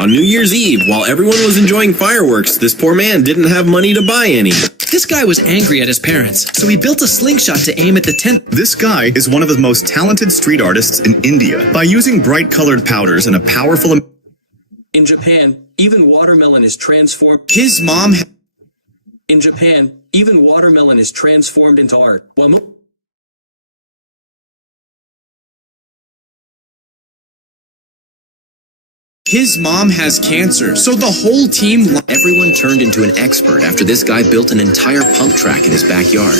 On New Year's Eve, while everyone was enjoying fireworks, this poor man didn't have money to buy any. This guy was angry at his parents, so he built a slingshot to aim at the tent. This guy is one of the most talented street artists in India. By using bright colored powders and a powerful... In Japan, even watermelon is transformed. His mom... In Japan, even watermelon is transformed into art, while His mom has cancer, so the whole team... Everyone turned into an expert after this guy built an entire pump track in his backyard.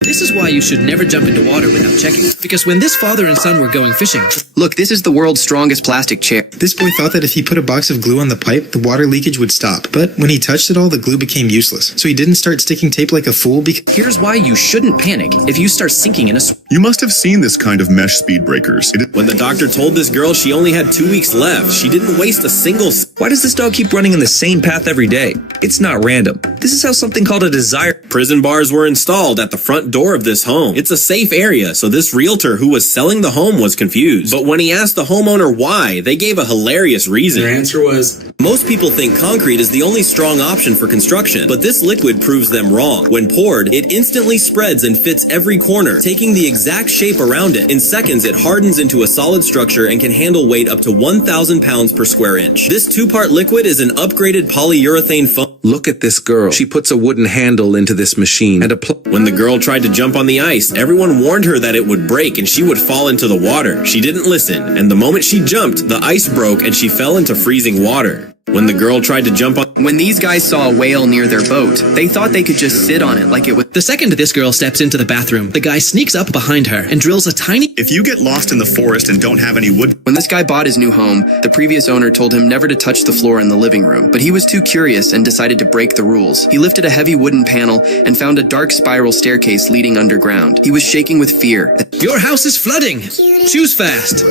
This is why you should never jump into water without checking. Because when this father and son were going fishing... Look, this is the world's strongest plastic chair. This boy thought that if he put a box of glue on the pipe, the water leakage would stop. But when he touched it all, the glue became useless. So he didn't start sticking tape like a fool because... Here's why you shouldn't panic if you start sinking in a... You must have seen this kind of mesh speed breakers. When the doctor told this girl she only had 2 weeks left, she didn't waste a single... Why does this dog keep running in the same path every day? It's not random. This is how something called a desire... Prison bars were installed at the front door of this home. It's a safe area, so this realtor who was selling the home was confused. But when he asked the homeowner why, they gave a hilarious reason. Their answer was... Most people think concrete is the only strong option for construction, but this liquid proves them wrong. When poured, it instantly spreads and fits every corner, taking the exact shape around it. In seconds, it hardens into a solid structure and can handle weight up to 1,000 pounds per square inch. This 2-part liquid is an upgraded polyurethane foam. Look at this girl. She puts a wooden handle into this machine and When the girl tried to jump on the ice, everyone warned her that it would break and she would fall into the water. She didn't listen, and the moment she jumped, the ice broke and she fell into freezing water. When the girl tried to jump on... When these guys saw a whale near their boat, they thought they could just sit on it like it was... The second this girl steps into the bathroom, the guy sneaks up behind her and drills a tiny... If you get lost in the forest and don't have any wood... When this guy bought his new home, the previous owner told him never to touch the floor in the living room, but he was too curious and decided to break the rules. He lifted a heavy wooden panel and found a dark spiral staircase leading underground. He was shaking with fear. Your house is flooding! Choose fast.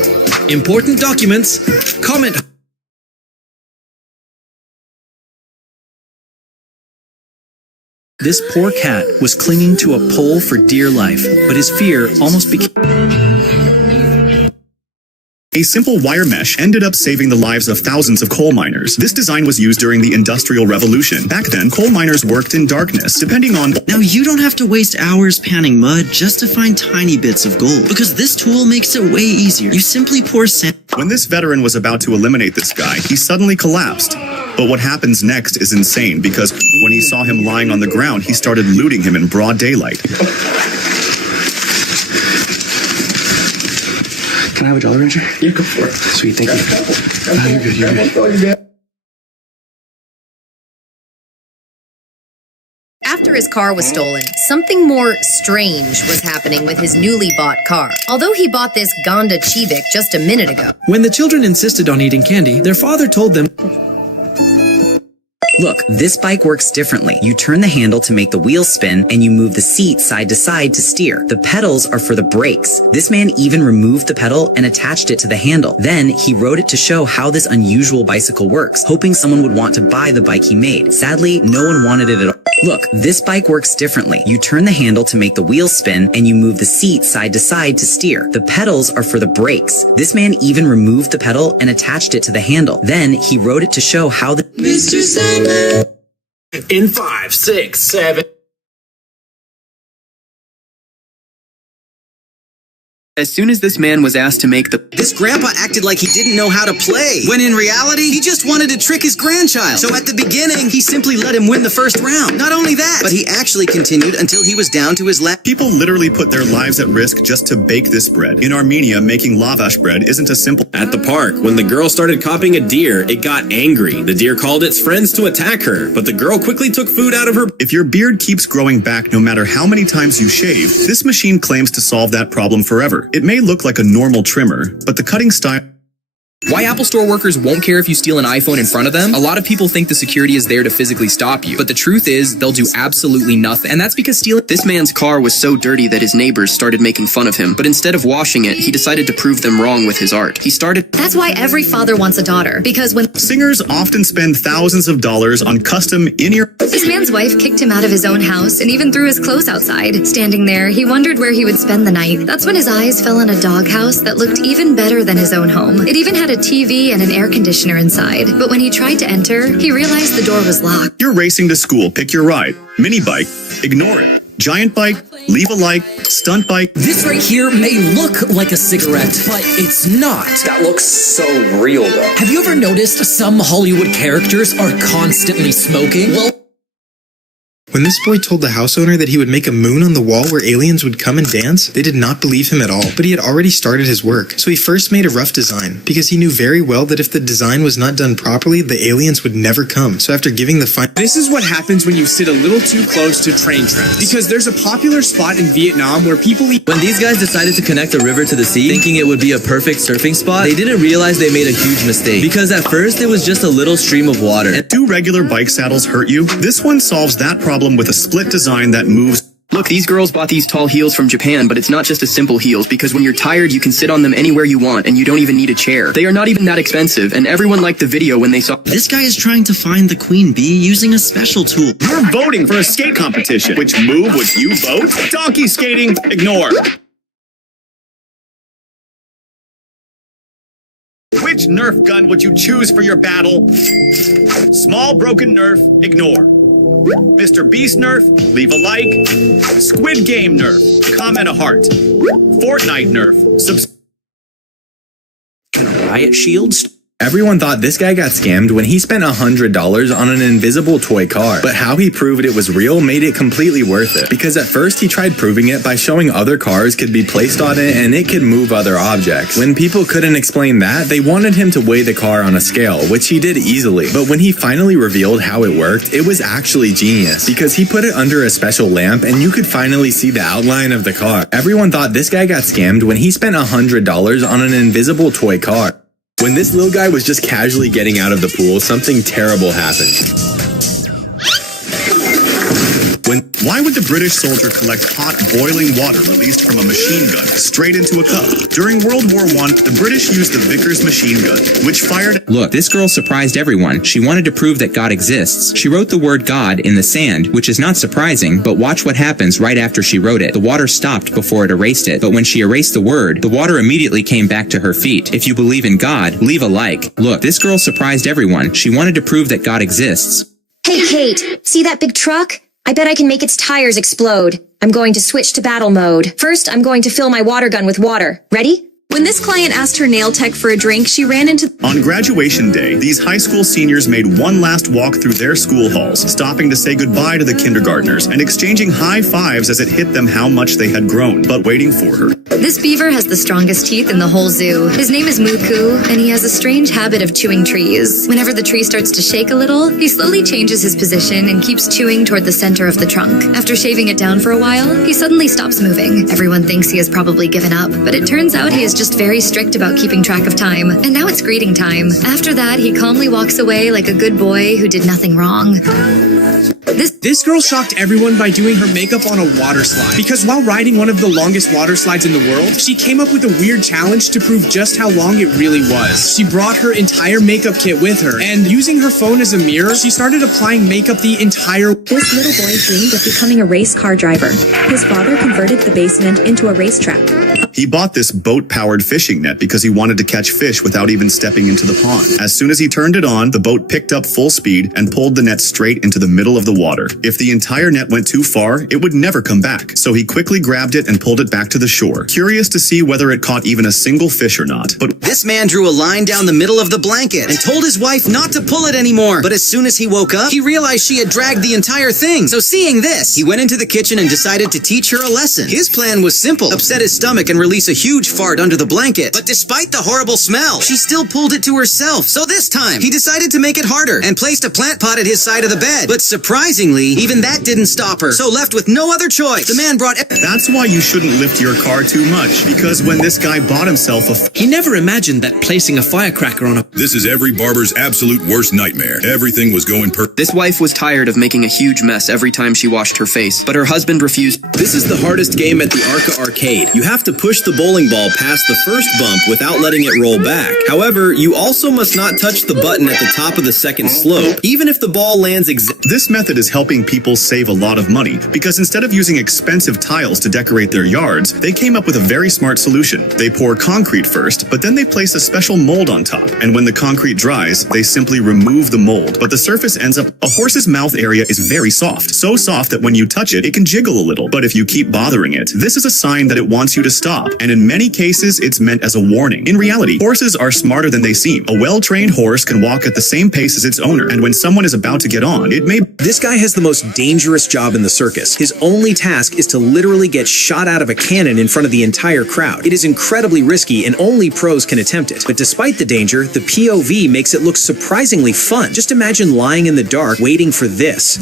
Important documents. Comment... This poor cat was clinging to a pole for dear life, but his fear almost became... A simple wire mesh ended up saving the lives of thousands of coal miners. This design was used during the Industrial Revolution. Back then, coal miners worked in darkness, depending on... Now you don't have to waste hours panning mud just to find tiny bits of gold, because this tool makes it way easier. You simply pour sand... When this veteran was about to eliminate this guy, he suddenly collapsed. But what happens next is insane, because when he saw him lying on the ground, he started looting him in broad daylight. Can I have a Jolly Rancher? Yeah, go for it. Sweet, thank you. No, you're good, you're good. After his car was stolen, something more strange was happening with his newly bought car. Although he bought this Gonda Chivik just a minute ago. When the children insisted on eating candy, their father told them... Look, this bike works differently. You turn the handle to make the wheels spin, and you move the seat side to side to steer. The pedals are for the brakes. This man even removed the pedal and attached it to the handle. Then, he rode it to show how this unusual bicycle works, hoping someone would want to buy the bike he made. Sadly, no one wanted it at all. Look, this bike works differently. You turn the handle to make the wheels spin, and you move the seat side to side to steer. The pedals are for the brakes. This man even removed the pedal and attached it to the handle. Then, he rode it to show how the... Mr. Sandman! In 5, 6, 7... As soon as this man was asked to make the... This grandpa acted like he didn't know how to play, when in reality, he just wanted to trick his grandchild. So at the beginning, he simply let him win the first round. Not only that, but he actually continued until he was down to his last... People literally put their lives at risk just to bake this bread. In Armenia, making lavash bread isn't a simple... At the park, when the girl started copying a deer, it got angry. The deer called its friends to attack her, but the girl quickly took food out of her... If your beard keeps growing back no matter how many times you shave, this machine claims to solve that problem forever. It may look like a normal trimmer, but the cutting style... Why Apple Store workers won't care if you steal an iPhone in front of them? A lot of people think the security is there to physically stop you, but the truth is they'll do absolutely nothing. And that's because stealing— This man's car was so dirty that his neighbors started making fun of him, but instead of washing it, he decided to prove them wrong with his art. He started— That's why every father wants a daughter, because when Singers often spend thousands of dollars on custom in-ear— This man's wife kicked him out of his own house and even threw his clothes outside. Standing there, he wondered where he would spend the night. That's when his eyes fell on a doghouse that looked even better than his own home. It even had a TV and an air conditioner inside. But when he tried to enter, he realized the door was locked. You're racing to school, pick your ride. Mini bike, ignore it. Giant bike, leave a like. Stunt bike. This right here may look like a cigarette, but it's not. That looks so real, though. Have you ever noticed some Hollywood characters are constantly smoking? Well, When this boy told the house owner that he would make a moon on the wall where aliens would come and dance, they did not believe him at all. But he had already started his work, so he first made a rough design, because he knew very well that if the design was not done properly, the aliens would never come. So after giving the final— This is what happens when you sit a little too close to train tracks. Because there's a popular spot in Vietnam where people eat— When these guys decided to connect a river to the sea, thinking it would be a perfect surfing spot, they didn't realize they made a huge mistake. Because at first, it was just a little stream of water. And do regular bike saddles hurt you? This one solves that problem with a split design that moves. Look, these girls bought these tall heels from Japan, but it's not just a simple heels, because when you're tired, you can sit on them anywhere you want, and you don't even need a chair. They are not even that expensive, and everyone liked the video when they saw— This guy is trying to find the queen bee using a special tool. You're voting for a skate competition. Which move would you vote? Donkey skating, ignore. Which Nerf gun would you choose for your battle? Small broken Nerf, ignore. Mr. Beast Nerf, leave a like. Squid Game Nerf, comment a heart. Fortnite Nerf, Can a riot shield? Everyone thought this guy got scammed when he spent $100 on an invisible toy car. But how he proved it was real made it completely worth it. Because at first he tried proving it by showing other cars could be placed on it and it could move other objects. When people couldn't explain that, they wanted him to weigh the car on a scale, which he did easily. But when he finally revealed how it worked, it was actually genius. Because he put it under a special lamp and you could finally see the outline of the car. Everyone thought this guy got scammed when he spent $100 on an invisible toy car. When this little guy was just casually getting out of the pool, something terrible happened. Why would the British soldier collect hot, boiling water released from a machine gun straight into a cup? During World War I, the British used the Vickers machine gun, which fired— Look, this girl surprised everyone. She wanted to prove that God exists. She wrote the word God in the sand, which is not surprising, but watch what happens right after she wrote it. The water stopped before it erased it, but when she erased the word, the water immediately came back to her feet. If you believe in God, leave a like. Look, this girl surprised everyone. She wanted to prove that God exists. Hey, Kate, see that big truck? I bet I can make its tires explode. I'm going to switch to battle mode. First, I'm going to fill my water gun with water. Ready? When this client asked her nail tech for a drink, she ran into— On graduation day, these high school seniors made one last walk through their school halls, stopping to say goodbye to the kindergartners and exchanging high fives as it hit them how much they had grown, but waiting for her. This beaver has the strongest teeth in the whole zoo. His name is Muku, and he has a strange habit of chewing trees. Whenever the tree starts to shake a little, he slowly changes his position and keeps chewing toward the center of the trunk. After shaving it down for a while, he suddenly stops moving. Everyone thinks he has probably given up, but it turns out he is just very strict about keeping track of time. And now it's greeting time. After that, he calmly walks away like a good boy who did nothing wrong. This girl shocked everyone by doing her makeup on a water slide. Because while riding one of the longest water slides in the world, she came up with a weird challenge to prove just how long it really was. She brought her entire makeup kit with her, and using her phone as a mirror, she started applying makeup the entire— This little boy dreamed of becoming a race car driver. His father converted the basement into a racetrack. He bought this boat-powered fishing net because he wanted to catch fish without even stepping into the pond. As soon as he turned it on, the boat picked up full speed and pulled the net straight into the middle of the water. If the entire net went too far, it would never come back. So he quickly grabbed it and pulled it back to the shore, curious to see whether it caught even a single fish or not. But this man drew a line down the middle of the blanket and told his wife not to pull it anymore. But as soon as he woke up, he realized she had dragged the entire thing. So seeing this, he went into the kitchen and decided to teach her a lesson. His plan was simple: upset his stomach and release a huge fart under the blanket. But despite the horrible smell, she still pulled it to herself. So this time, he decided to make it harder and placed a plant pot at his side of the bed. But surprise Surprisingly, even that didn't stop her. So left with no other choice, the man brought... That's why you shouldn't lift your car too much, because when this guy bought himself He never imagined that placing a firecracker on a... This is every barber's absolute worst nightmare. Everything was going This wife was tired of making a huge mess every time she washed her face, but her husband refused. This is the hardest game at the Arca Arcade. You have to push the bowling ball past the first bump without letting it roll back. However, you also must not touch the button at the top of the second slope, even if the ball lands This method is helping people save a lot of money, because instead of using expensive tiles to decorate their yards, they came up with a very smart solution. They pour concrete first, but then they place a special mold on top, and when the concrete dries, they simply remove the mold, but the surface ends up... A horse's mouth area is very soft, so soft that when you touch it, it can jiggle a little, but if you keep bothering it, this is a sign that it wants you to stop, and in many cases, it's meant as a warning. In reality, horses are smarter than they seem. A well-trained horse can walk at the same pace as its owner, and when someone is about to get on, it may... This guy has the most dangerous job in the circus. His only task is to literally get shot out of a cannon in front of the entire crowd. It is incredibly risky and only pros can attempt it. But despite the danger, the POV makes it look surprisingly fun. Just imagine lying in the dark waiting for this.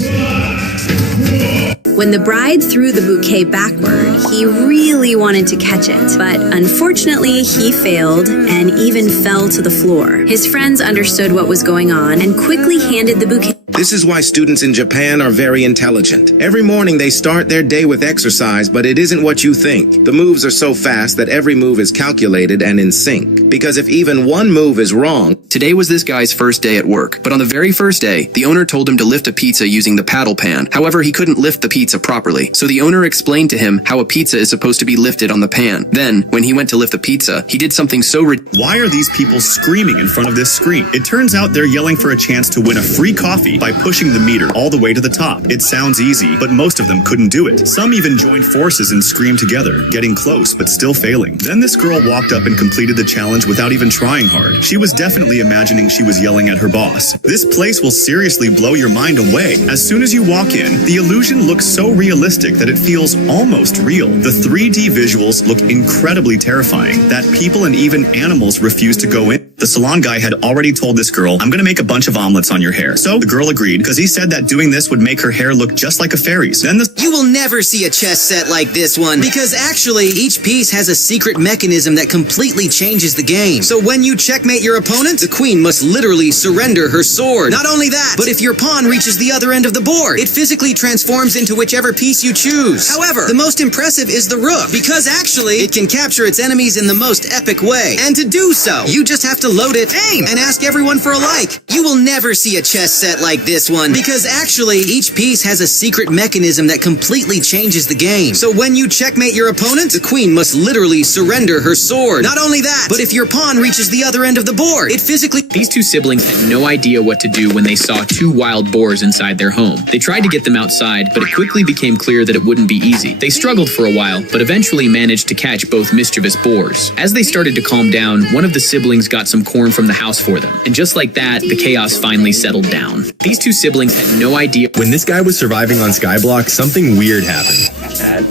When the bride threw the bouquet backward, he really wanted to catch it, but unfortunately he failed and even fell to the floor. His friends understood what was going on and quickly handed the bouquet. This is why students in Japan are very intelligent. Every morning they start their day with exercise, but it isn't what you think. The moves are so fast that every move is calculated and in sync. Because if even one move is wrong... Today was this guy's first day at work, but on the very first day, the owner told him to lift a pizza using the paddle pan. However, he couldn't lift the pizza properly, so the owner explained to him how a pizza is supposed to be lifted on the pan. Then, when he went to lift the pizza, he did something so Why are these people screaming in front of this screen? It turns out they're yelling for a chance to win a free coffee by pushing the meter all the way to the top. It sounds easy, but most of them couldn't do it. Some even joined forces and screamed together, getting close but still failing. Then this girl walked up and completed the challenge without even trying hard. She was definitely imagining she was yelling at her boss. This place will seriously blow your mind away. As soon as you walk in, the illusion looks so realistic that it feels almost real. The 3D visuals look incredibly terrifying that people and even animals refuse to go in. The salon guy had already told this girl, "I'm gonna make a bunch of omelets on your hair." So the girl agreed, because he said that doing this would make her hair look just like a fairy's. Then You will never see a chess set like this one, because actually, each piece has a secret mechanism that completely changes the game. So when you checkmate your opponent, the queen must literally surrender her sword. Not only that, but if your pawn reaches the other end of the board, it physically transforms into whichever piece you choose. However, the most impressive is the rook, because actually, it can capture its enemies in the most epic way. And to do so, you just have to load it, aim, and ask everyone for a like. You will never see a chess set like this one, because actually, each piece has a secret mechanism that completely changes the game. So when you checkmate your opponent, the queen must literally surrender her sword. Not only that, but if your pawn reaches the other end of the board, it physically... These two siblings had no idea what to do when they saw two wild boars inside their home. They tried to get them outside, but it quickly became clear that it wouldn't be easy. They struggled for a while, but eventually managed to catch both mischievous boars. As they started to calm down, one of the siblings got some corn from the house for them. And just like that, the chaos finally settled down. These two siblings had no idea. When this guy was surviving on Skyblock, something weird happened. Dad,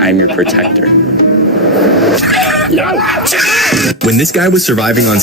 I'm your protector. No! When this guy was surviving on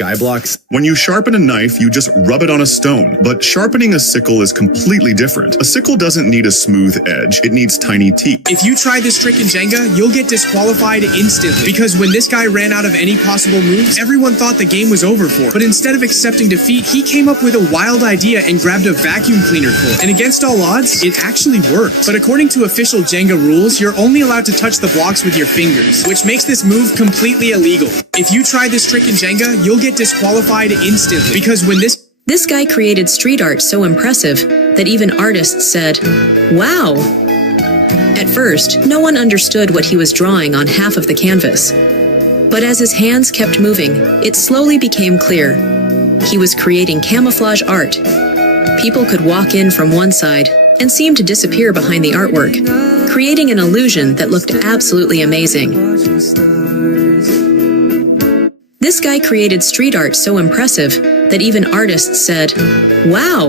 Skyblocks. When you sharpen a knife, you just rub it on a stone. But sharpening a sickle is completely different. A sickle doesn't need a smooth edge. It needs tiny teeth. If you try this trick in Jenga, you'll get disqualified instantly. Because when this guy ran out of any possible moves, everyone thought the game was over for him. But instead of accepting defeat, he came up with a wild idea and grabbed a vacuum cleaner cord. And against all odds, it actually worked. But according to official Jenga rules, you're only allowed to touch the blocks with your fingers, which makes this move completely illegal. If you try this trick in Jenga, you'll get disqualified instantly, because when This guy created street art so impressive that even artists said, "Wow!" At first, no one understood what he was drawing on half of the canvas. But as his hands kept moving, it slowly became clear. He was creating camouflage art. People could walk in from one side and seem to disappear behind the artwork, creating an illusion that looked absolutely amazing. This guy created street art so impressive that even artists said, "Wow!"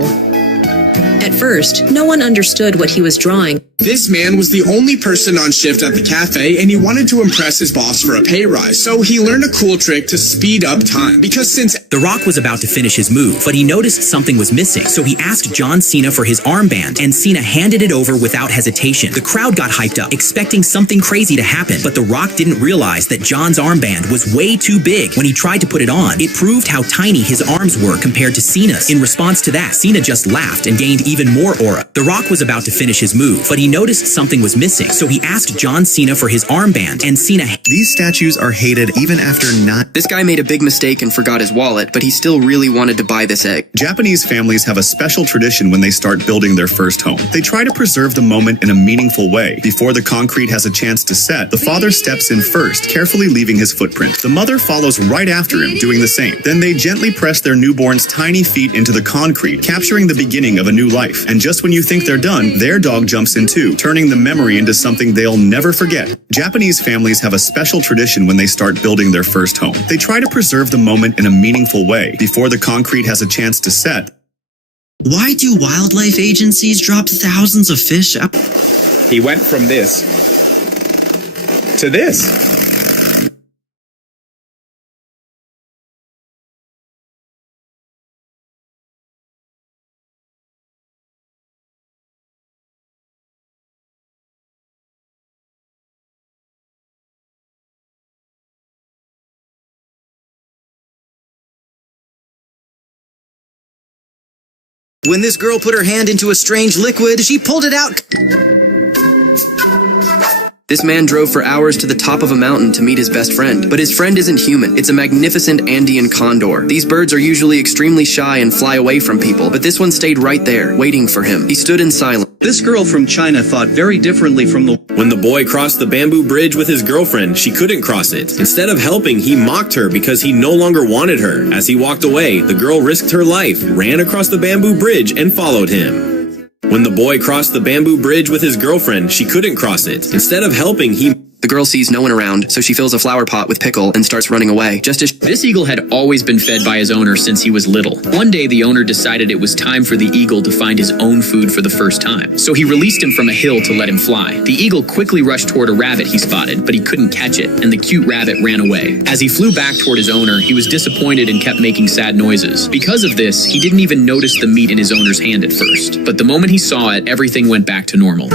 At first, no one understood what he was drawing. This man was the only person on shift at the cafe, and he wanted to impress his boss for a pay rise. So he learned a cool trick to speed up time. Because since The Rock was about to finish his move, but he noticed something was missing. So he asked John Cena for his armband, and Cena handed it over without hesitation. The crowd got hyped up, expecting something crazy to happen, but The Rock didn't realize that John's armband was way too big. When he tried to put it on, it proved how tiny his arms were compared to Cena's. In response to that, Cena just laughed and gained even more aura. The Rock was about to finish his move, but he noticed something was missing. So he asked John Cena for his armband, and Cena... These statues are hated even after not... This guy made a big mistake and forgot his wallet, but he still really wanted to buy this egg. Japanese families have a special tradition when they start building their first home. They try to preserve the moment in a meaningful way. Before the concrete has a chance to set, the father steps in first, carefully leaving his footprint. The mother follows right after him, doing the same. Then they gently press their newborn's tiny feet into the concrete, capturing the beginning of a new life. And just when you think they're done, their dog jumps in too, turning the memory into something they'll never forget. Japanese families have a special tradition when they start building their first home. They try to preserve the moment in a meaningful way. Before the concrete has a chance to set, Why do wildlife agencies drop thousands of fish out? He went from this to this. When this girl put her hand into a strange liquid, she pulled it out. This man drove for hours to the top of a mountain to meet his best friend. But his friend isn't human. It's a magnificent Andean condor. These birds are usually extremely shy and fly away from people, but this one stayed right there, waiting for him. He stood in silence. This girl from China thought very differently from the... When the boy crossed the bamboo bridge with his girlfriend, she couldn't cross it. Instead of helping, he mocked her because he no longer wanted her. As he walked away, the girl risked her life, ran across the bamboo bridge, and followed him. When the boy crossed the bamboo bridge with his girlfriend, she couldn't cross it. Instead of helping, he... The girl sees no one around, so she fills a flower pot with pickle and starts running away. Just as This eagle had always been fed by his owner since he was little. One day, the owner decided it was time for the eagle to find his own food for the first time. So he released him from a hill to let him fly. The eagle quickly rushed toward a rabbit he spotted, but he couldn't catch it, and the cute rabbit ran away. As he flew back toward his owner, he was disappointed and kept making sad noises. Because of this, he didn't even notice the meat in his owner's hand at first. But the moment he saw it, everything went back to normal.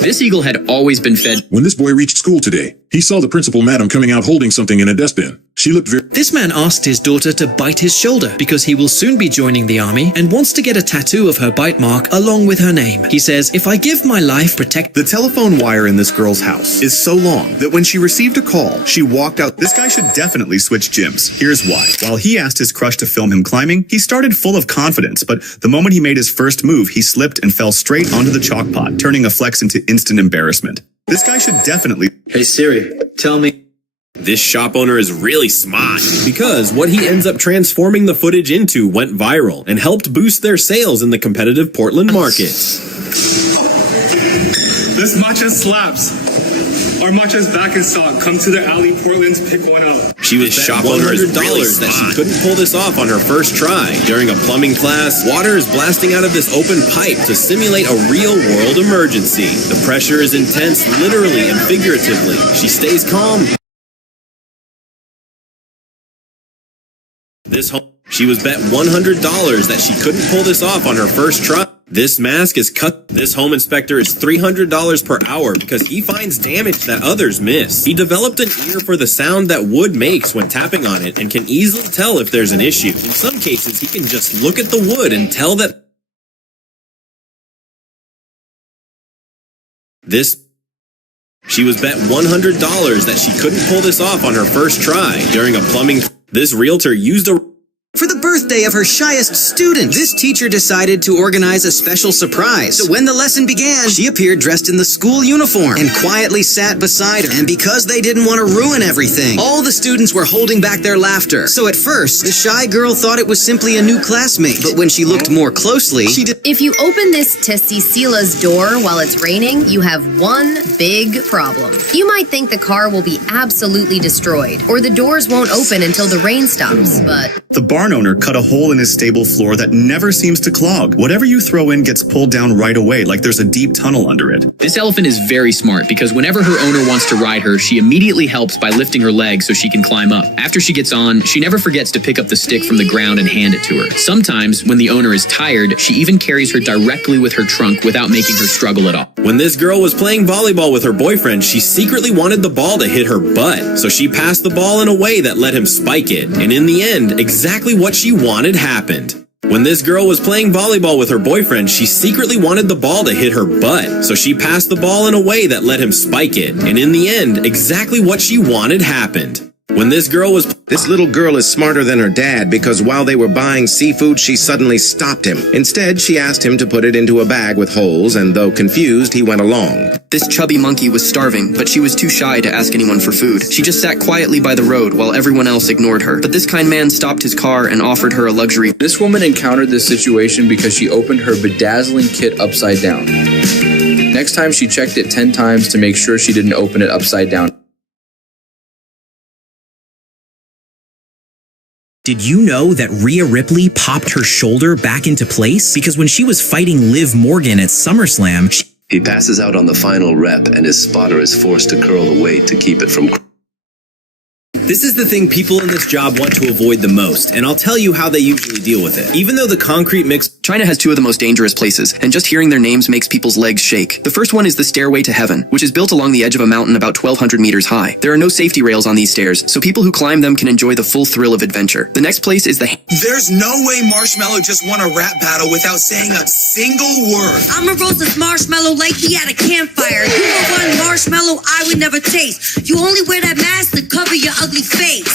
This eagle had always been fed. When this boy reached school today, he saw the principal madam coming out holding something in a dustbin. She looked very... This man asked his daughter to bite his shoulder because he will soon be joining the army and wants to get a tattoo of her bite mark along with her name. He says, if I give my life, protect... The telephone wire in this girl's house is so long that when she received a call, she walked out. This guy should definitely switch gyms. Here's why. While he asked his crush to film him climbing, he started full of confidence, but the moment he made his first move, he slipped and fell straight onto the chalk pot, turning a flex into instant embarrassment. This guy should definitely... Hey Siri, tell me... This shop owner is really smart because what he ends up transforming the footage into went viral and helped boost their sales in the competitive Portland market. This matcha slaps. Our matcha's back in stock. Come to the alley, Portland's, pick one up. She was bet $100 that she couldn't pull this off on her first try. During a plumbing class, water is blasting out of this open pipe to simulate a real-world emergency. The pressure is intense, literally and figuratively. She stays calm. She was bet $100 that she couldn't pull this off on her first try. This mask is cut. This home inspector is $300 per hour because he finds damage that others miss. He developed an ear for the sound that wood makes when tapping on it and can easily tell if there's an issue. In some cases, he can just look at the wood and tell that she was bet $100 that she couldn't pull this off on her first try. During a plumbing, this realtor used a... For the birthday of her shyest student, this teacher decided to organize a special surprise. So when the lesson began, she appeared dressed in the school uniform and quietly sat beside her. And because they didn't want to ruin everything, all the students were holding back their laughter. So at first, the shy girl thought it was simply a new classmate. But when she looked more closely, she did... If you open this to Cecila's door while it's raining, you have one big problem. You might think the car will be absolutely destroyed, or the doors won't open until the rain stops, but... The barn owner cut a hole in his stable floor that never seems to clog. Whatever you throw in gets pulled down right away, like there's a deep tunnel under it. This elephant is very smart because whenever her owner wants to ride her, she immediately helps by lifting her leg so she can climb up. After she gets on, she never forgets to pick up the stick from the ground and hand it to her. Sometimes, when the owner is tired, she even carries her directly with her trunk without making her struggle at all. When this girl was playing volleyball with her boyfriend, she secretly wanted the ball to hit her butt, so she passed the ball in a way that let him spike it. And in the end, exactly what she wanted happened. When this girl was playing volleyball with her boyfriend, she secretly wanted the ball to hit her butt, so she passed the ball in a way that let him spike it. And in the end, exactly what she wanted happened. When this little girl is smarter than her dad because while they were buying seafood, she suddenly stopped him. Instead, she asked him to put it into a bag with holes, and though confused, he went along. This chubby monkey was starving, but she was too shy to ask anyone for food. She just sat quietly by the road while everyone else ignored her. But this kind man stopped his car and offered her a luxury. This woman encountered this situation because she opened her bedazzling kit upside down. Next time, she checked it 10 times to make sure she didn't open it upside down. Did you know that Rhea Ripley popped her shoulder back into place? Because when she was fighting Liv Morgan at SummerSlam, he passes out on the final rep and his spotter is forced to curl the weight to keep it from... This is the thing people in this job want to avoid the most, and I'll tell you how they usually deal with it. Even though the concrete mix... China has two of the most dangerous places, and just hearing their names makes people's legs shake. The first one is the Stairway to Heaven, which is built along the edge of a mountain about 1,200 meters high. There are no safety rails on these stairs, so people who climb them can enjoy the full thrill of adventure. The next place is the... There's no way Marshmallow just won a rap battle without saying a single word. I'ma roast this marshmallow like he had a campfire. You know one marshmallow I would never taste. You only wear that mask to cover your ugly face.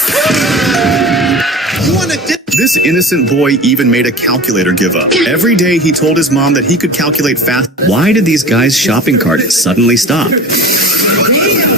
This innocent boy even made a calculator give up. Every day he told his mom that he could calculate fast. Why did these guys' shopping cart suddenly stop?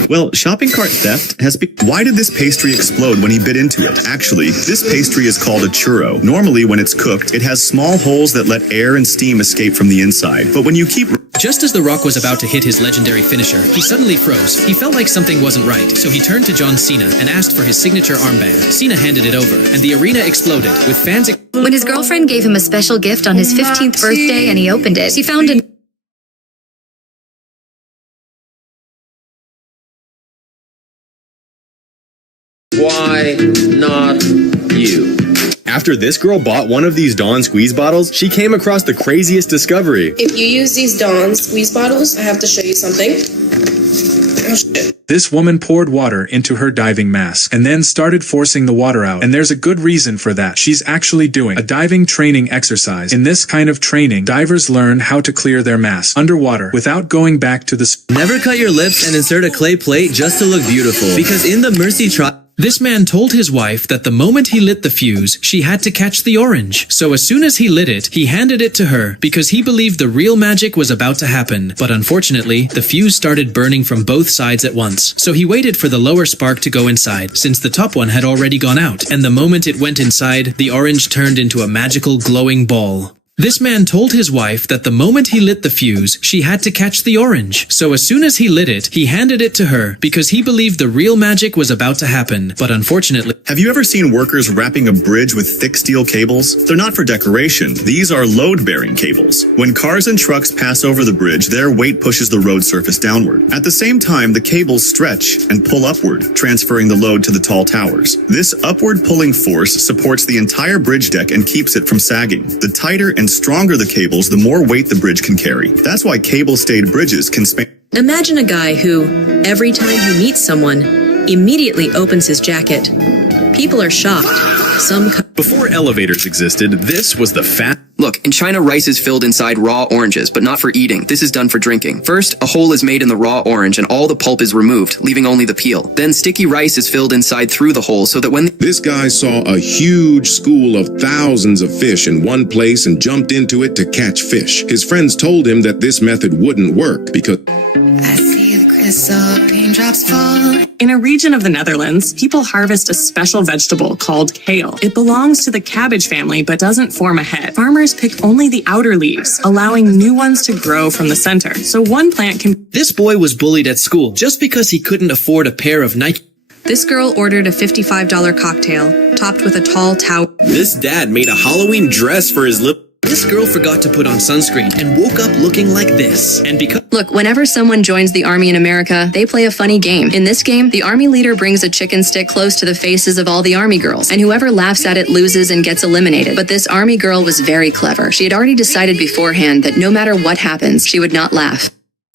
Well, shopping cart theft has been... Why did this pastry explode when he bit into it? Actually, this pastry is called a churro. Normally, when it's cooked, it has small holes that let air and steam escape from the inside. But when you keep... Just as The Rock was about to hit his legendary finisher, he suddenly froze. He felt like something wasn't right, so he turned to John Cena and asked for his signature armband. Cena handed it over, and the arena exploded, with fans... When his girlfriend gave him a special gift on his 15th birthday and he opened it, he found an... Why not you? After this girl bought one of these Dawn squeeze bottles, she came across the craziest discovery. If you use these Dawn squeeze bottles, I have to show you something. Oh, shit. This woman poured water into her diving mask and then started forcing the water out. And there's a good reason for that. She's actually doing a diving training exercise. In this kind of training, divers learn how to clear their mask underwater without going back to the... Never cut your lips and insert a clay plate just to look beautiful. Because in the Mercy trial... This man told his wife that the moment he lit the fuse, she had to catch the orange. So as soon as he lit it, he handed it to her because he believed the real magic was about to happen. But unfortunately, the fuse started burning from both sides at once. So he waited for the lower spark to go inside, since the top one had already gone out. And the moment it went inside, the orange turned into a magical glowing ball. This man told his wife that the moment he lit the fuse, she had to catch the orange. So as soon as he lit it, he handed it to her because he believed the real magic was about to happen. But unfortunately... Have you ever seen workers wrapping a bridge with thick steel cables? They're not for decoration. These are load-bearing cables. When cars and trucks pass over the bridge, their weight pushes the road surface downward. At the same time, the cables stretch and pull upward, transferring the load to the tall towers. This upward pulling force supports the entire bridge deck and keeps it from sagging. The tighter and stronger the cables, the more weight the bridge can carry. That's why cable-stayed bridges can span... Imagine a guy who, every time he meets someone, immediately opens his jacket. People are shocked. Before elevators existed, this was the fat... Look, in China, rice is filled inside raw oranges, but not for eating. This is done for drinking. First, a hole is made in the raw orange and all the pulp is removed, leaving only the peel. Then sticky rice is filled inside through the hole so that when... This guy saw a huge school of thousands of fish in one place and jumped into it to catch fish. His friends told him that this method wouldn't work because... I see the crystal raindrops fall. In a region of the Netherlands, people harvest a special vegetable called kale. It belongs to the cabbage family but doesn't form a head. Farmers pick only the outer leaves, allowing new ones to grow from the center. So one plant can... This boy was bullied at school just because he couldn't afford a pair of Nike... This girl ordered a $55 cocktail, topped with a tall towel. This dad made a Halloween dress for his lip. This girl forgot to put on sunscreen and woke up looking like this. And because Look, whenever someone joins the Army in America, they play a funny game. In this game, the Army leader brings a chicken stick close to the faces of all the Army girls, and whoever laughs at it loses and gets eliminated. But this Army girl was very clever. She had already decided beforehand that no matter what happens, she would not laugh.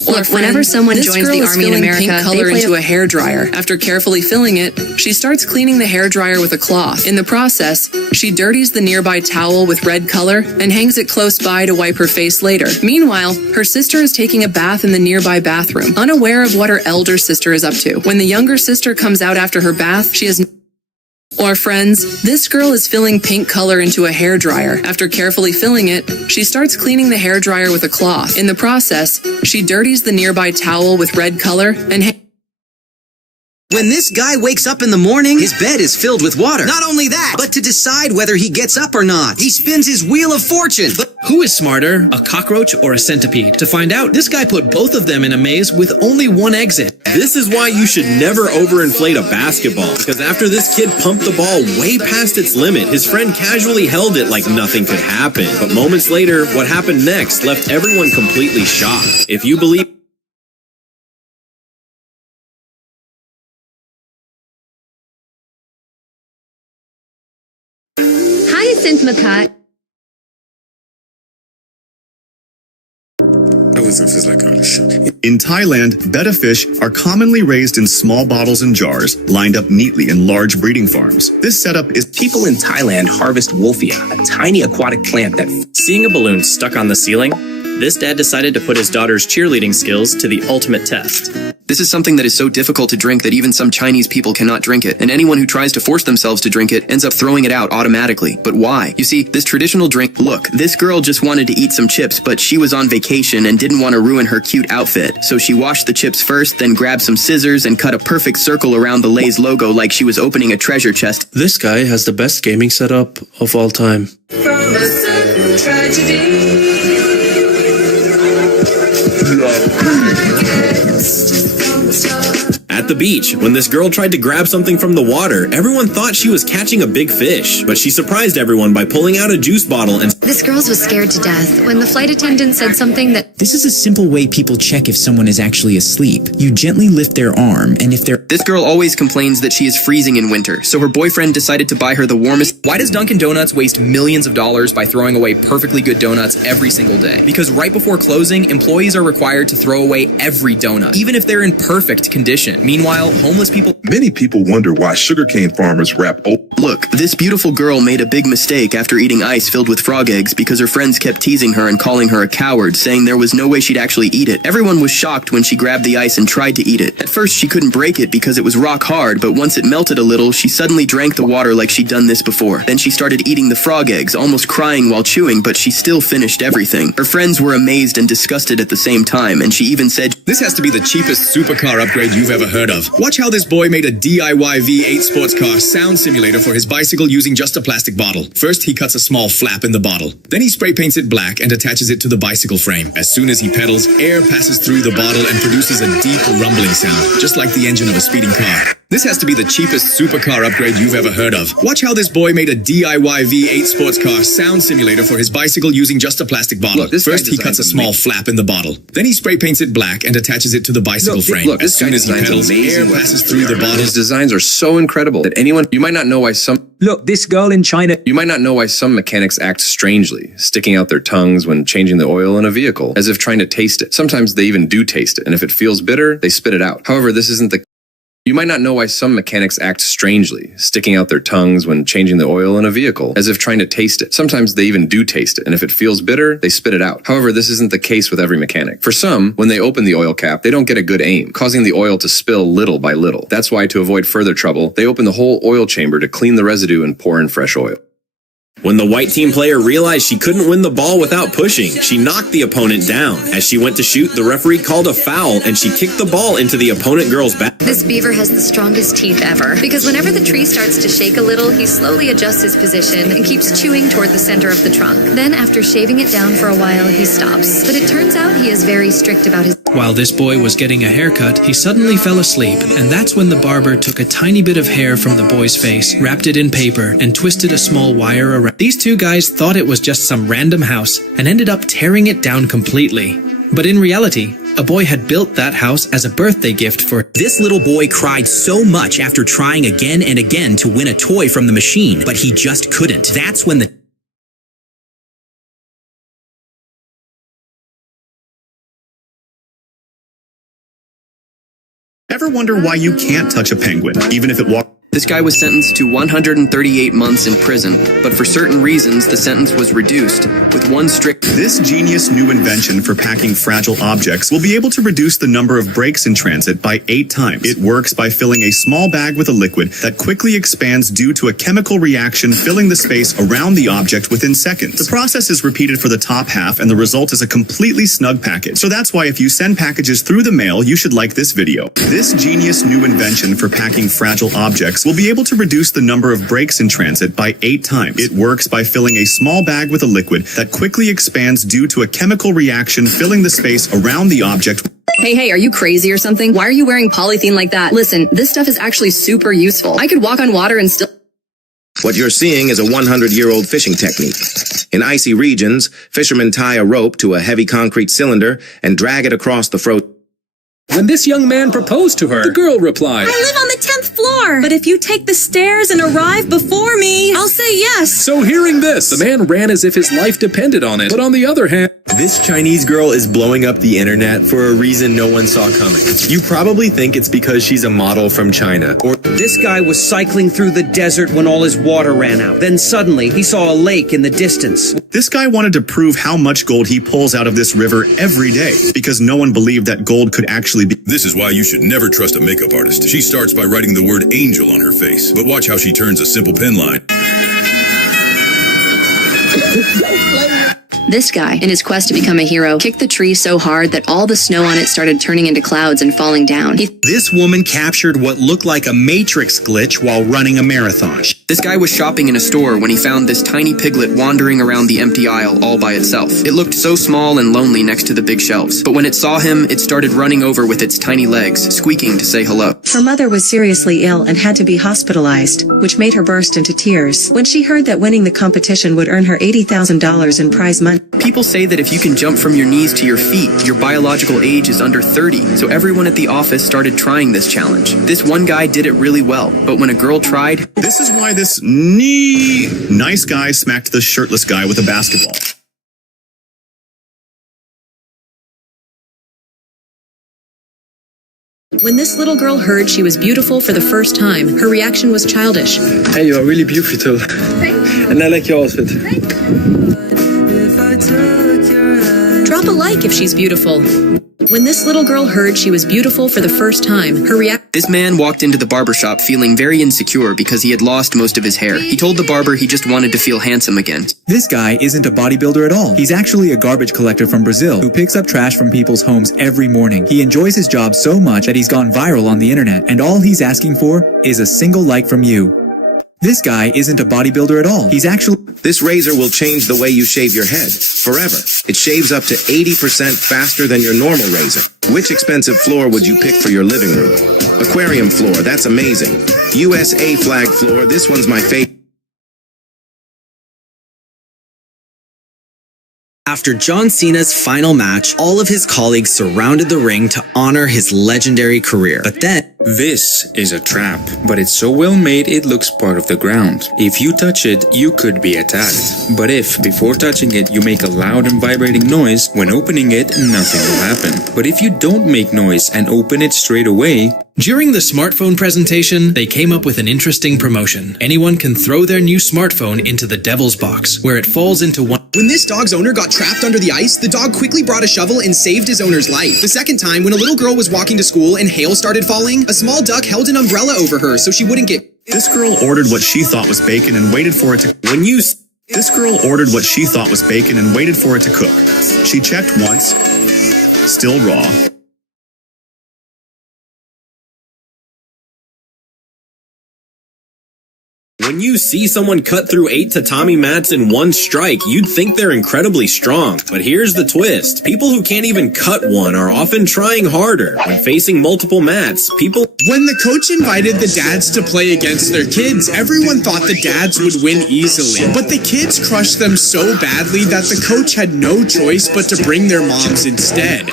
Look, whenever someone joins the Army in America, pink color they play into a hairdryer. After carefully filling it, she starts cleaning the hairdryer with a cloth. In the process, she dirties the nearby towel with red color and hangs it close by to wipe her face later. Meanwhile, her sister is taking a bath in the nearby bathroom, unaware of what her elder sister is up to. When the younger sister comes out after her bath, she has Or friends, this girl is filling pink color into a hairdryer. After carefully filling it, she starts cleaning the hairdryer with a cloth. In the process, she dirties the nearby towel with red color and When this guy wakes up in the morning, his bed is filled with water. Not only that, but to decide whether he gets up or not, he spins his wheel of fortune. But who is smarter, a cockroach or a centipede? To find out, this guy put both of them in a maze with only one exit. This is why you should never overinflate a basketball, because after this kid pumped the ball way past its limit, his friend casually held it like nothing could happen. But moments later, what happened next left everyone completely shocked. If you believe Hyacinth Macaque. In Thailand, betta fish are commonly raised in small bottles and jars, lined up neatly in large breeding farms. This setup is... People in Thailand harvest wolfia, a tiny aquatic plant that... Seeing a balloon stuck on the ceiling, this dad decided to put his daughter's cheerleading skills to the ultimate test. This is something that is so difficult to drink that even some Chinese people cannot drink it, and anyone who tries to force themselves to drink it ends up throwing it out automatically. But why? You see, this traditional drink... Look, this girl just wanted to eat some chips, but she was on vacation and didn't want to ruin her cute outfit. So she washed the chips first, then grabbed some scissors and cut a perfect circle around the Lay's logo like she was opening a treasure chest. This guy has the best gaming setup of all time. From a sudden tragedy. At the beach, when this girl tried to grab something from the water, everyone thought she was catching a big fish, but she surprised everyone by pulling out a juice bottle and... This girl was scared to death when the flight attendant said something that... This is a simple way people check if someone is actually asleep. You gently lift their arm, and if they're... This girl always complains that she is freezing in winter, so her boyfriend decided to buy her the warmest... Why does Dunkin' Donuts waste millions of dollars by throwing away perfectly good donuts every single day? Because right before closing, employees are required to throw away every donut, even if they're in perfect condition. Meanwhile, homeless people... Many people wonder why sugarcane farmers wrap... Look, this beautiful girl made a big mistake after eating ice filled with frog eggs because her friends kept teasing her and calling her a coward, saying there was no way she'd actually eat it. Everyone was shocked when she grabbed the ice and tried to eat it. At first, she couldn't break it because it was rock hard, but once it melted a little, she suddenly drank the water like she'd done this before. Then she started eating the frog eggs, almost crying while chewing, but she still finished everything. Her friends were amazed and disgusted at the same time, and she even said, "This has to be the cheapest supercar upgrade you've ever heard of. Watch how this boy made a DIY V8 sports car sound simulator for his bicycle using just a plastic bottle. First, he cuts a small flap in the bottle. Then he spray paints it black and attaches it to the bicycle frame. As soon as he pedals, air passes through the bottle and produces a deep rumbling sound, just like the engine of a speeding car. This has to be the cheapest supercar upgrade you've ever heard of. Watch how this boy made a DIY V8 sports car sound simulator for his bicycle using just a plastic bottle. First, he cuts a small flap in the bottle. Then he spray paints it black and attaches it to the bicycle frame. As soon as he pedals, air passes through the bottle. His designs are so incredible that anyone... You might not know why some... Look, this girl in China... You might not know why some mechanics act strangely, sticking out their tongues when changing the oil in a vehicle, as if trying to taste it. Sometimes they even do taste it, and if it feels bitter, they spit it out. However, this isn't the... You might not know why some mechanics act strangely, sticking out their tongues when changing the oil in a vehicle, as if trying to taste it. Sometimes they even do taste it, and if it feels bitter, they spit it out. However, this isn't the case with every mechanic. For some, when they open the oil cap, they don't get a good aim, causing the oil to spill little by little. That's why, to avoid further trouble, they open the whole oil chamber to clean the residue and pour in fresh oil. When the white team player realized she couldn't win the ball without pushing, she knocked the opponent down. As she went to shoot, the referee called a foul and she kicked the ball into the opponent girl's back. This beaver has the strongest teeth ever, because whenever the tree starts to shake a little, he slowly adjusts his position and keeps chewing toward the center of the trunk. Then, after shaving it down for a while, he stops. But it turns out he is very strict about his... While this boy was getting a haircut, he suddenly fell asleep, and that's when the barber took a tiny bit of hair from the boy's face, wrapped it in paper, and twisted a small wire around. These two guys thought it was just some random house, and ended up tearing it down completely. But in reality, a boy had built that house as a birthday gift for... This little boy cried so much after trying again and again to win a toy from the machine, but he just couldn't. That's when the... Ever wonder why you can't touch a penguin, even if it walks? This guy was sentenced to 138 months in prison, but for certain reasons, the sentence was reduced, with one strict... This genius new invention for packing fragile objects will be able to reduce the number of breaks in transit by 8 times. It works by filling a small bag with a liquid that quickly expands due to a chemical reaction filling the space around the object within seconds. The process is repeated for the top half, and the result is a completely snug package. So that's why if you send packages through the mail, you should like this video. This genius new invention for packing fragile objects will be able to reduce the number of breaks in transit by 8 times. It works by filling a small bag with a liquid that quickly expands due to a chemical reaction filling the space around the object. Hey, are you crazy or something? Why are you wearing polythene like that? Listen, this stuff is actually super useful. I could walk on water and still... What you're seeing is a 100-year-old fishing technique. In icy regions, fishermen tie a rope to a heavy concrete cylinder and drag it across the frozen... When this young man proposed to her, the girl replied, I live on the 10th floor, but if you take the stairs and arrive before me, I'll say yes. So hearing this, the man ran as if his life depended on it. But on the other hand, this Chinese girl is blowing up the internet for a reason no one saw coming. You probably think it's because she's a model from China, or this guy was cycling through the desert when all his water ran out. Then suddenly, he saw a lake in the distance. This guy wanted to prove how much gold he pulls out of this river every day, because no one believed that gold could actually be... This is why you should never trust a makeup artist. She starts by writing the word angel on her face, but watch how she turns a simple pen line. This guy, in his quest to become a hero, kicked the tree so hard that all the snow on it started turning into clouds and falling down. This woman captured what looked like a Matrix glitch while running a marathon. This guy was shopping in a store when he found this tiny piglet wandering around the empty aisle all by itself. It looked so small and lonely next to the big shelves, but when it saw him, it started running over with its tiny legs, squeaking to say hello. Her mother was seriously ill and had to be hospitalized, which made her burst into tears. When she heard that winning the competition would earn her $80,000 in prize money. People say that if you can jump from your knees to your feet, your biological age is under 30, so everyone at the office started trying this challenge. This one guy did it really well, but when a girl tried... This is why this nice guy smacked the shirtless guy with a basketball. When this little girl heard she was beautiful for the first time, her reaction was childish. Hey, you are really beautiful. And I like your outfit. Drop a like if she's beautiful. When this little girl heard she was beautiful for the first time, her reaction... This man walked into the barbershop feeling very insecure because he had lost most of his hair. He told the barber he just wanted to feel handsome again. This guy isn't a bodybuilder at all. He's actually a garbage collector from Brazil who picks up trash from people's homes every morning. He enjoys his job so much that he's gone viral on the internet, and all he's asking for is a single like from you. This guy isn't a bodybuilder at all. He's actually... This razor will change the way you shave your head, forever. It shaves up to 80% faster than your normal razor. Which expensive floor would you pick for your living room? Aquarium floor, that's amazing. USA flag floor, this one's my favorite. After John Cena's final match, all of his colleagues surrounded the ring to honor his legendary career. But then... This is a trap, but it's so well made it looks part of the ground. If you touch it, you could be attacked. But if, before touching it, you make a loud and vibrating noise, when opening it, nothing will happen. But if you don't make noise and open it straight away... During the smartphone presentation, they came up with an interesting promotion. Anyone can throw their new smartphone into the devil's box, where it falls into one... When this dog's owner got trapped under the ice, the dog quickly brought a shovel and saved his owner's life. The second time, when a little girl was walking to school and hail started falling, a small duck held an umbrella over her so she wouldn't get... This girl ordered what she thought was bacon and waited for it to... This girl ordered what she thought was bacon and waited for it to cook. She checked once, still raw. When you see someone cut through 8 tatami mats in one strike, you'd think they're incredibly strong. But here's the twist. People who can't even cut one are often trying harder. When facing multiple mats, When the coach invited the dads to play against their kids, everyone thought the dads would win easily. But the kids crushed them so badly that the coach had no choice but to bring their moms instead.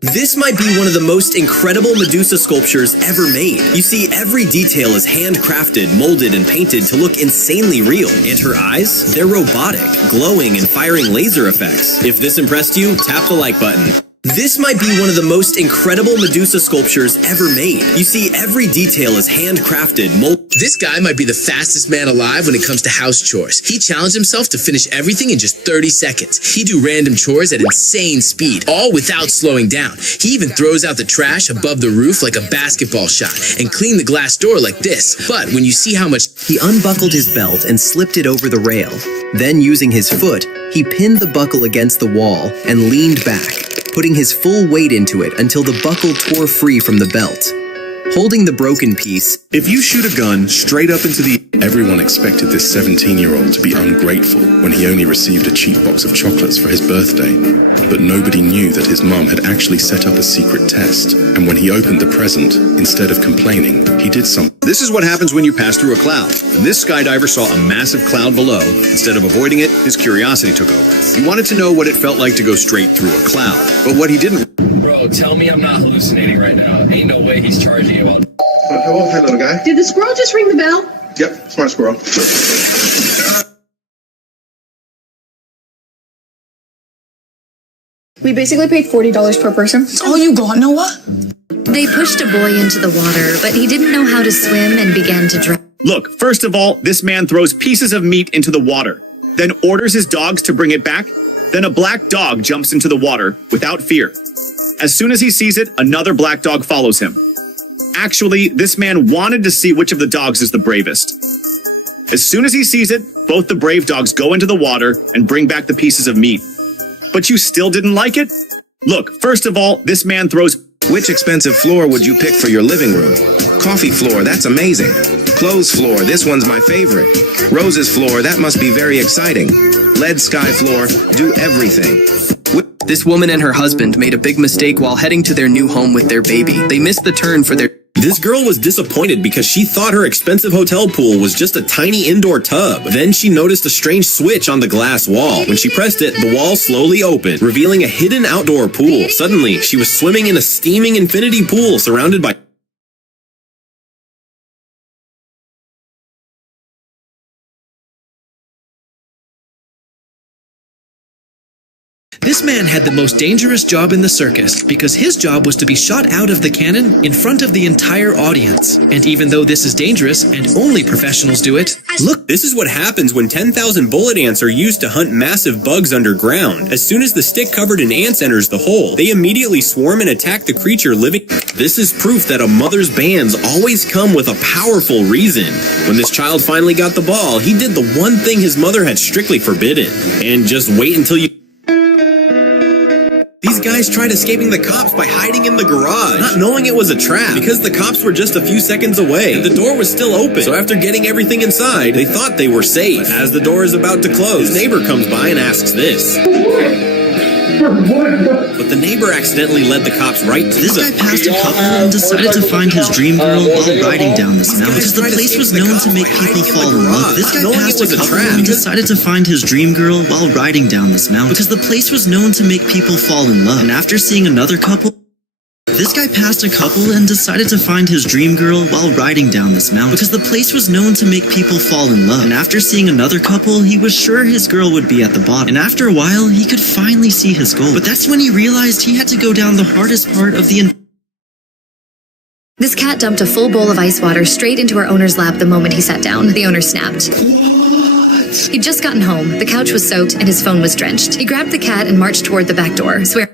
This might be one of the most incredible Medusa sculptures ever made. You see, every detail is handcrafted, molded, and painted to look insanely real. And her eyes? They're robotic, glowing, and firing laser effects. If this impressed you, tap the like button. This might be one of the most incredible Medusa sculptures ever made. You see, every detail is handcrafted, molded. This guy might be the fastest man alive when it comes to house chores. He challenged himself to finish everything in just 30 seconds. He do random chores at insane speed, all without slowing down. He even throws out the trash above the roof like a basketball shot and cleaned the glass door like this. But when you see how much... He unbuckled his belt and slipped it over the rail. Then, using his foot, he pinned the buckle against the wall and leaned back, putting his full weight into it until the buckle tore free from the belt. Holding the broken piece, if you shoot a gun straight up into the... Everyone expected this 17-year-old to be ungrateful when he only received a cheap box of chocolates for his birthday. But nobody knew that his mum had actually set up a secret test. And when he opened the present, instead of complaining, he did something. This is what happens when you pass through a cloud. When this skydiver saw a massive cloud below, instead of avoiding it, his curiosity took over. He wanted to know what it felt like to go straight through a cloud. But what he didn't... Bro, tell me I'm not hallucinating right now. Ain't no way he's charging about... Okay, little guy. Did the squirrel just ring the bell? Yep, smart squirrel. We basically paid $40 per person. That's all you got, Noah? They pushed a boy into the water, but he didn't know how to swim and began to drown. Look, first of all, this man throws pieces of meat into the water, then orders his dogs to bring it back. Then a black dog jumps into the water without fear. As soon as he sees it, another black dog follows him. Actually, this man wanted to see which of the dogs is the bravest. As soon as he sees it, both the brave dogs go into the water and bring back the pieces of meat. But you still didn't like it? Look, first of all, this man throws... Which expensive floor would you pick for your living room? Coffee floor, that's amazing. Clothes floor, this one's my favorite. Roses floor, that must be very exciting. Lead sky floor, do everything. This woman and her husband made a big mistake while heading to their new home with their baby. They missed the turn for their... This girl was disappointed because she thought her expensive hotel pool was just a tiny indoor tub. Then she noticed a strange switch on the glass wall. When she pressed it, the wall slowly opened, revealing a hidden outdoor pool. Suddenly, she was swimming in a steaming infinity pool surrounded by... This man had the most dangerous job in the circus because his job was to be shot out of the cannon in front of the entire audience. And even though this is dangerous and only professionals do it, look, this is what happens when 10,000 bullet ants are used to hunt massive bugs underground. As soon as the stick covered in ants enters the hole, they immediately swarm and attack the creature living. This is proof that a mother's bands always come with a powerful reason. When this child finally got the ball, he did the one thing his mother had strictly forbidden. And just wait until you... These guys tried escaping the cops by hiding in the garage, not knowing it was a trap, because the cops were just a few seconds away, and the door was still open. So after getting everything inside, they thought they were safe. But as the door is about to close, his neighbor comes by and asks this. But the neighbor accidentally led the cops right to This guy passed a couple and decided to find his dream girl while riding down this mountain because the place was known to make people fall in love. This guy passed a couple and decided to find his dream girl while riding down this mountain because the place was known to make people fall in love. And after seeing another couple... This guy passed a couple and decided to find his dream girl while riding down this mountain because the place was known to make people fall in love. And after seeing another couple, he was sure his girl would be at the bottom. And after a while, he could finally see his goal. But that's when he realized he had to go down the hardest part of the... This cat dumped a full bowl of ice water straight into her owner's lap the moment he sat down. The owner snapped. He'd just gotten home, the couch was soaked, and his phone was drenched. He grabbed the cat and marched toward the back door, swearing...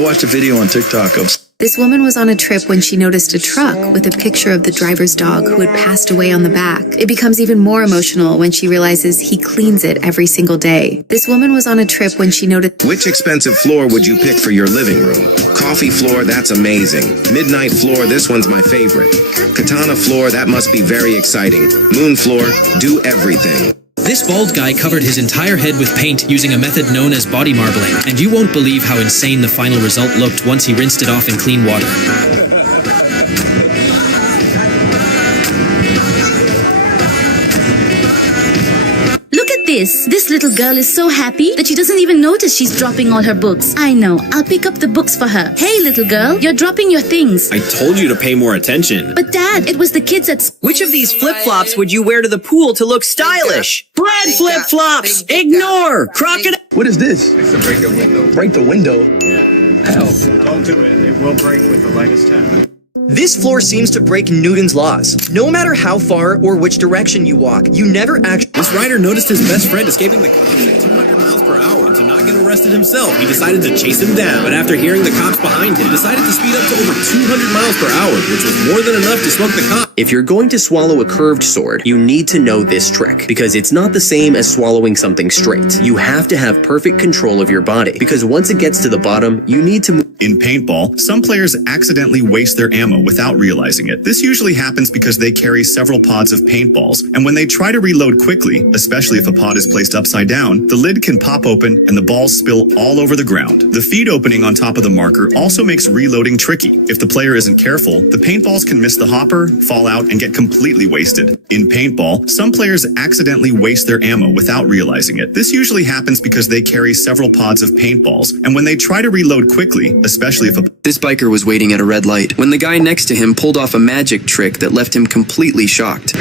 I watched a video on TikTok of This woman was on a trip when she noticed a truck with a picture of the driver's dog who had passed away on the back. It becomes even more emotional when she realizes he cleans it every single day. This woman was on a trip when she noticed... Which expensive floor would you pick for your living room? Coffee floor, that's amazing. Midnight floor, this one's my favorite. Katana floor, that must be very exciting. Moon floor, do everything. This bald guy covered his entire head with paint using a method known as body marbling, and you won't believe how insane the final result looked once he rinsed it off in clean water. This little girl is so happy that she doesn't even notice she's dropping all her books. I know, I'll pick up the books for her. Hey, little girl, you're dropping your things. I told you to pay more attention. But Dad, it was the kids at school. Which of these flip-flops would you wear to the pool to look stylish? Bread flip-flops! Ignore! Crocodile! What is this? It's to break the window. Break the window? Hell. Don't do it. It will break with the lightest tap. This floor seems to break Newton's laws. No matter how far or which direction you walk, you never actually... This rider noticed his best friend escaping the cops at 200 miles per hour. To not get arrested himself, he decided to chase him down. But after hearing the cops behind him, he decided to speed up to over 200 miles per hour, which was more than enough to smoke the cop. If you're going to swallow a curved sword, you need to know this trick, because it's not the same as swallowing something straight. You have to have perfect control of your body, because once it gets to the bottom, you need to... In paintball, some players accidentally waste their ammo without realizing it. This usually happens because they carry several pods of paintballs, and when they try to reload quickly, especially if a pod is placed upside down, the lid can pop open and the balls spill all over the ground. The feed opening on top of the marker also makes reloading tricky. If the player isn't careful, the paintballs can miss the hopper, fall out, and get completely wasted. In paintball, some players accidentally waste their ammo without realizing it. This usually happens because they carry several pods of paintballs, and when they try to reload quickly, especially if a... This biker was waiting at a red light when the guy next to him pulled off a magic trick that left him completely shocked.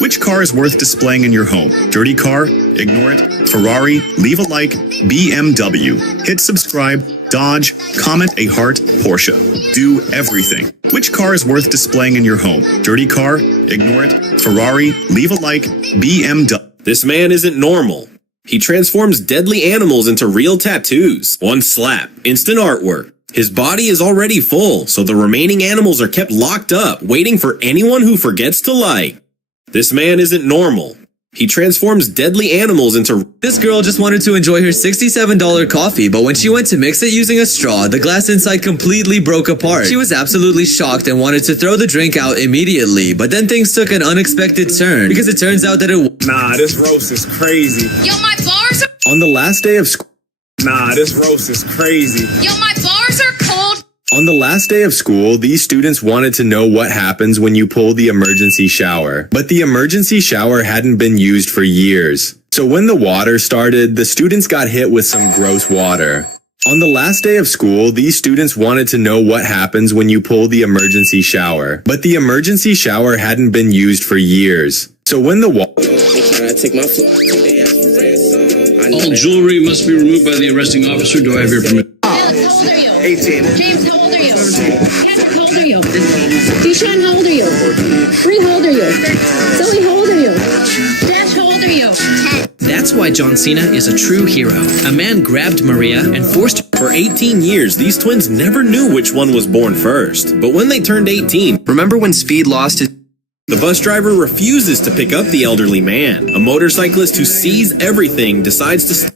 Which car is worth displaying in your home? Dirty car? Ignore it. Ferrari? Leave a like. BMW? Hit subscribe. Dodge? Comment a heart. Porsche? Do everything. Which car is worth displaying in your home? Dirty car? Ignore it. Ferrari? Leave a like. BMW? This man isn't normal. He transforms deadly animals into real tattoos. One slap, instant artwork. His body is already full, so the remaining animals are kept locked up, waiting for anyone who forgets to like. This man isn't normal. He transforms deadly animals into... This girl just wanted to enjoy her $67 coffee, but when she went to mix it using a straw, the glass inside completely broke apart. She was absolutely shocked and wanted to throw the drink out immediately, but then things took an unexpected turn, because it turns out that it... Nah, this roast is crazy. Yo, my bars are... On the last day of school... Nah, this roast is crazy. Yo, my bars are cold. On the last day of school, these students wanted to know what happens when you pull the emergency shower. But the emergency shower hadn't been used for years. So when the water started, the students got hit with some gross water. On the last day of school, these students wanted to know what happens when you pull the emergency shower. But the emergency shower hadn't been used for years. So when the All jewelry must be removed by the arresting officer. Do I have your permission? 18. James, how old are you? Kat, how old are you? Deshaun, how old are you? Bree, how old are you? Zoe, how old are you? Dash, how old are you? 10. That's why John Cena is a true hero. A man grabbed Maria and forced... For 18 years, these twins never knew which one was born first. But when they turned 18... Remember when Speed lost his... The bus driver refuses to pick up the elderly man. A motorcyclist who sees everything decides to...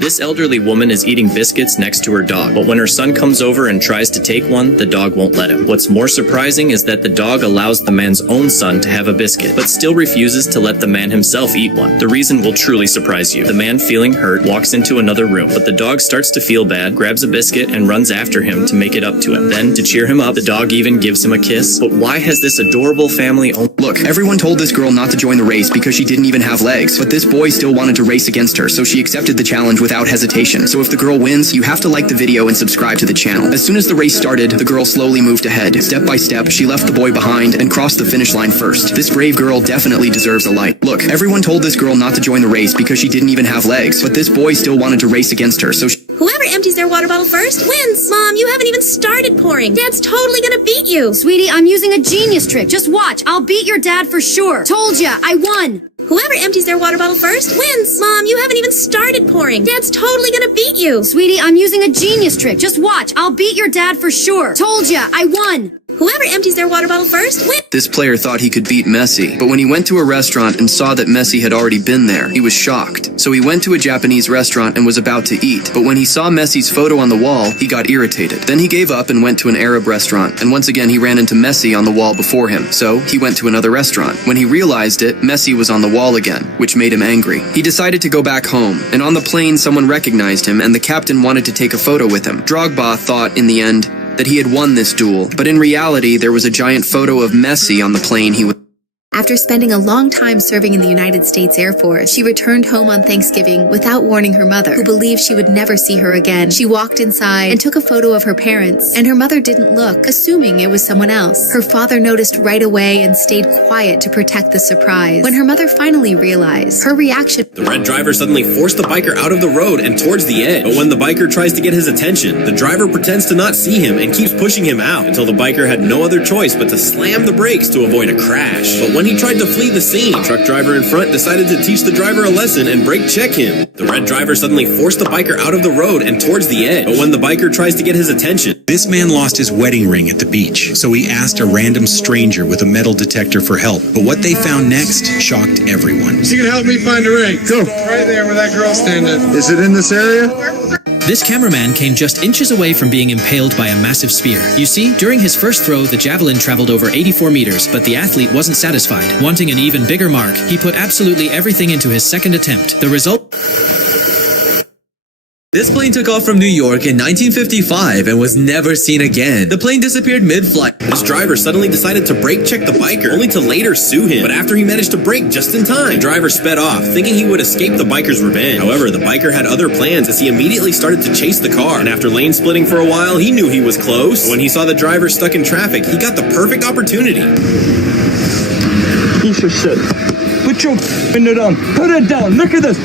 This elderly woman is eating biscuits next to her dog, but when her son comes over and tries to take one, the dog won't let him. What's more surprising is that the dog allows the man's own son to have a biscuit, but still refuses to let the man himself eat one. The reason will truly surprise you. The man, feeling hurt, walks into another room, but the dog starts to feel bad, grabs a biscuit, and runs after him to make it up to him. Then, to cheer him up, the dog even gives him a kiss. But why has this adorable family... Look, everyone told this girl not to join the race because she didn't even have legs, but this boy still wanted to race against her, so she accepted the challenge without without hesitation. So if the girl wins, you have to like the video and subscribe to the channel. As soon as the race started, the girl slowly moved ahead. Step by step, she left the boy behind and crossed the finish line first. This brave girl definitely deserves a like. Look, everyone told this girl not to join the race because she didn't even have legs, but this boy still wanted to race against her, so Whoever empties their water bottle first wins. Mom, you haven't even started pouring. Dad's totally gonna beat you. Sweetie, I'm using a genius trick. Just watch. I'll beat your dad for sure. Told ya, I won. Whoever empties their water bottle first wins. Mom, you haven't even started pouring. Dad's totally gonna beat you. Sweetie, I'm using a genius trick. Just watch. I'll beat your dad for sure. Told ya, I won. Whoever empties their water bottle first wins. this player thought he could beat Messi. But when he went to a restaurant and saw that Messi had already been there, he was shocked. So he went to a Japanese restaurant and was about to eat. But when he saw Messi's photo on the wall, he got irritated. Then he gave up and went to an Arab restaurant. And once again, he ran into Messi on the wall before him. So he went to another restaurant. When he realized it, Messi was on the wall again, which made him angry. He decided to go back home. And on the plane, someone recognized him and the captain wanted to take a photo with him. Drogba thought, in the end, that he had won this duel. But in reality, there was a giant photo of Messi on the plane he was. After spending a long time serving in the United States Air Force, she returned home on Thanksgiving without warning her mother, who believed she would never see her again. She walked inside and took a photo of her parents, and her mother didn't look, assuming it was someone else. Her father noticed right away and stayed quiet to protect the surprise. When her mother finally realized, her reaction... The red driver suddenly forced the biker out of the road and towards the edge. But when the biker tries to get his attention, the driver pretends to not see him and keeps pushing him out until the biker had no other choice but to slam the brakes to avoid a crash. But when he tried to flee the scene, the truck driver in front decided to teach the driver a lesson and brake check him. The red driver suddenly forced the biker out of the road and towards the edge. But when the biker tries to get his attention... This man lost his wedding ring at the beach, so he asked a random stranger with a metal detector for help. But what they found next shocked everyone. You can help me find a ring. Go. Right there where that girl's standing. Is it in this area? This cameraman came just inches away from being impaled by a massive spear. You see, during his first throw, the javelin traveled over 84 meters, but the athlete wasn't satisfied. Wanting an even bigger mark, he put absolutely everything into his second attempt. The result... This plane took off from New York in 1955 and was never seen again. The plane disappeared mid-flight. This driver suddenly decided to brake check the biker, only to later sue him. But after he managed to brake just in time, the driver sped off, thinking he would escape the biker's revenge. However, the biker had other plans as he immediately started to chase the car. And after lane splitting for a while, he knew he was close. But when he saw the driver stuck in traffic, he got the perfect opportunity. Piece of shit. Put your it on. Put it down. Look at this.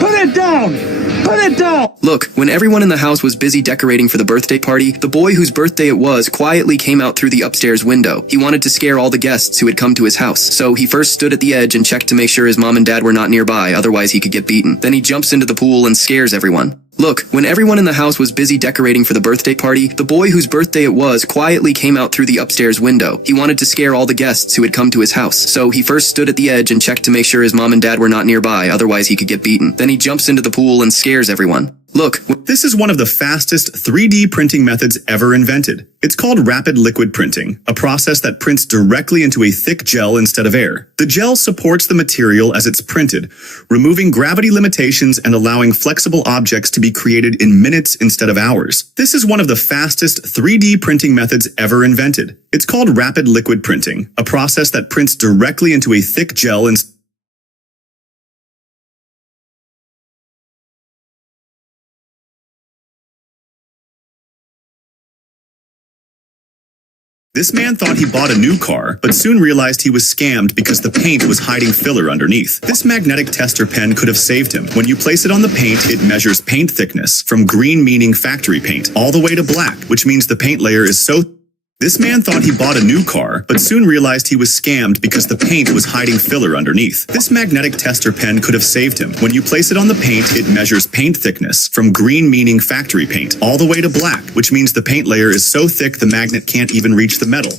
Put it down. Put it down! Look, when everyone in the house was busy decorating for the birthday party, the boy whose birthday it was quietly came out through the upstairs window. He wanted to scare all the guests who had come to his house. So he first stood at the edge and checked to make sure his mom and dad were not nearby, otherwise he could get beaten. Then he jumps into the pool and scares everyone. Look, when everyone in the house was busy decorating for the birthday party, the boy whose birthday it was quietly came out through the upstairs window. He wanted to scare all the guests who had come to his house. So he first stood at the edge and checked to make sure his mom and dad were not nearby, otherwise he could get beaten. Then he jumps into the pool and scares everyone. Look, this is one of the fastest 3D printing methods ever invented. It's called rapid liquid printing, a process that prints directly into a thick gel instead of air. The gel supports the material as it's printed, removing gravity limitations and allowing flexible objects to be created in minutes instead of hours. This is one of the fastest 3D printing methods ever invented. It's called rapid liquid printing, a process that prints directly into a thick gel instead. This man thought he bought a new car, but soon realized he was scammed because the paint was hiding filler underneath. This magnetic tester pen could have saved him. When you place it on the paint, it measures paint thickness, from green meaning factory paint, all the way to black, which means the paint layer is so... This man thought he bought a new car, but soon realized he was scammed because the paint was hiding filler underneath. This magnetic tester pen could have saved him. When you place it on the paint, it measures paint thickness, from green meaning factory paint, all the way to black, which means the paint layer is so thick the magnet can't even reach the metal.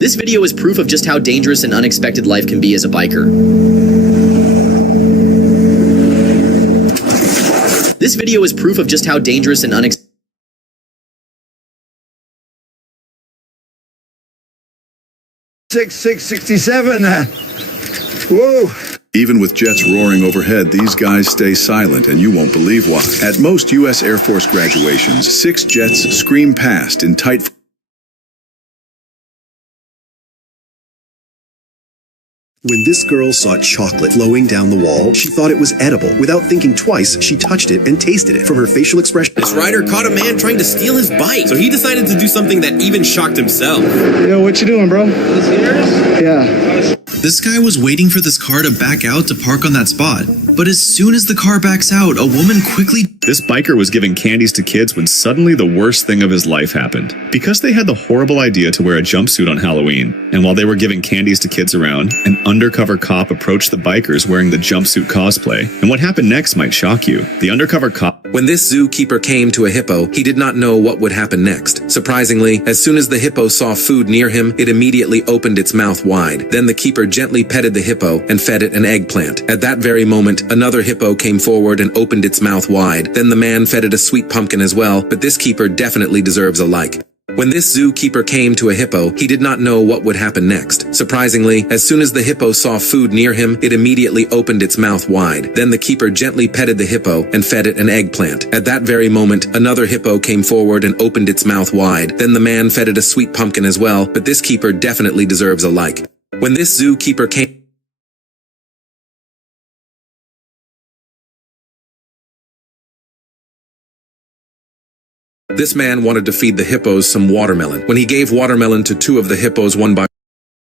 This video is proof of just how dangerous and unexpected life can be as a biker. This video is proof of just how dangerous and unexpected... 6667. Whoa. Even with jets roaring overhead, these guys stay silent, and you won't believe why. At most U.S. Air Force graduations, 6 jets scream past in tight... When this girl saw chocolate flowing down the wall, she thought it was edible. Without thinking twice, she touched it and tasted it. From her facial expression, This rider caught a man trying to steal his bike, so he decided to do something that even shocked himself. Yo, what you doing, bro? This yours? Yeah. This guy was waiting for this car to back out to park on that spot. But as soon as the car backs out, a woman quickly... This biker was giving candies to kids when suddenly the worst thing of his life happened. Because they had the horrible idea to wear a jumpsuit on Halloween, and while they were giving candies to kids around, an undercover cop approached the bikers wearing the jumpsuit cosplay. And what happened next might shock you. The undercover cop... When this zookeeper came to a hippo, he did not know what would happen next. Surprisingly, as soon as the hippo saw food near him, it immediately opened its mouth wide. Then the keeper gently petted the hippo and fed it an eggplant. At that very moment, another hippo came forward and opened its mouth wide. Then the man fed it a sweet pumpkin as well, but this keeper definitely deserves a like. When this zookeeper came to a hippo, he did not know what would happen next. Surprisingly, as soon as the hippo saw food near him, it immediately opened its mouth wide. Then the keeper gently petted the hippo and fed it an eggplant. At that very moment, another hippo came forward and opened its mouth wide. Then the man fed it a sweet pumpkin as well, but this keeper definitely deserves a like. When this zookeeper came... This man wanted to feed the hippos some watermelon. When he gave watermelon to two of the hippos one by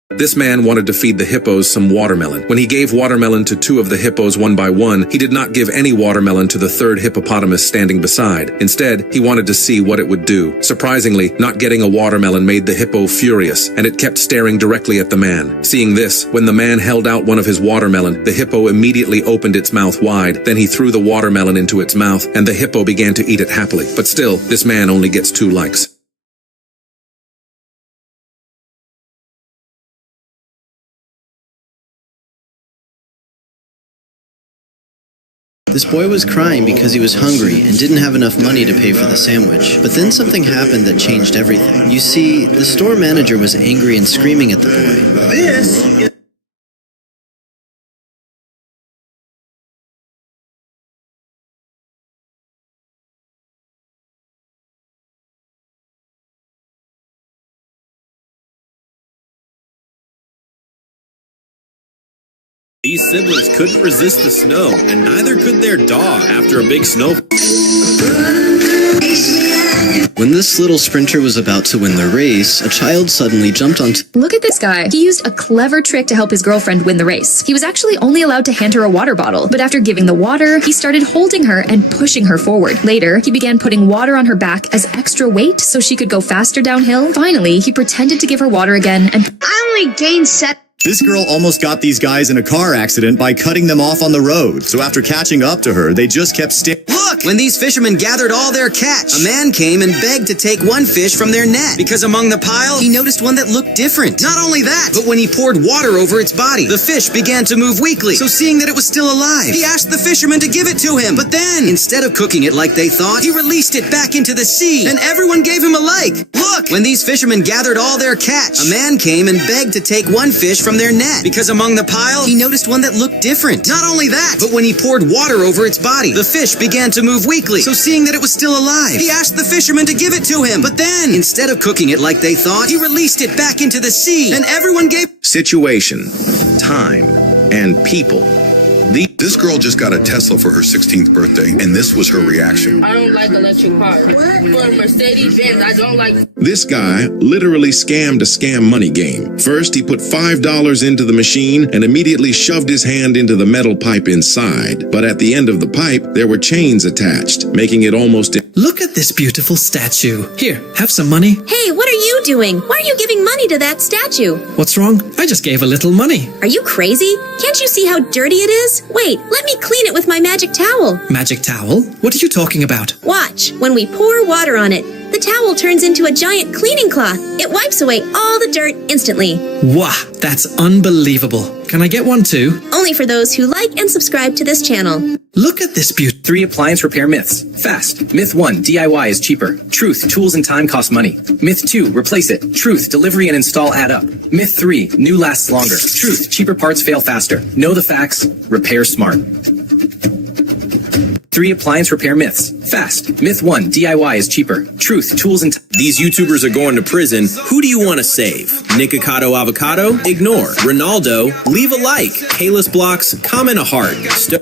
This man wanted to feed the hippos some watermelon. When he gave watermelon to two of the hippos one by one, he did not give any watermelon to the third hippopotamus standing beside. Instead, he wanted to see what it would do. Surprisingly, not getting a watermelon made the hippo furious, and it kept staring directly at the man. Seeing this, when the man held out one of his watermelon, the hippo immediately opened its mouth wide. Then he threw the watermelon into its mouth, and the hippo began to eat it happily. But still, this man only gets 2 likes. This boy was crying because he was hungry and didn't have enough money to pay for the sandwich. But then something happened that changed everything. You see, the store manager was angry and screaming at the boy. This These siblings couldn't resist the snow, and neither could their dog after a big snowfall. When this little sprinter was about to win the race, a child suddenly jumped onto... Look at this guy. He used a clever trick to help his girlfriend win the race. He was actually only allowed to hand her a water bottle, but after giving the water, he started holding her and pushing her forward. Later, he began putting water on her back as extra weight so she could go faster downhill. Finally, he pretended to give her water again and... I only gained 7... This girl almost got these guys in a car accident by cutting them off on the road. So after catching up to her, they just kept Look! When these fishermen gathered all their catch, a man came and begged to take one fish from their net. Because among the pile, he noticed one that looked different. Not only that, but when he poured water over its body, the fish began to move weakly. So seeing that it was still alive, he asked the fisherman to give it to him. But then, instead of cooking it like they thought, he released it back into the sea. And everyone gave him a like. Look! When these fishermen gathered all their catch, a man came and begged to take one fish from their net. Because among the pile, he noticed one that looked different. Not only that, but when he poured water over its body, the fish began to move weakly. So seeing that it was still alive, he asked the fisherman to give it to him. But then, instead of cooking it like they thought, he released it back into the sea. And everyone gave... Situation, time, and people. This girl just got a Tesla for her 16th birthday, and this was her reaction. I don't like electric cars. For a Mercedes-Benz, I don't like... This guy literally scammed a scam money game. First, he put $5 into the machine and immediately shoved his hand into the metal pipe inside. But at the end of the pipe, there were chains attached, making it almost... Look at this beautiful statue. Here, have some money. Hey, what are you doing? Why are you giving money to that statue? What's wrong? I just gave a little money. Are you crazy? Can't you see how dirty it is? Wait, let me clean it with my magic towel. Magic towel? What are you talking about? Watch. When we pour water on it, the towel turns into a giant cleaning cloth. It wipes away all the dirt instantly. Wow, that's unbelievable. Can I get one too? Only for those who like and subscribe to this channel. Look at this beauty. 3 appliance repair myths. Fast. Myth 1, DIY is cheaper. Truth, tools and time cost money. Myth 2, replace it. Truth, delivery and install add up. Myth 3, new lasts longer. Truth, cheaper parts fail faster. Know the facts, repair smart. 3 appliance repair myths. Fast. Myth 1, DIY is cheaper. Truth, tools and... These YouTubers are going to prison. Who do you want to save? Nikocado Avocado? Ignore. Ronaldo? Leave a like. Kalis Blocks? Comment a heart.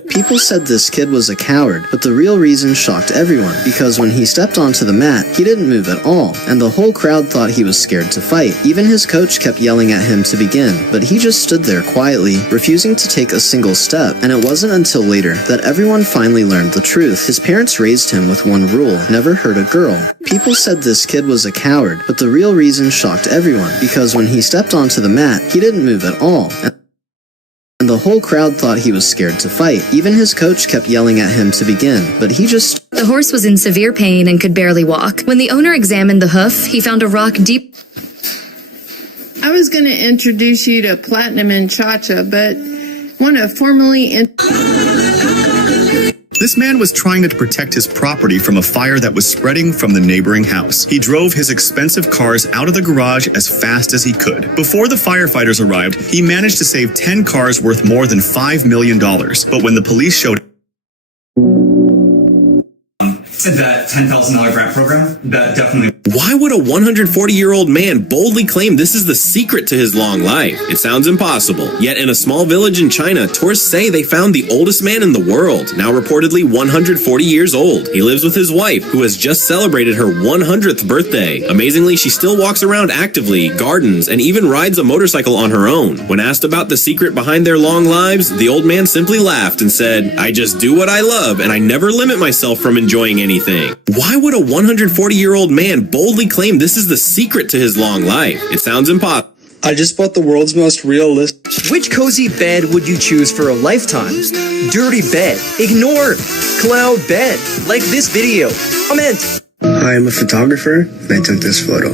People said this kid was a coward, but the real reason shocked everyone, because when he stepped onto the mat, he didn't move at all, and the whole crowd thought he was scared to fight. Even his coach kept yelling at him to begin, but he just stood there quietly, refusing to take a single step, and it wasn't until later that everyone finally learned the truth. His parents raised him with one rule: never hurt a girl. People said this kid was a coward, but the real reason shocked everyone, because when he stepped onto the mat, he didn't move at all, and the whole crowd thought he was scared to fight. Even his coach kept yelling at him to begin, but he just... The horse was in severe pain and could barely walk. When the owner examined the hoof, he found a rock deep... I was going to introduce you to Platinum and Cha-Cha, but want to formally... This man was trying to protect his property from a fire that was spreading from the neighboring house. He drove his expensive cars out of the garage as fast as he could. Before the firefighters arrived, he managed to save 10 cars worth more than $5 million. But when the police showed that $10,000 grant program, that definitely... Why would a 140-year-old man boldly claim this is the secret to his long life? It sounds impossible. Yet in a small village in China, tourists say they found the oldest man in the world, now reportedly 140 years old. He lives with his wife, who has just celebrated her 100th birthday. Amazingly, she still walks around actively, gardens, and even rides a motorcycle on her own. When asked about the secret behind their long lives, the old man simply laughed and said, "I just do what I love, and I never limit myself from enjoying anything." Why would a 140-year-old man boldly claim this is the secret to his long life? It sounds impossible. I just bought the world's most realistic... Which cozy bed would you choose for a lifetime? Dirty bed. Ignore. Cloud bed. Like this video. Comment. I am a photographer, and I took this photo.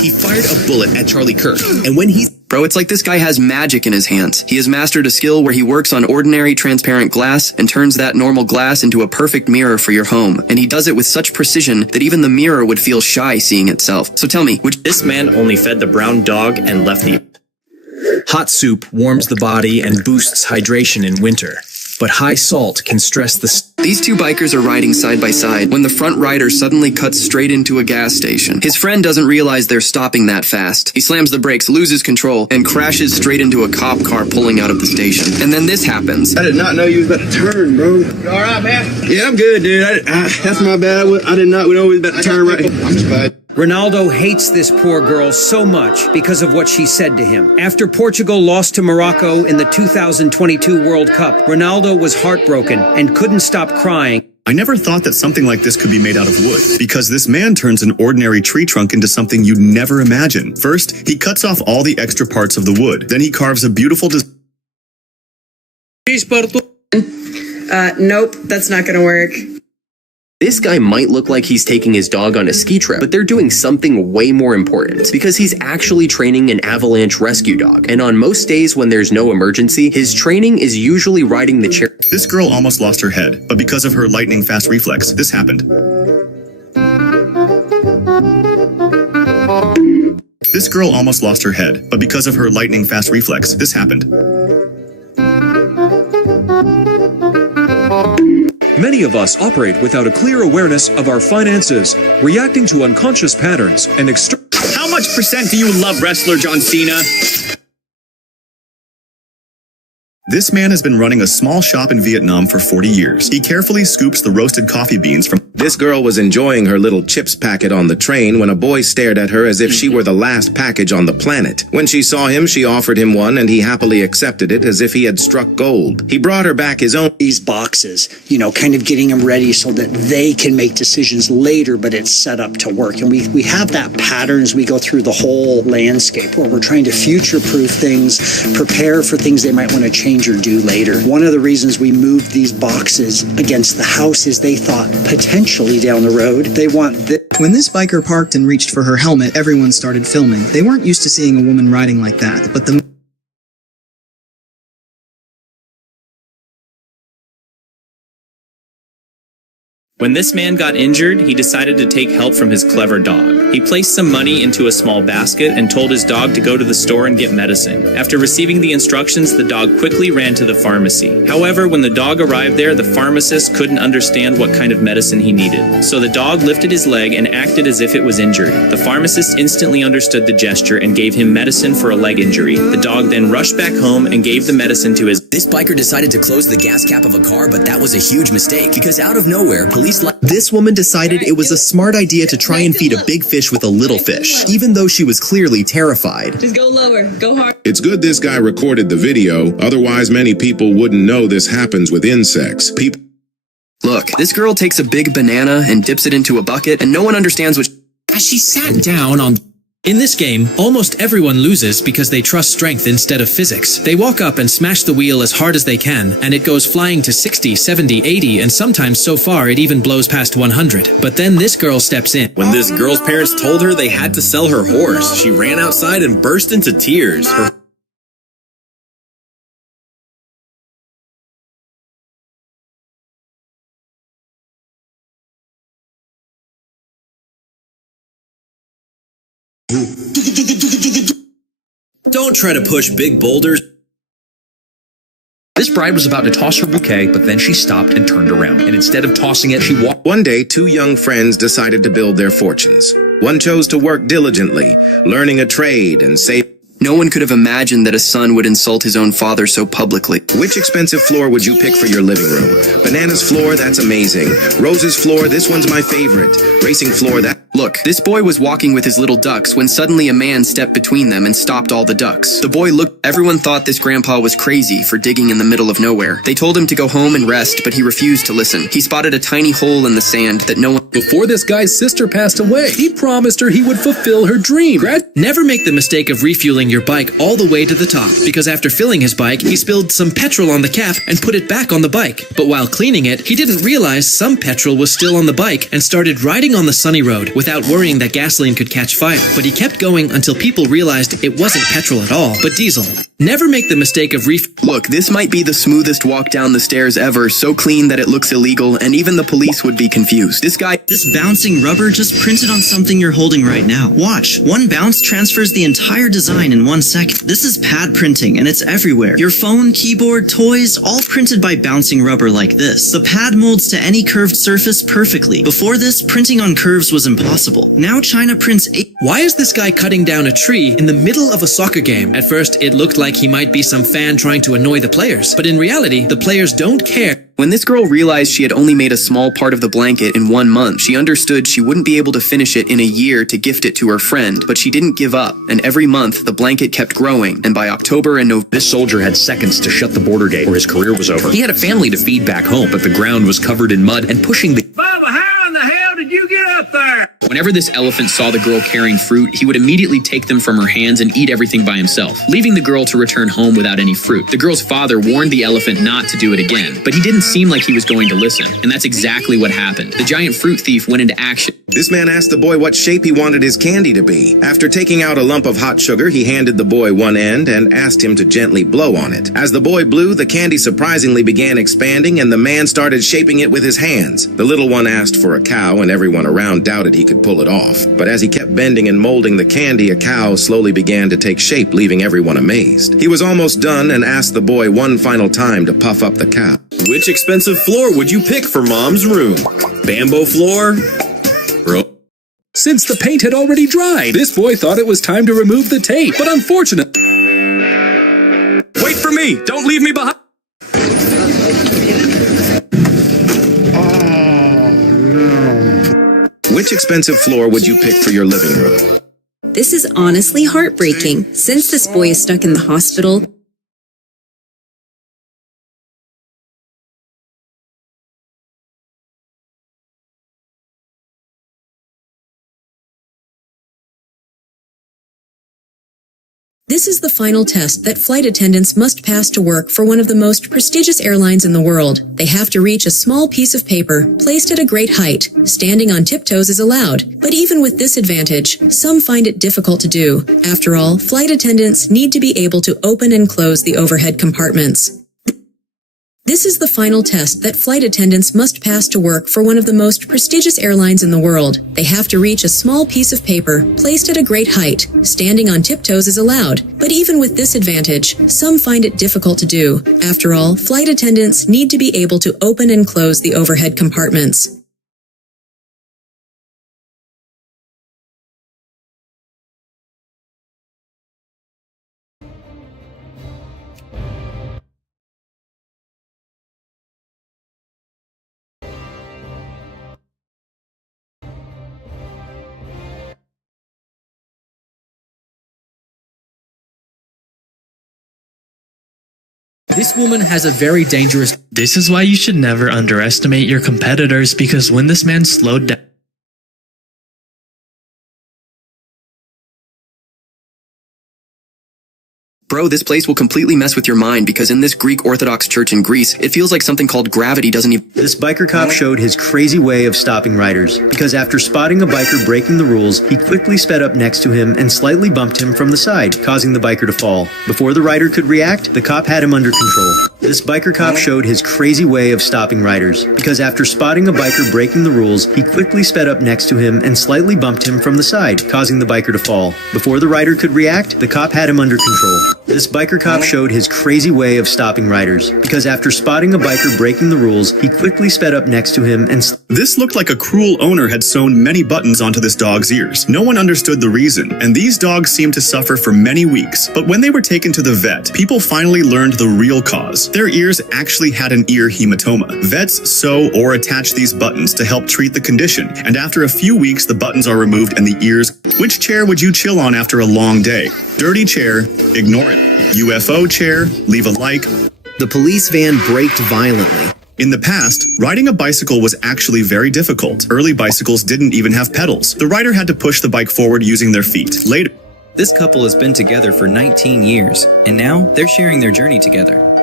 He fired a bullet at Charlie Kirk, and when he... Bro, it's like this guy has magic in his hands. He has mastered a skill where he works on ordinary transparent glass and turns that normal glass into a perfect mirror for your home. And he does it with such precision that even the mirror would feel shy seeing itself. So tell me, which... This man only fed the brown dog and left the... Hot soup warms the body and boosts hydration in winter, but high salt can stress the... These two bikers are riding side by side when the front rider suddenly cuts straight into a gas station. His friend doesn't realize they're stopping that fast. He slams the brakes, loses control, and crashes straight into a cop car pulling out of the station. And then this happens. I did not know you was about to turn, bro. You all right, man? Yeah, I'm good, dude. That's my bad. I did not know we was about to turn right. I'm just bad. Ronaldo hates this poor girl so much because of what she said to him. After Portugal lost to Morocco in the 2022 World Cup, Ronaldo was heartbroken and couldn't stop crying. I never thought that something like this could be made out of wood, because this man turns an ordinary tree trunk into something you'd never imagine. First, he cuts off all the extra parts of the wood. Then he carves a beautiful Nope, that's not gonna work. This guy might look like he's taking his dog on a ski trip, but they're doing something way more important, because he's actually training an avalanche rescue dog. And on most days when there's no emergency, his training is usually riding the chair. This girl almost lost her head, but because of her lightning fast reflex, this happened. This girl almost lost her head, but because of her lightning fast reflex, this happened. Many of us operate without a clear awareness of our finances, reacting to unconscious patterns and How much percent do you love wrestler John Cena? This man has been running a small shop in Vietnam for 40 years. He carefully scoops the roasted coffee beans from... This girl was enjoying her little chips packet on the train when a boy stared at her as if she were the last package on the planet. When she saw him, she offered him one, and he happily accepted it as if he had struck gold. He brought her back his own... These boxes, kind of getting them ready so that they can make decisions later, but it's set up to work. And we have that pattern as we go through the whole landscape, where we're trying to future-proof things, prepare for things they might want to change or do later. One of the reasons we moved these boxes against the house is they thought potentially down the road they want this. When this biker parked and reached for her helmet, everyone started filming. They weren't used to seeing a woman riding like that, but the When this man got injured, he decided to take help from his clever dog. He placed some money into a small basket and told his dog to go to the store and get medicine. After receiving the instructions, the dog quickly ran to the pharmacy. However, when the dog arrived there, the pharmacist couldn't understand what kind of medicine he needed. So the dog lifted his leg and acted as if it was injured. The pharmacist instantly understood the gesture and gave him medicine for a leg injury. The dog then rushed back home and gave the medicine to his... This biker decided to close the gas cap of a car, but that was a huge mistake because out of nowhere, police... This woman decided it was a smart idea to try and feed a big fish with a little fish, even though she was clearly terrified. Just go lower. Go hard. It's good this guy recorded the video, otherwise many people wouldn't know this happens with insects. Look, this girl takes a big banana and dips it into a bucket, and no one understands what... As she sat down on... In this game, almost everyone loses because they trust strength instead of physics. They walk up and smash the wheel as hard as they can, and it goes flying to 60, 70, 80, and sometimes so far it even blows past 100. But then this girl steps in. When this girl's parents told her they had to sell her horse, she ran outside and burst into tears. Don't try to push big boulders. This bride was about to toss her bouquet, but then she stopped and turned around. And instead of tossing it, she walked. One day, two young friends decided to build their fortunes. One chose to work diligently, learning a trade and save. No one could have imagined that a son would insult his own father so publicly. Which expensive floor would you pick for your living room? Banana's floor, that's amazing. Rose's floor, this one's my favorite. Racing floor, that... Look, this boy was walking with his little ducks when suddenly a man stepped between them and stopped all the ducks. The boy looked... Everyone thought this grandpa was crazy for digging in the middle of nowhere. They told him to go home and rest, but he refused to listen. He spotted a tiny hole in the sand that no one... Before this guy's sister passed away, he promised her he would fulfill her dream. Never make the mistake of refueling your bike all the way to the top, because after filling his bike, he spilled some petrol on the cap and put it back on the bike. But while cleaning it, he didn't realize some petrol was still on the bike and started riding on the sunny road without worrying that gasoline could catch fire. But he kept going until people realized it wasn't petrol at all, but diesel. Never make the mistake of Look, this might be the smoothest walk down the stairs ever, so clean that it looks illegal, and even the police would be confused. This bouncing rubber just printed on something you're holding right now. Watch, one bounce transfers the entire design in 1 second. This is pad printing, and it's everywhere. Your phone, keyboard, toys, all printed by bouncing rubber like this. The pad molds to any curved surface perfectly. Before this, printing on curves was impossible. Now China prints Why is this guy cutting down a tree in the middle of a soccer game? At first, it looked like he might be some fan trying to annoy the players, but in reality, the players don't care. When this girl realized she had only made a small part of the blanket in 1 month, she understood she wouldn't be able to finish it in a year to gift it to her friend, but she didn't give up, and every month the blanket kept growing, and by October and November... This soldier had seconds to shut the border gate or his career was over. He had a family to feed back home, but the ground was covered in mud and pushing the... Bubba, how in the hell did you get up there? Whenever this elephant saw the girl carrying fruit, he would immediately take them from her hands and eat everything by himself, leaving the girl to return home without any fruit. The girl's father warned the elephant not to do it again, but he didn't seem like he was going to listen, and that's exactly what happened. The giant fruit thief went into action. This man asked the boy what shape he wanted his candy to be. After taking out a lump of hot sugar, he handed the boy one end and asked him to gently blow on it. As the boy blew, the candy surprisingly began expanding, and the man started shaping it with his hands. The little one asked for a cow, and everyone around doubted he could pull it off. But as he kept bending and molding the candy, a cow slowly began to take shape, leaving everyone amazed. He was almost done and asked the boy one final time to puff up the cow. Which expensive floor would you pick for Mom's room? Bamboo floor? Since the paint had already dried, this boy thought it was time to remove the tape, but unfortunately... Wait for me! Don't leave me behind! Which expensive floor would you pick for your living room? This is honestly heartbreaking. Since this boy is stuck in the hospital, this is the final test that flight attendants must pass to work for one of the most prestigious airlines in the world. They have to reach a small piece of paper placed at a great height. Standing on tiptoes is allowed, but even with this advantage, some find it difficult to do. After all, flight attendants need to be able to open and close the overhead compartments. This is the final test that flight attendants must pass to work for one of the most prestigious airlines in the world. They have to reach a small piece of paper placed at a great height. Standing on tiptoes is allowed, but even with this advantage, some find it difficult to do. After all, flight attendants need to be able to open and close the overhead compartments. This woman has a very dangerous... This is why you should never underestimate your competitors, because when this man slowed down... Bro, this place will completely mess with your mind because in this Greek Orthodox church in Greece, it feels like something called gravity doesn't even... This biker cop showed his crazy way of stopping riders, because after spotting a biker breaking the rules, he quickly sped up next to him and slightly bumped him from the side, causing the biker to fall. Before the rider could react, the cop had him under control. This biker cop showed his crazy way of stopping riders, because after spotting a biker breaking the rules, he quickly sped up next to him and slightly bumped him from the side, causing the biker to fall. Before the rider could react, the cop had him under control. This biker cop showed his crazy way of stopping riders, because after spotting a biker breaking the rules, he quickly sped up next to him and... This looked like a cruel owner had sewn many buttons onto this dog's ears. No one understood the reason, and these dogs seemed to suffer for many weeks. But when they were taken to the vet, people finally learned the real cause. Their ears actually had an ear hematoma. Vets sew or attach these buttons to help treat the condition, and after a few weeks, the buttons are removed and the ears... Which chair would you chill on after a long day? Dirty chair, ignore it. UFO chair, leave a like. The police van braked violently. In the past, riding a bicycle was actually very difficult. Early bicycles didn't even have pedals. The rider had to push the bike forward using their feet. Later, this couple has been together for 19 years, and now they're sharing their journey together.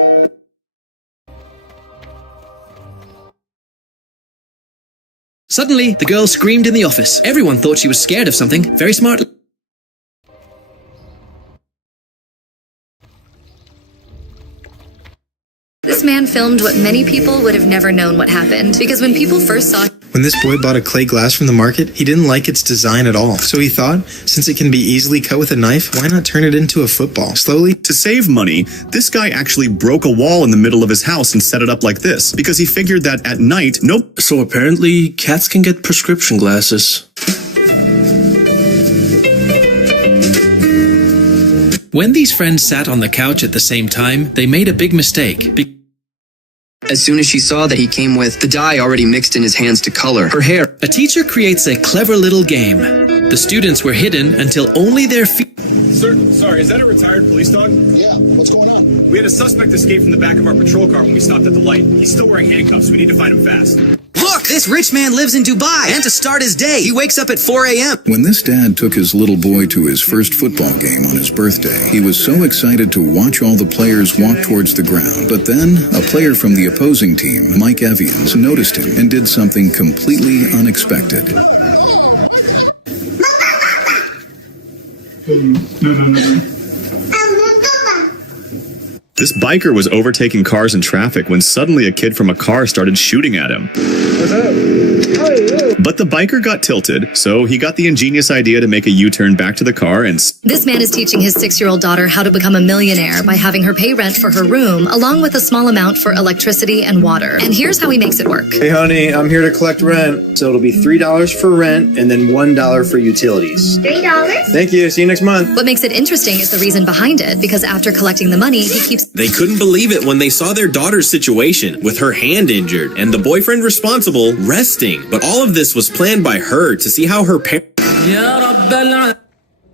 Suddenly, the girl screamed in the office. Everyone thought she was scared of something. Very smart. This man filmed what many people would have never known what happened, because when people first saw... When this boy bought a clay glass from the market, he didn't like its design at all. So he thought, since it can be easily cut with a knife, why not turn it into a football? Slowly, to save money, this guy actually broke a wall in the middle of his house and set it up like this, because he figured that at night, So apparently, cats can get prescription glasses. When these friends sat on the couch at the same time, they made a big mistake. As soon as she saw that he came with the dye already mixed in his hands to color her hair. A teacher creates a clever little game. The students were hidden until only their feet... Sir, sorry, is that a retired police dog? Yeah, what's going on? We had a suspect escape from the back of our patrol car when we stopped at the light. He's still wearing handcuffs. We need to find him fast. Look, this rich man lives in Dubai, and to start his day, he wakes up at 4 a.m. When this dad took his little boy to his first football game on his birthday, he was so excited to watch all the players walk towards the ground. But then, a player from the opposing team, Mike Evians, noticed him and did something completely unexpected. This biker was overtaking cars in traffic when suddenly a kid from a car started shooting at him. What's up? But the biker got tilted, so he got the ingenious idea to make a U-turn back to the car and... This man is teaching his 6-year-old daughter how to become a millionaire by having her pay rent for her room, along with a small amount for electricity and water. And here's how he makes it work. Hey honey, I'm here to collect rent. So it'll be $3 for rent and then $1 for utilities. $3? Thank you, see you next month. What makes it interesting is the reason behind it, because after collecting the money, he keeps... They couldn't believe it when they saw their daughter's situation, with her hand injured and the boyfriend responsible resting. But all of this was planned by her to see how her parents...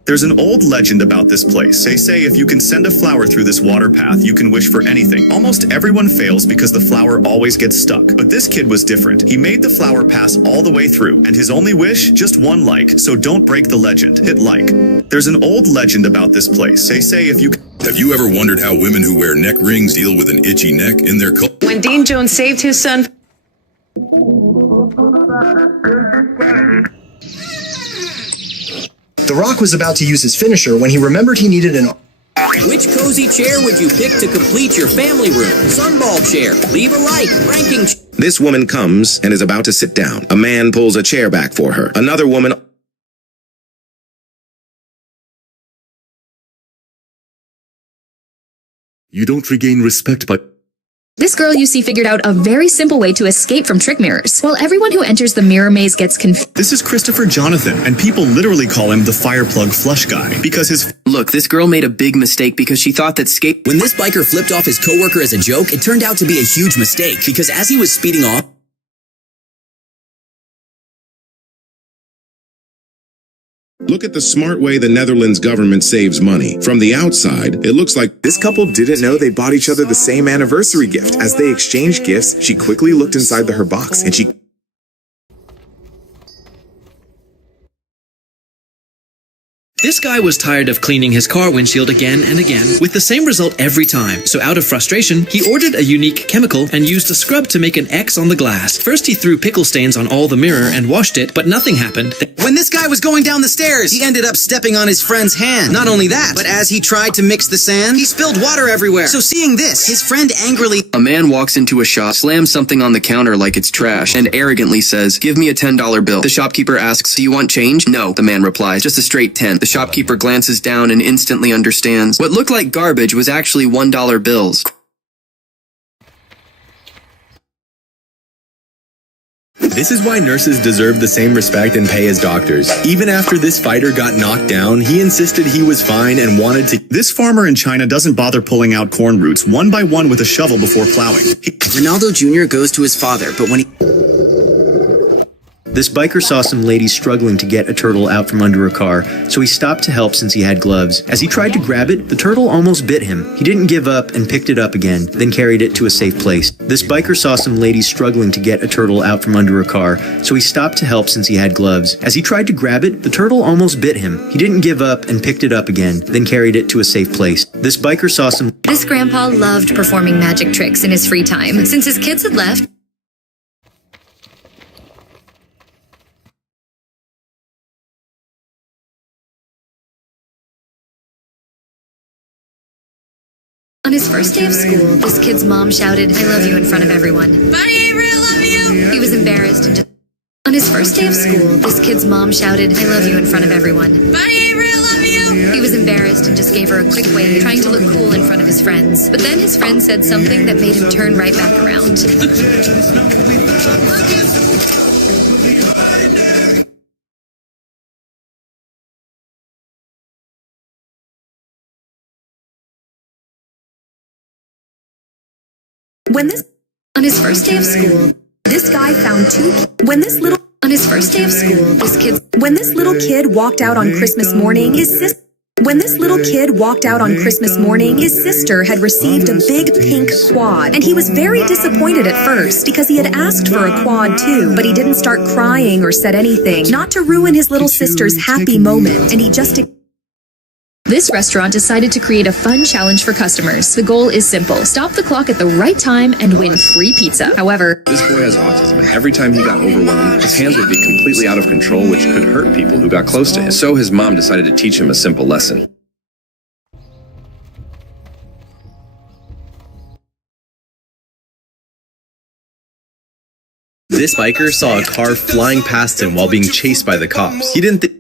There's an old legend about this place. They say if you can send a flower through this water path, you can wish for anything. Almost everyone fails because the flower always gets stuck. But this kid was different. He made the flower pass all the way through, and his only wish, just one like. So don't break the legend. Hit like. There's an old legend about this place. They say if you... Have you ever wondered how women who wear neck rings deal with an itchy neck in their culture? When Dean Jones saved his son... The Rock was about to use his finisher when he remembered he needed an... Which cozy chair would you pick to complete your family room? Sunball chair. Leave a like. Ranking. This woman comes and is about to sit down. A man pulls a chair back for her. Another woman... You don't regain respect by... This girl you see figured out a very simple way to escape from trick mirrors, while everyone who enters the mirror maze gets confused. This is Christopher Jonathan, and people literally call him the fireplug flush guy, because his... Look, this girl made a big mistake because she thought that skate... When this biker flipped off his coworker as a joke, it turned out to be a huge mistake, because as he was speeding off... Look at the smart way the Netherlands government saves money. From the outside, it looks like this couple didn't know they bought each other the same anniversary gift. As they exchanged gifts, she quickly looked inside her box and she... This guy was tired of cleaning his car windshield again and again, with the same result every time. So out of frustration, he ordered a unique chemical and used a scrub to make an X on the glass. First he threw pickle stains on all the mirror and washed it, but nothing happened. When this guy was going down the stairs, he ended up stepping on his friend's hand. Not only that, but as he tried to mix the sand, he spilled water everywhere. So seeing this, his friend angrily... A man walks into a shop, slams something on the counter like it's trash, and arrogantly says, "Give me a $10 bill." The shopkeeper asks, "Do you want change?" "No," the man replies, "just a straight 10. The shopkeeper glances down and instantly understands. What looked like garbage was actually $1 bills. This is why nurses deserve the same respect and pay as doctors. Even after this fighter got knocked down, he insisted he was fine and wanted to... This farmer in China doesn't bother pulling out corn roots one by one with a shovel before plowing. Ronaldo Jr. goes to his father, but when he... This biker saw some ladies struggling to get a turtle out from under a car, so he stopped to help since he had gloves. As he tried to grab it, the turtle almost bit him. He didn't give up and picked it up again, then carried it to a safe place. This biker saw some ladies struggling to get a turtle out from under a car, so he stopped to help since he had gloves. As he tried to grab it, the turtle almost bit him. He didn't give up and picked it up again, then carried it to a safe place. This biker saw some... This grandpa loved performing magic tricks in his free time. Since his kids had left, on his first day of school, this kid's mom shouted, "I love you," in front of everyone. Buddy Avery, I love you! He was embarrassed and just... On his first day of school, this kid's mom shouted, "I love you," in front of everyone. Buddy Avery, I love you! He was embarrassed and just gave her a quick wave, trying to look cool in front of his friends. But then his friend said something that made him turn right back around. On his first day of school, this guy found on his first day of school, when this little kid walked out on Christmas morning, his sister had received a big pink quad, and he was very disappointed at first because he had asked for a quad too, but he didn't start crying or said anything, not to ruin his little sister's happy moment, and he just... This restaurant decided to create a fun challenge for customers. The goal is simple. Stop the clock at the right time and win free pizza. However, this boy has autism, and every time he got overwhelmed, his hands would be completely out of control, which could hurt people who got close to him. So his mom decided to teach him a simple lesson. This biker saw a car flying past him while being chased by the cops. He didn't think...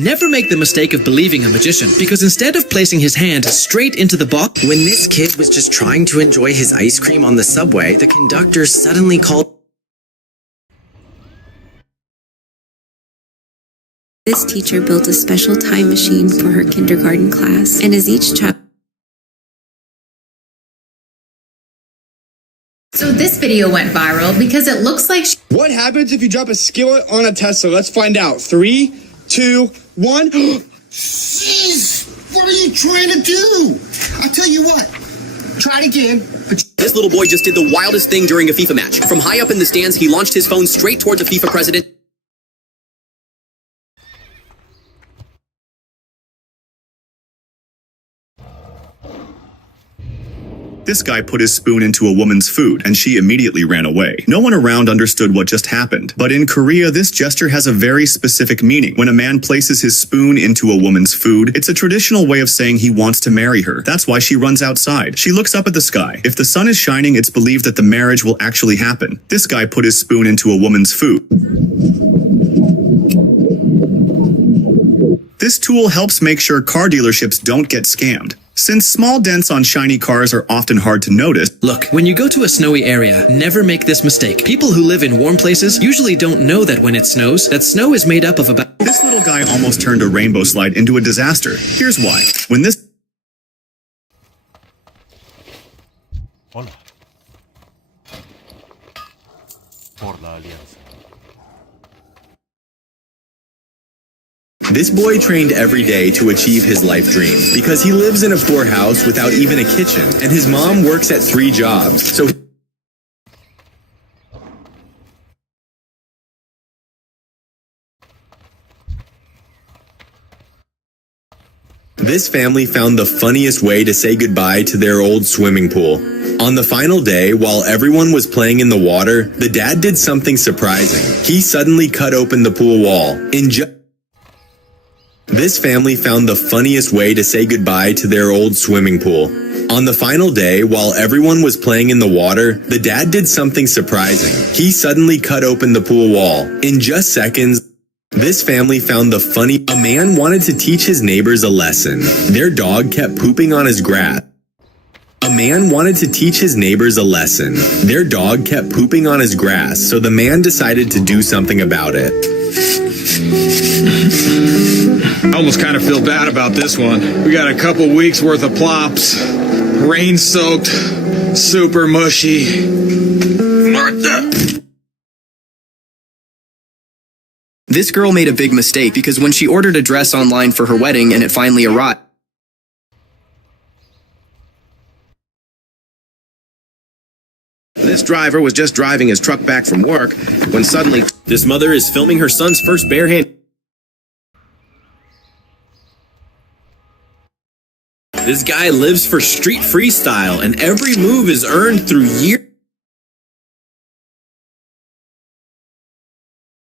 Never make the mistake of believing a magician, because instead of placing his hand straight into the box... When this kid was just trying to enjoy his ice cream on the subway, the conductor suddenly called... This teacher built a special time machine for her kindergarten class, and as each child... So this video went viral because it looks like... What happens if you drop a skillet on a Tesla? Let's find out. 3, 2, 1. Jeez, what are you trying to do? I'll tell you what. Try it again. This little boy just did the wildest thing during a FIFA match. From high up in the stands, he launched his phone straight toward the FIFA president. This guy put his spoon into a woman's food, and she immediately ran away. No one around understood what just happened, but in Korea, this gesture has a very specific meaning. When a man places his spoon into a woman's food, it's a traditional way of saying he wants to marry her. That's why she runs outside. She looks up at the sky. If the sun is shining, it's believed that the marriage will actually happen. This guy put his spoon into a woman's food. This tool helps make sure car dealerships don't get scammed. Since small dents on shiny cars are often hard to notice. Look, when you go to a snowy area, never make this mistake. People who live in warm places usually don't know that when it snows, that snow is made up of about... This little guy almost turned a rainbow slide into a disaster. Here's why. When this... Hola. Por la alianza. This boy trained every day to achieve his life dream because he lives in a poor house without even a kitchen, and his mom works at 3 jobs, so this family found the funniest way to say goodbye to their old swimming pool. On the final day, while everyone was playing in the water, the dad did something surprising. He suddenly cut open the pool wall. This family found the funniest way to say goodbye to their old swimming pool. On the final day, while everyone was playing in the water, the dad did something surprising. He suddenly cut open the pool wall. In just seconds, this family found the funny... A man wanted to teach his neighbors a lesson. Their dog kept pooping on his grass. A man wanted to teach his neighbors a lesson. Their dog kept pooping on his grass, so the man decided to do something about it. I almost kind of feel bad about this one. We got a couple weeks worth of plops. Rain-soaked, super mushy. Martha! This girl made a big mistake because when she ordered a dress online for her wedding and it finally arrived, this driver was just driving his truck back from work when suddenly... This mother is filming her son's first barehand. This guy lives for street freestyle, and every move is earned through years.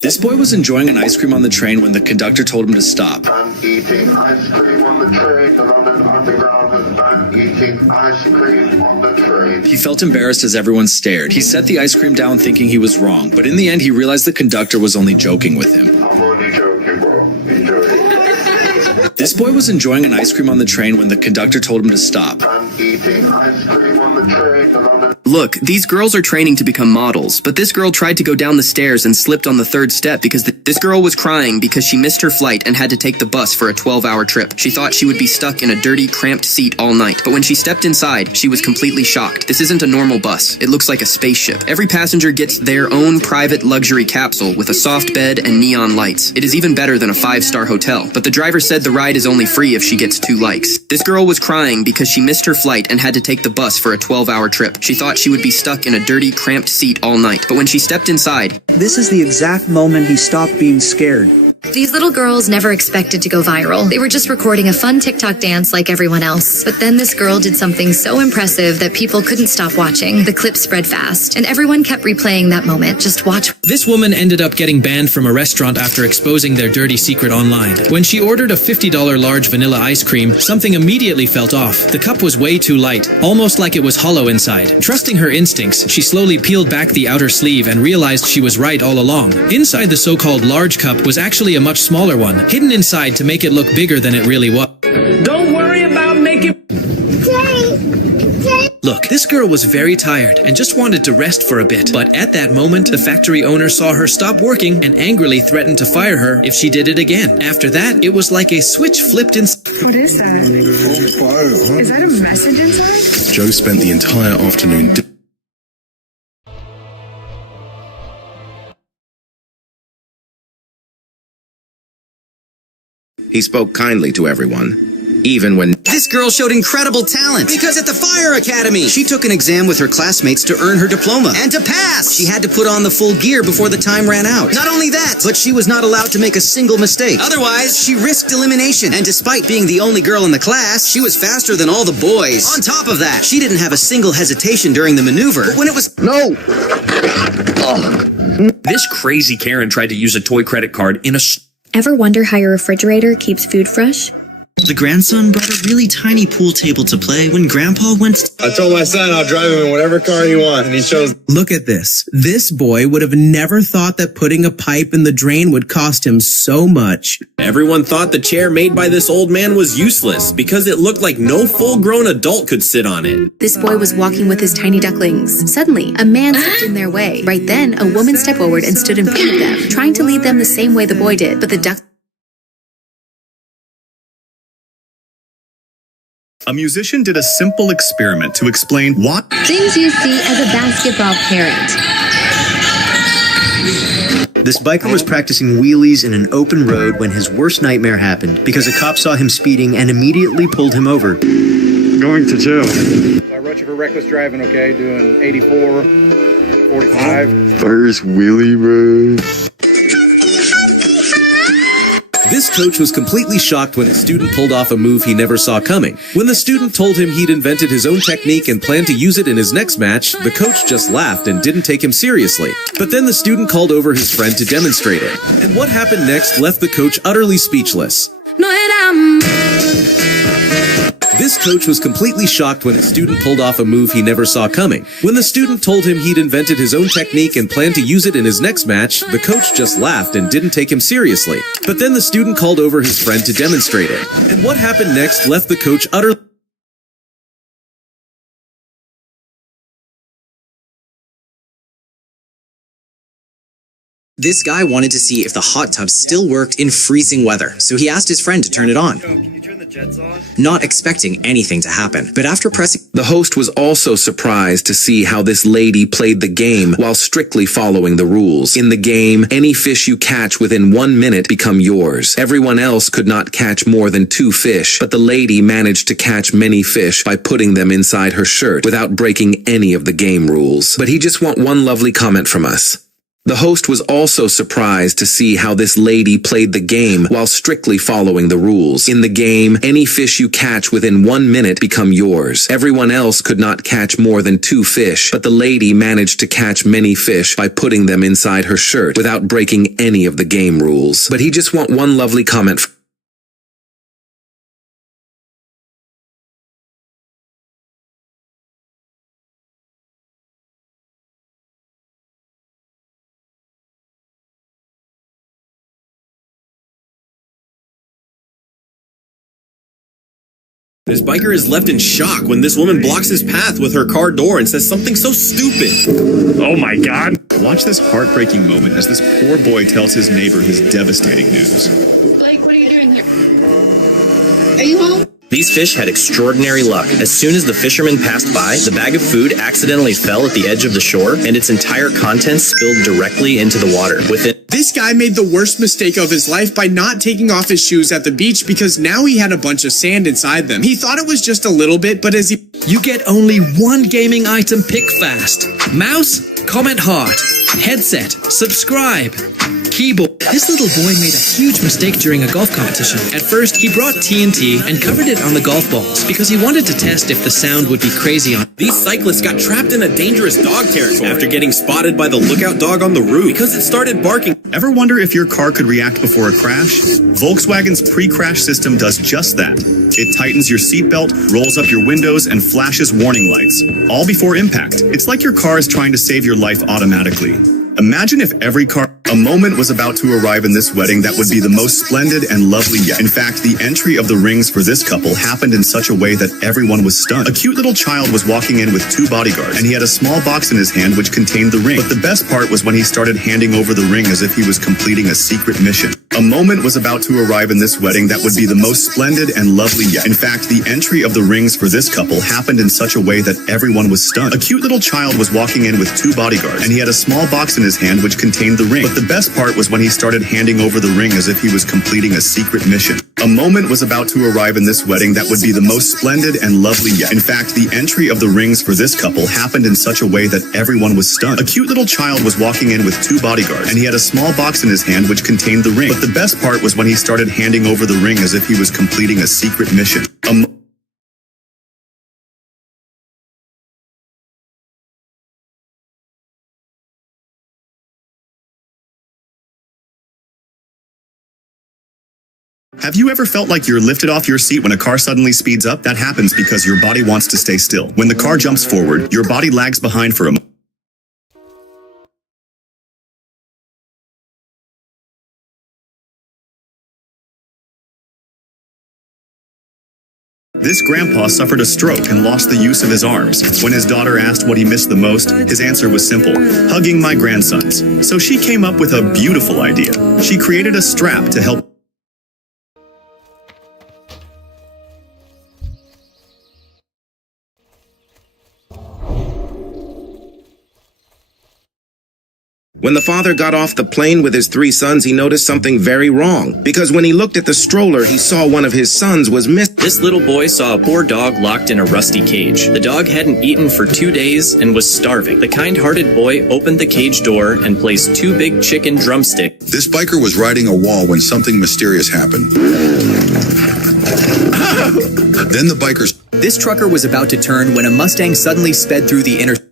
This boy was enjoying an ice cream on the train when the conductor told him to stop. I'm eating ice cream on the train. The London Underground is I'm eating ice cream on the train. He felt embarrassed as everyone stared. He set the ice cream down thinking he was wrong, but in the end he realized the conductor was only joking with him. I'm only joking, bro. Enjoy it. This boy was enjoying an ice cream on the train when the conductor told him to stop. I'm eating ice cream on the train. The London... Look, these girls are training to become models, but this girl tried to go down the stairs and slipped on the 3rd step because this girl was crying because she missed her flight and had to take the bus for a 12-hour trip. She thought she would be stuck in a dirty, cramped seat all night, but when she stepped inside, she was completely shocked. This isn't a normal bus. It looks like a spaceship. Every passenger gets their own private luxury capsule with a soft bed and neon lights. It is even better than a 5-star hotel, but the driver said the ride is only free if she gets 2 likes. This girl was crying because she missed her flight and had to take the bus for a 12-hour trip. She thought she would be stuck in a dirty, cramped seat all night, but when she stepped inside... This is the exact moment he stopped being scared. These little girls never expected to go viral. They were just recording a fun TikTok dance like everyone else. But then this girl did something so impressive that people couldn't stop watching. The clip spread fast, and everyone kept replaying that moment. Just watch. This woman ended up getting banned from a restaurant after exposing their dirty secret online. When she ordered a $50 large vanilla ice cream, something immediately felt off. The cup was way too light, almost like it was hollow inside. Trusting her instincts, she slowly peeled back the outer sleeve and realized she was right all along. Inside the so-called large cup was actually a much smaller one, hidden inside to make it look bigger than it really was. Don't worry about making... Look, this girl was very tired and just wanted to rest for a bit. But at that moment, the factory owner saw her stop working and angrily threatened to fire her if she did it again. After that, it was like a switch flipped in... What is that? Is that a message inside? Joe spent the entire afternoon... He spoke kindly to everyone, even when This girl showed incredible talent because at the Fire Academy, she took an exam with her classmates to earn her diploma. And to pass, she had to put on the full gear before the time ran out. Not only that, but she was not allowed to make a single mistake. Otherwise, she risked elimination. And despite being the only girl in the class, she was faster than all the boys. On top of that, she didn't have a single hesitation during the maneuver. But when it was... No! This crazy Karen tried to use a toy credit card in a... Ever wonder how your refrigerator keeps food fresh? The grandson brought a really tiny pool table to play when Grandpa went... I told my son I'll drive him in whatever car he wants, and he chose... Look at this. This boy would have never thought that putting a pipe in the drain would cost him so much. Everyone thought the chair made by this old man was useless because it looked like no full-grown adult could sit on it. This boy was walking with his tiny ducklings. Suddenly, a man stepped in their way. Right then, a woman stepped forward and stood in front of them, trying to lead them the same way the boy did, but the duck... A musician did a simple experiment to explain what Things you see as a basketball parent. This biker was practicing wheelies in an open road when his worst nightmare happened because a cop saw him speeding and immediately pulled him over. Going to jail. I wrote you for reckless driving, okay? Doing 84, 45. First wheelie, bro. This coach was completely shocked when his student pulled off a move he never saw coming. When the student told him he'd invented his own technique and planned to use it in his next match, the coach just laughed and didn't take him seriously. But then the student called over his friend to demonstrate it. And what happened next left the coach utterly speechless. This coach was completely shocked when his student pulled off a move he never saw coming. When the student told him he'd invented his own technique and planned to use it in his next match, the coach just laughed and didn't take him seriously. But then the student called over his friend to demonstrate it. And what happened next left the coach utterly... This guy wanted to see if the hot tub still worked in freezing weather, so he asked his friend to turn it on. Can you turn the jets on? Not expecting anything to happen, but after pressing... The host was also surprised to see how this lady played the game while strictly following the rules. In the game, any fish you catch within 1 minute become yours. Everyone else could not catch more than 2 fish, but the lady managed to catch many fish by putting them inside her shirt without breaking any of the game rules. But he just want one lovely comment from us. The host was also surprised to see how this lady played the game while strictly following the rules. In the game, any fish you catch within 1 minute become yours. Everyone else could not catch more than 2 fish, but the lady managed to catch many fish by putting them inside her shirt without breaking any of the game rules. But he just want one lovely comment. This biker is left in shock when this woman blocks his path with her car door and says something so stupid. Oh my god! Watch this heartbreaking moment as this poor boy tells his neighbor his devastating news. Blake, what are you doing here? Are you home? These fish had extraordinary luck. As soon as the fisherman passed by, the bag of food accidentally fell at the edge of the shore, and its entire contents spilled directly into the water. This guy made the worst mistake of his life by not taking off his shoes at the beach because now he had a bunch of sand inside them. He thought it was just a little bit, but as he... You get only one gaming item pick fast. Mouse, comment heart. Headset, subscribe. Keyboard. This little boy made a huge mistake during a golf competition. At first, he brought TNT and covered it on the golf balls because he wanted to test if the sound would be crazy on. These cyclists got trapped in a dangerous dog territory after getting spotted by the lookout dog on the roof because it started barking. Ever wonder if your car could react before a crash? Volkswagen's pre-crash system does just that. It tightens your seatbelt, rolls up your windows, and flashes warning lights, all before impact. It's like your car is trying to save your life automatically. Imagine if every car... A moment was about to arrive in this wedding that would be the most splendid and lovely yet. In fact, the entry of the rings for this couple happened in such a way that everyone was stunned. A cute little child was walking in with 2 bodyguards, and he had a small box in his hand which contained the ring. But the best part was when he started handing over the ring as if he was completing a secret mission. A moment was about to arrive in this wedding that would be the most splendid and lovely yet. In fact, the entry of the rings for this couple happened in such a way that everyone was stunned. A cute little child was walking in with 2 bodyguards, and he had a small box in his hand which contained the ring. But the best part was when he started handing over the ring as if he was completing a secret mission. A moment was about to arrive in this wedding that would be the most splendid and lovely yet. In fact, the entry of the rings for this couple happened in such a way that everyone was stunned. A cute little child was walking in with 2 bodyguards, and he had a small box in his hand which contained the ring. But the best part was when he started handing over the ring as if he was completing a secret mission. Have you ever felt like you're lifted off your seat when a car suddenly speeds up? That happens because your body wants to stay still. When the car jumps forward, your body lags behind for a moment. This grandpa suffered a stroke and lost the use of his arms. When his daughter asked what he missed the most, his answer was simple: hugging my grandsons. So she came up with a beautiful idea. She created a strap to help. When the father got off the plane with his 3 sons, he noticed something very wrong. Because when he looked at the stroller, he saw one of his sons was missing. This little boy saw a poor dog locked in a rusty cage. The dog hadn't eaten for 2 days and was starving. The kind-hearted boy opened the cage door and placed 2 big chicken drumsticks. This biker was riding a wall when something mysterious happened. Then the bikers... This trucker was about to turn when a Mustang suddenly sped through the intersection.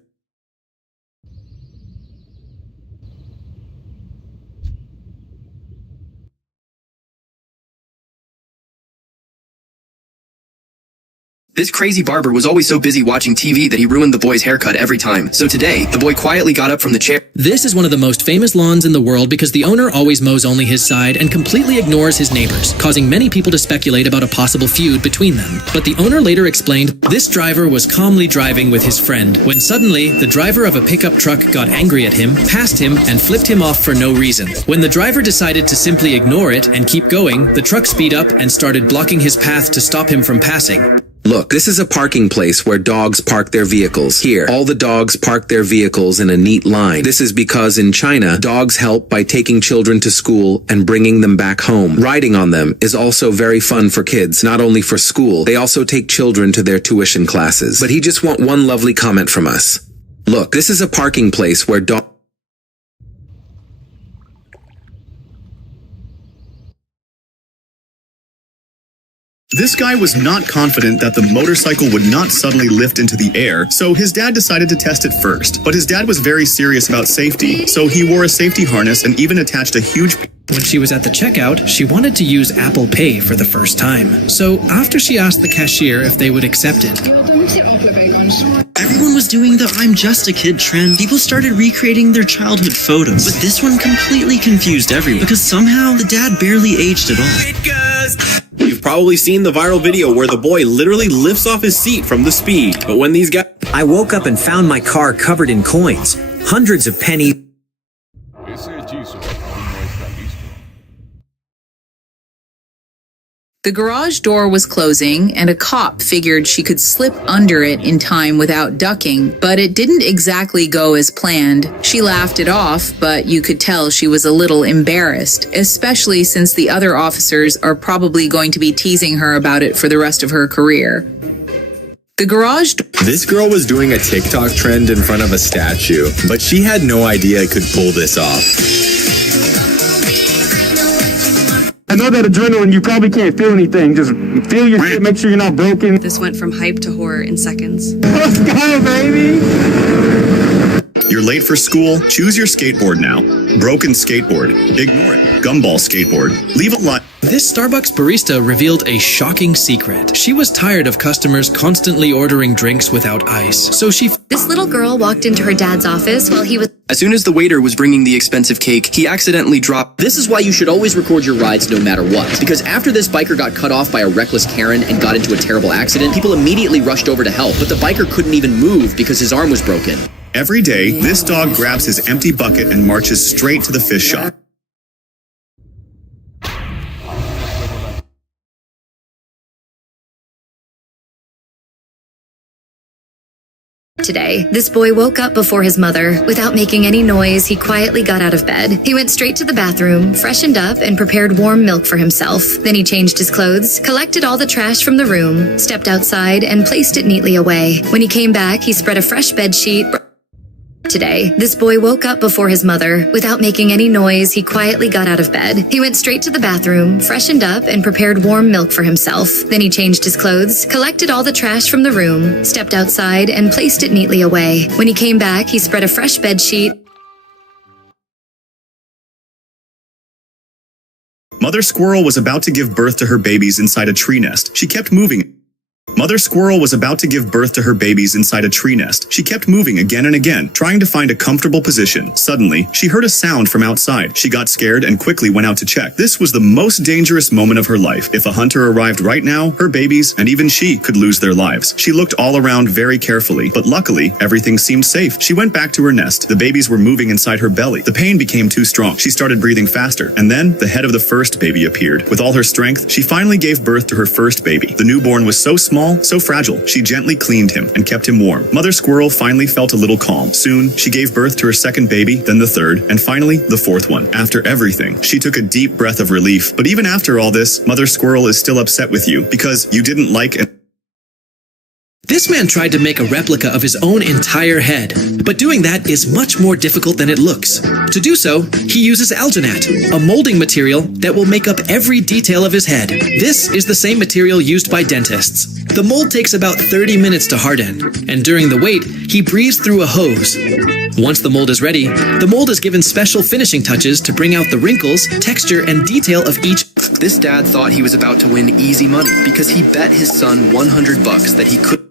This crazy barber was always so busy watching TV that he ruined the boy's haircut every time. So today, the boy quietly got up from the chair. This is one of the most famous lawns in the world because the owner always mows only his side and completely ignores his neighbors, causing many people to speculate about a possible feud between them. But the owner later explained, this driver was calmly driving with his friend when suddenly the driver of a pickup truck got angry at him, passed him, and flipped him off for no reason. When the driver decided to simply ignore it and keep going, the truck speed up and started blocking his path to stop him from passing. Look, this is a parking place where dogs park their vehicles. Here, all the dogs park their vehicles in a neat line. This is because in China, dogs help by taking children to school and bringing them back home. Riding on them is also very fun for kids, not only for school, they also take children to their tuition classes. But he just want one lovely comment from us. Look, this is a parking place where dogs... This guy was not confident that the motorcycle would not suddenly lift into the air, so his dad decided to test it first. But his dad was very serious about safety, so he wore a safety harness and even attached a huge... When she was at the checkout, she wanted to use Apple Pay for the first time. So after she asked the cashier if they would accept it, everyone was doing the I'm just a kid trend. People started recreating their childhood photos. But this one completely confused everyone because somehow the dad barely aged at all. You've probably seen the viral video where the boy literally lifts off his seat from the speed. But when these guys... I woke up and found my car covered in coins. Hundreds of pennies. The garage door was closing, and a cop figured she could slip under it in time without ducking, but it didn't exactly go as planned. She laughed it off, but you could tell she was a little embarrassed, especially since the other officers are probably going to be teasing her about it for the rest of her career. The garage... This girl was doing a TikTok trend in front of a statue, but she had no idea it could pull this off. I know that adrenaline, you probably can't feel anything. Just feel your shit, make sure you're not broken. This went from hype to horror in seconds. Let's go, baby! You're late for school? Choose your skateboard now. Broken skateboard. Ignore it. Gumball skateboard. Leave it lie. This Starbucks barista revealed a shocking secret. She was tired of customers constantly ordering drinks without ice, so she... This little girl walked into her dad's office while he was... As soon as the waiter was bringing the expensive cake, he accidentally dropped... This is why you should always record your rides no matter what. Because after this biker got cut off by a reckless Karen and got into a terrible accident, people immediately rushed over to help, but the biker couldn't even move because his arm was broken. Every day, this dog grabs his empty bucket and marches straight to the fish shop. Today, this boy woke up before his mother. Without making any noise, he quietly got out of bed. He went straight to the bathroom, freshened up, and prepared warm milk for himself. Then he changed his clothes, collected all the trash from the room, stepped outside, and placed it neatly away. When he came back, he spread a fresh bed sheet. Today, this boy woke up before his mother. Without making any noise, he quietly got out of bed. He went straight to the bathroom, freshened up, and prepared warm milk for himself. Then he changed his clothes, collected all the trash from the room, stepped outside, and placed it neatly away. When he came back, he spread a fresh bed sheet. Mother Squirrel was about to give birth to her babies inside a tree nest. She kept moving. Mother Squirrel was about to give birth to her babies inside a tree nest. She kept moving again and again, trying to find a comfortable position. Suddenly, she heard a sound from outside. She got scared and quickly went out to check. This was the most dangerous moment of her life. If a hunter arrived right now, her babies, and even she, could lose their lives. She looked all around very carefully, but luckily, everything seemed safe. She went back to her nest. The babies were moving inside her belly. The pain became too strong. She started breathing faster, and then the head of the first baby appeared. With all her strength, she finally gave birth to her first baby. The newborn was so small, so fragile. She gently cleaned him and kept him warm. Mother Squirrel finally felt a little calm. Soon, she gave birth to her second baby, then the third, and finally, the fourth one. After everything, she took a deep breath of relief. But even after all this, Mother Squirrel is still upset with you because you didn't like it. This man tried to make a replica of his own entire head, but doing that is much more difficult than it looks. To do so, he uses alginate, a molding material that will make up every detail of his head. This is the same material used by dentists. The mold takes about 30 minutes to harden, and during the wait, he breathes through a hose. Once the mold is ready, the mold is given special finishing touches to bring out the wrinkles, texture, and detail of each. This dad thought he was about to win easy money because he bet his son $100 that he could.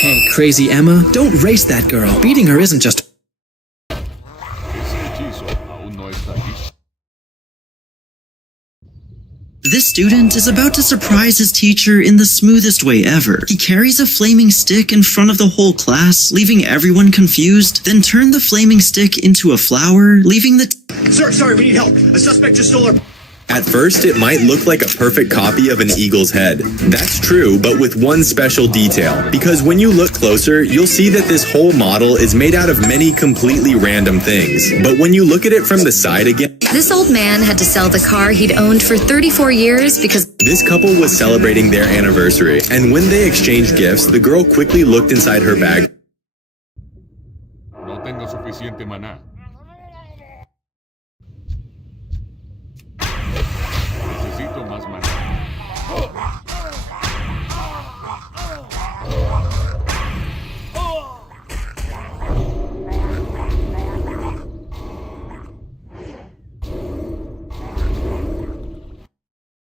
Hey, crazy Emma, don't race that girl. Beating her isn't just... This student is about to surprise his teacher in the smoothest way ever. He carries a flaming stick in front of the whole class, leaving everyone confused, then turn the flaming stick into a flower, leaving the... Sir, sorry, we need help. A suspect just stole our... At first, it might look like a perfect copy of an eagle's head. That's true, but with one special detail. Because when you look closer, you'll see that this whole model is made out of many completely random things. But when you look at it from the side again... This old man had to sell the car he'd owned for 34 years because... This couple was celebrating their anniversary, and when they exchanged gifts, the girl quickly looked inside her bag. No tengo suficiente maná. Necesito más maná.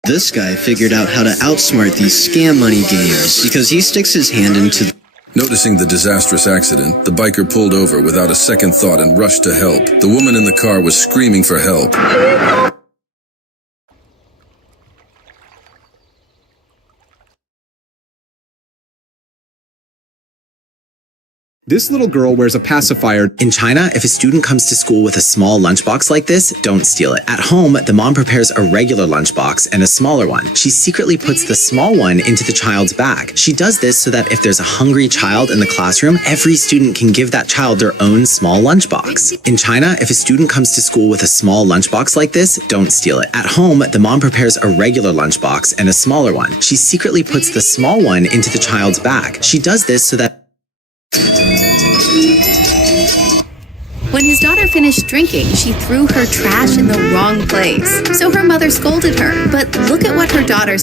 This guy figured out how to outsmart these scam money games because he sticks his hand into... Noticing the disastrous accident, the biker pulled over without a second thought and rushed to help. The woman in the car was screaming for help. This little girl wears a pacifier. In China, if a student comes to school with a small lunchbox like this, don't steal it. At home, the mom prepares a regular lunchbox and a smaller one. She secretly puts the small one into the child's bag. She does this so that if there's a hungry child in the classroom, every student can give that child their own small lunchbox. In China, if a student comes to school with a small lunchbox like this, don't steal it. At home, the mom prepares a regular lunchbox and a smaller one. She secretly puts the small one into the child's bag. She does this so that... When his daughter finished drinking, she threw her trash in the wrong place. So her mother scolded her. But look at what her daughter...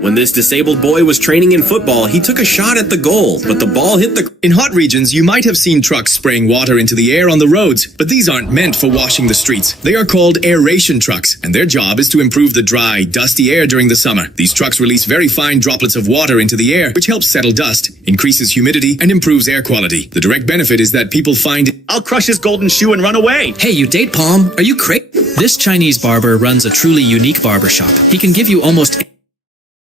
When this disabled boy was training in football, he took a shot at the goal, but the ball hit the... In hot regions, you might have seen trucks spraying water into the air on the roads, but these aren't meant for washing the streets. They are called aeration trucks, and their job is to improve the dry, dusty air during the summer. These trucks release very fine droplets of water into the air, which helps settle dust, increases humidity, and improves air quality. The direct benefit is that people find it... I'll crush his golden shoe and run away. Hey, you date palm? Are you crazy? This Chinese barber runs a truly unique barbershop. He can give you almost...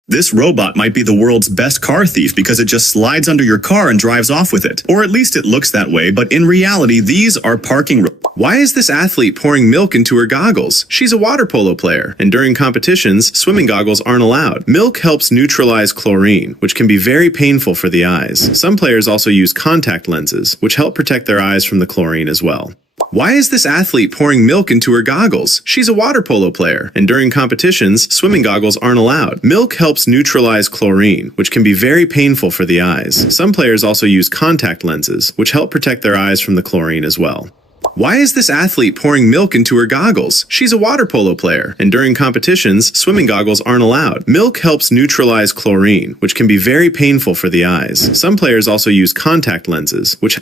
This robot might be the world's best car thief because it just slides under your car and drives off with it. Or at least it looks that way, but in reality, these are parking... Why is this athlete pouring milk into her goggles? She's a water polo player, and during competitions, swimming goggles aren't allowed. Milk helps neutralize chlorine, which can be very painful for the eyes. Some players also use contact lenses, which help protect their eyes from the chlorine as well. Why is this athlete pouring milk into her goggles? She's a water polo player, and during competitions, swimming goggles aren't allowed. Milk helps neutralize chlorine, which can be very painful for the eyes. Some players also use contact lenses, which help protect their eyes from the chlorine as well. Why is this athlete pouring milk into her goggles? She's a water polo player, and during competitions, swimming goggles aren't allowed. Milk helps neutralize chlorine, which can be very painful for the eyes. Some players also use contact lenses, which...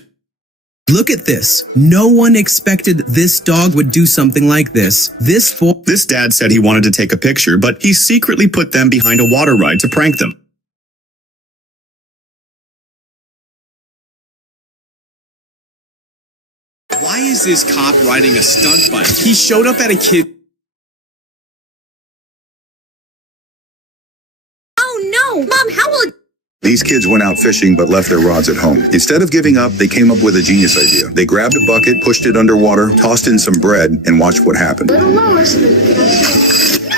Look at this. No one expected this dog would do something like this. This dad said he wanted to take a picture, but he secretly put them behind a water ride to prank them. Why is this cop riding a stunt bike? He showed up at a kid... Oh no! Mom, how will... These kids went out fishing but left their rods at home. Instead of giving up, they came up with a genius idea. They grabbed a bucket, pushed it underwater, tossed in some bread, and watched what happened. They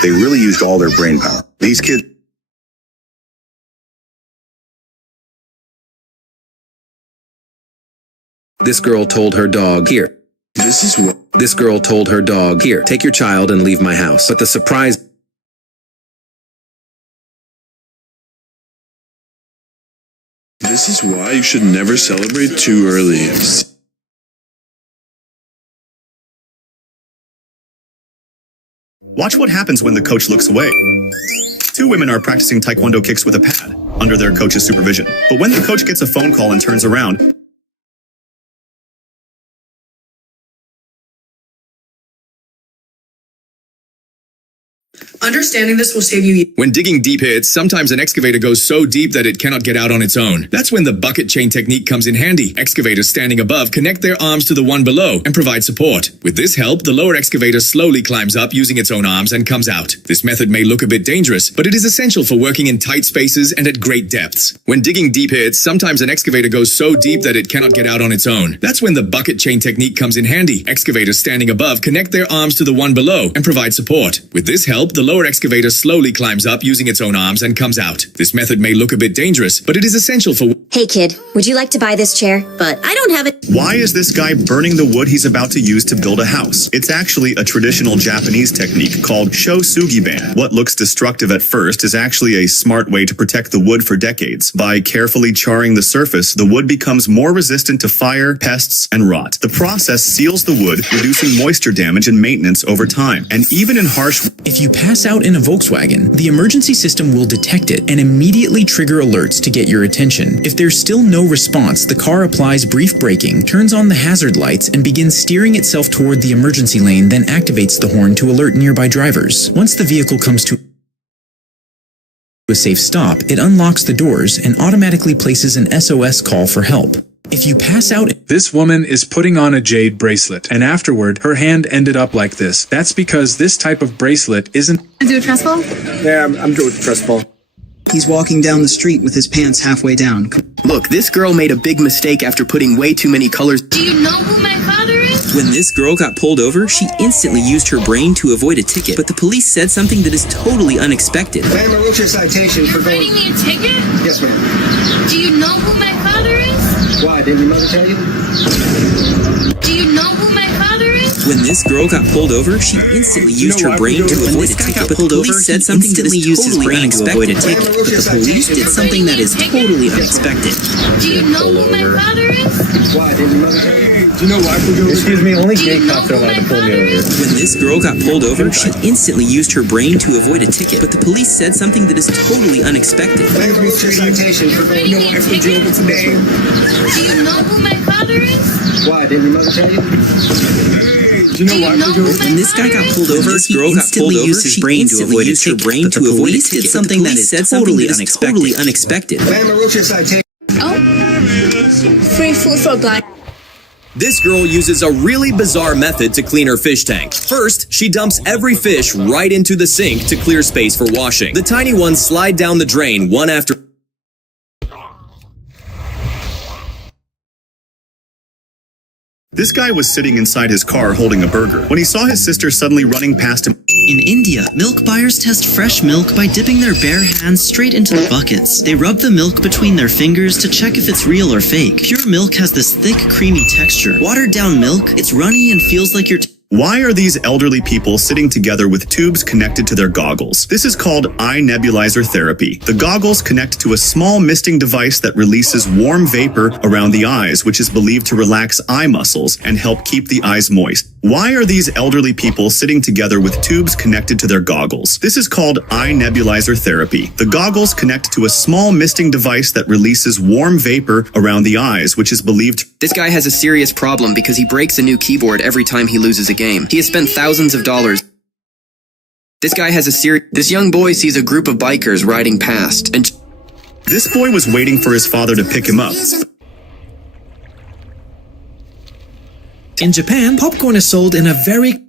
really used all their brain power. These kids... This girl told her dog, "Here." This girl told her dog, "Here, take your child and leave my house." But the surprise... This is why you should never celebrate too early. Watch what happens when the coach looks away. Two women are practicing taekwondo kicks with a pad under their coach's supervision. But when the coach gets a phone call and turns around, Understanding this will save you... When digging deep hits, sometimes an excavator goes so deep that it cannot get out on its own. That's when the bucket chain technique comes in handy. Excavators standing above connect their arms to the one below and provide support. With this help, the lower excavator slowly climbs up using its own arms and comes out. This method may look a bit dangerous, but it is essential for working in tight spaces and at great depths. When digging deep hits, sometimes an excavator goes so deep that it cannot get out on its own. That's when the bucket chain technique comes in handy. Excavators standing above connect their arms to the one below and provide support. With this help, the lower excavator slowly climbs up using its own arms and comes out. This method may look a bit dangerous, but it is essential for... Hey kid, would you like to buy this chair? But I don't have it. why is this guy burning the wood he's about to use to build a house? It's actually a traditional Japanese technique called shosugiban. What looks destructive at first is actually a smart way to protect the wood for decades. By carefully charring the surface, the wood becomes more resistant to fire, pests, and rot. The process seals the wood, reducing moisture damage and maintenance over time. And even in harsh... If you pass out in a Volkswagen, the emergency system will detect it and immediately trigger alerts to get your attention. If there's still no response, the car applies brief braking, turns on the hazard lights, and begins steering itself toward the emergency lane, then activates the horn to alert nearby drivers. Once the vehicle comes to a safe stop, it unlocks the doors and automatically places an SOS call for help. If you pass out... This woman is putting on a jade bracelet, and afterward, her hand ended up like this. That's because this type of bracelet isn't... Do a trust fall? Yeah, I'm doing a trust fall. He's walking down the street with his pants halfway down. Look, this girl made a big mistake after putting way too many colors. Do you know who my father is? When this girl got pulled over, she instantly used her brain to avoid a ticket, but the police said something that is totally unexpected. Ma'am, I wrote you a citation for going... Writing me a ticket? Yes, ma'am. Do you know who my father is? Why, didn't your mother tell you? Do you know who my father is? When this girl got pulled over, she instantly used her brain to avoid a ticket. But the police said something that is totally unexpected. But the police did something that is totally unexpected. Do you know who my father is? Why? Did your mother tell you? Do you know why? Excuse me, only gay cops are allowed to pull me over. When this girl got pulled over, she instantly used her brain to avoid a ticket. But the police said something that is totally unexpected. Citation for going to work for Joe today. Do you know who my father is? Why? Did your mother tell you? Do you know why? When this guy got pulled over, he instantly used his brain to avoid a ticket. But the police did something that is totally unexpected. Oh, free food for blind. This girl uses a really bizarre method to clean her fish tank. First, she dumps every fish right into the sink to clear space for washing. The tiny ones slide down the drain one after. This guy was sitting inside his car holding a burger when he saw his sister suddenly running past him. In India, milk buyers test fresh milk by dipping their bare hands straight into the buckets. They rub the milk between their fingers to check if it's real or fake. Pure milk has this thick, creamy texture. Watered down milk, it's runny and feels like you're Why are these elderly people sitting together with tubes connected to their goggles? This is called eye nebulizer therapy. The goggles connect to a small misting device that releases warm vapor around the eyes, which is believed to relax eye muscles and help keep the eyes moist. Why are these elderly people sitting together with tubes connected to their goggles? This is called eye nebulizer therapy. The goggles connect to a small misting device that releases warm vapor around the eyes, which is believed. This guy has a serious problem because he breaks a new keyboard every time he loses a game. He has spent thousands of dollars. This guy has a This young boy sees a group of bikers riding past, and this boy was waiting for his father to pick him up. In Japan, popcorn is sold in a very...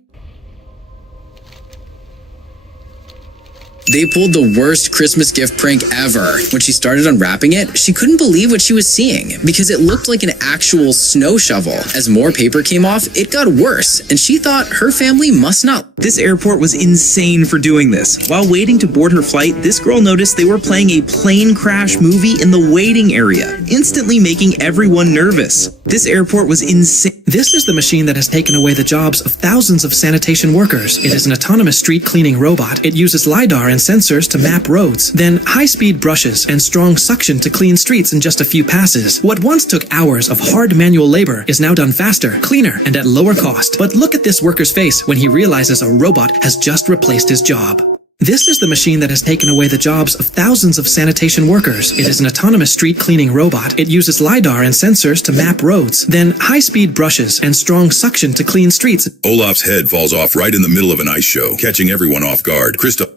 They pulled the worst Christmas gift prank ever. When she started unwrapping it, she couldn't believe what she was seeing because it looked like an actual snow shovel. As more paper came off, it got worse, and she thought her family must not. This airport was insane for doing this. While waiting to board her flight, this girl noticed they were playing a plane crash movie in the waiting area, instantly making everyone nervous. This airport was insane. This is the machine that has taken away the jobs of thousands of sanitation workers. It is an autonomous street cleaning robot. It uses LiDAR and sensors to map roads, then high-speed brushes and strong suction to clean streets in just a few passes. What once took hours of hard manual labor is now done faster, cleaner, and at lower cost. But look at this worker's face when he realizes a robot has just replaced his job. This is the machine that has taken away the jobs of thousands of sanitation workers. It is an autonomous street cleaning robot. It uses LiDAR and sensors to map roads, then high-speed brushes and strong suction to clean streets. Olaf's head falls off right in the middle of an ice show, catching everyone off guard. Krista.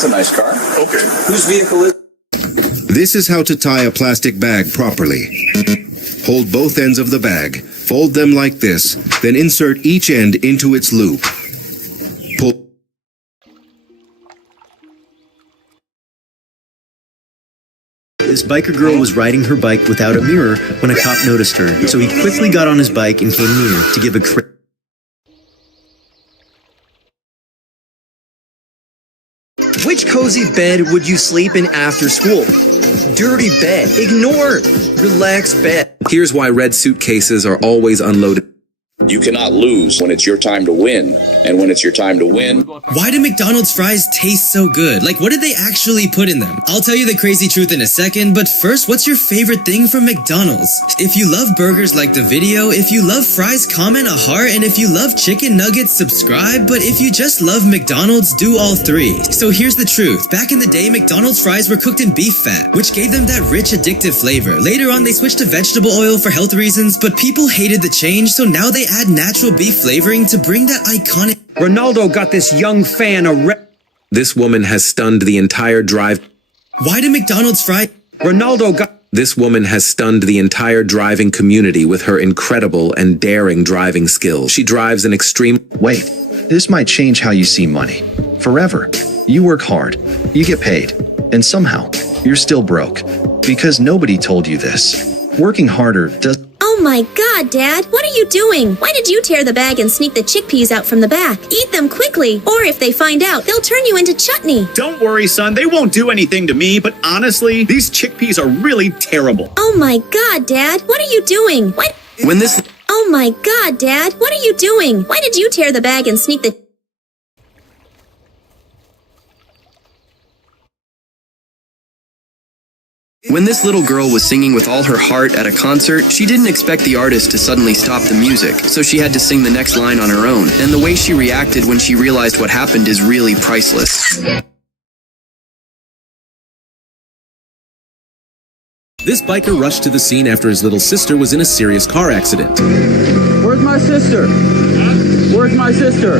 That's a nice car. Okay. Whose vehicle is? This is how to tie a plastic bag properly. Hold both ends of the bag, fold them like this, then insert each end into its loop. Pull. This biker girl was riding her bike without a mirror when a cop noticed her, so he quickly got on his bike and came near to give a Which cozy bed would you sleep in after school? Dirty bed. Ignore. Relaxed bed. Here's why red suitcases are always unloaded. You cannot lose when it's your time to win. And when it's your time to win... Why do McDonald's fries taste so good? Like, what did they actually put in them? I'll tell you the crazy truth in a second, but first, what's your favorite thing from McDonald's? If you love burgers, like the video. If you love fries, comment a heart. And if you love chicken nuggets, subscribe. But if you just love McDonald's, do all three. So here's the truth. Back in the day, McDonald's fries were cooked in beef fat, which gave them that rich, addictive flavor. Later on, they switched to vegetable oil for health reasons, but people hated the change, so now they add natural beef flavoring to bring that iconic... Ronaldo got this young fan This woman has stunned the entire drive... Why do McDonald's fry... Ronaldo got... This woman has stunned the entire driving community with her incredible and daring driving skills. She drives an extreme... Wait, this might change how you see money. Forever. You work hard, you get paid, and somehow, you're still broke. Because nobody told you this. Working harder does... Oh my God, Dad! What are you doing? Why did you tear the bag and sneak the chickpeas out from the back? Eat them quickly, or if they find out, they'll turn you into chutney. Don't worry, son. They won't do anything to me, but honestly, these chickpeas are really terrible. Oh my God, Dad! What are you doing? What? When this... Oh my God, Dad! What are you doing? Why did you tear the bag and sneak the... When this little girl was singing with all her heart at a concert, she didn't expect the artist to suddenly stop the music, so she had to sing the next line on her own, and the way she reacted when she realized what happened is really priceless. This biker rushed to the scene after his little sister was in a serious car accident. Where's my sister? Where's my sister?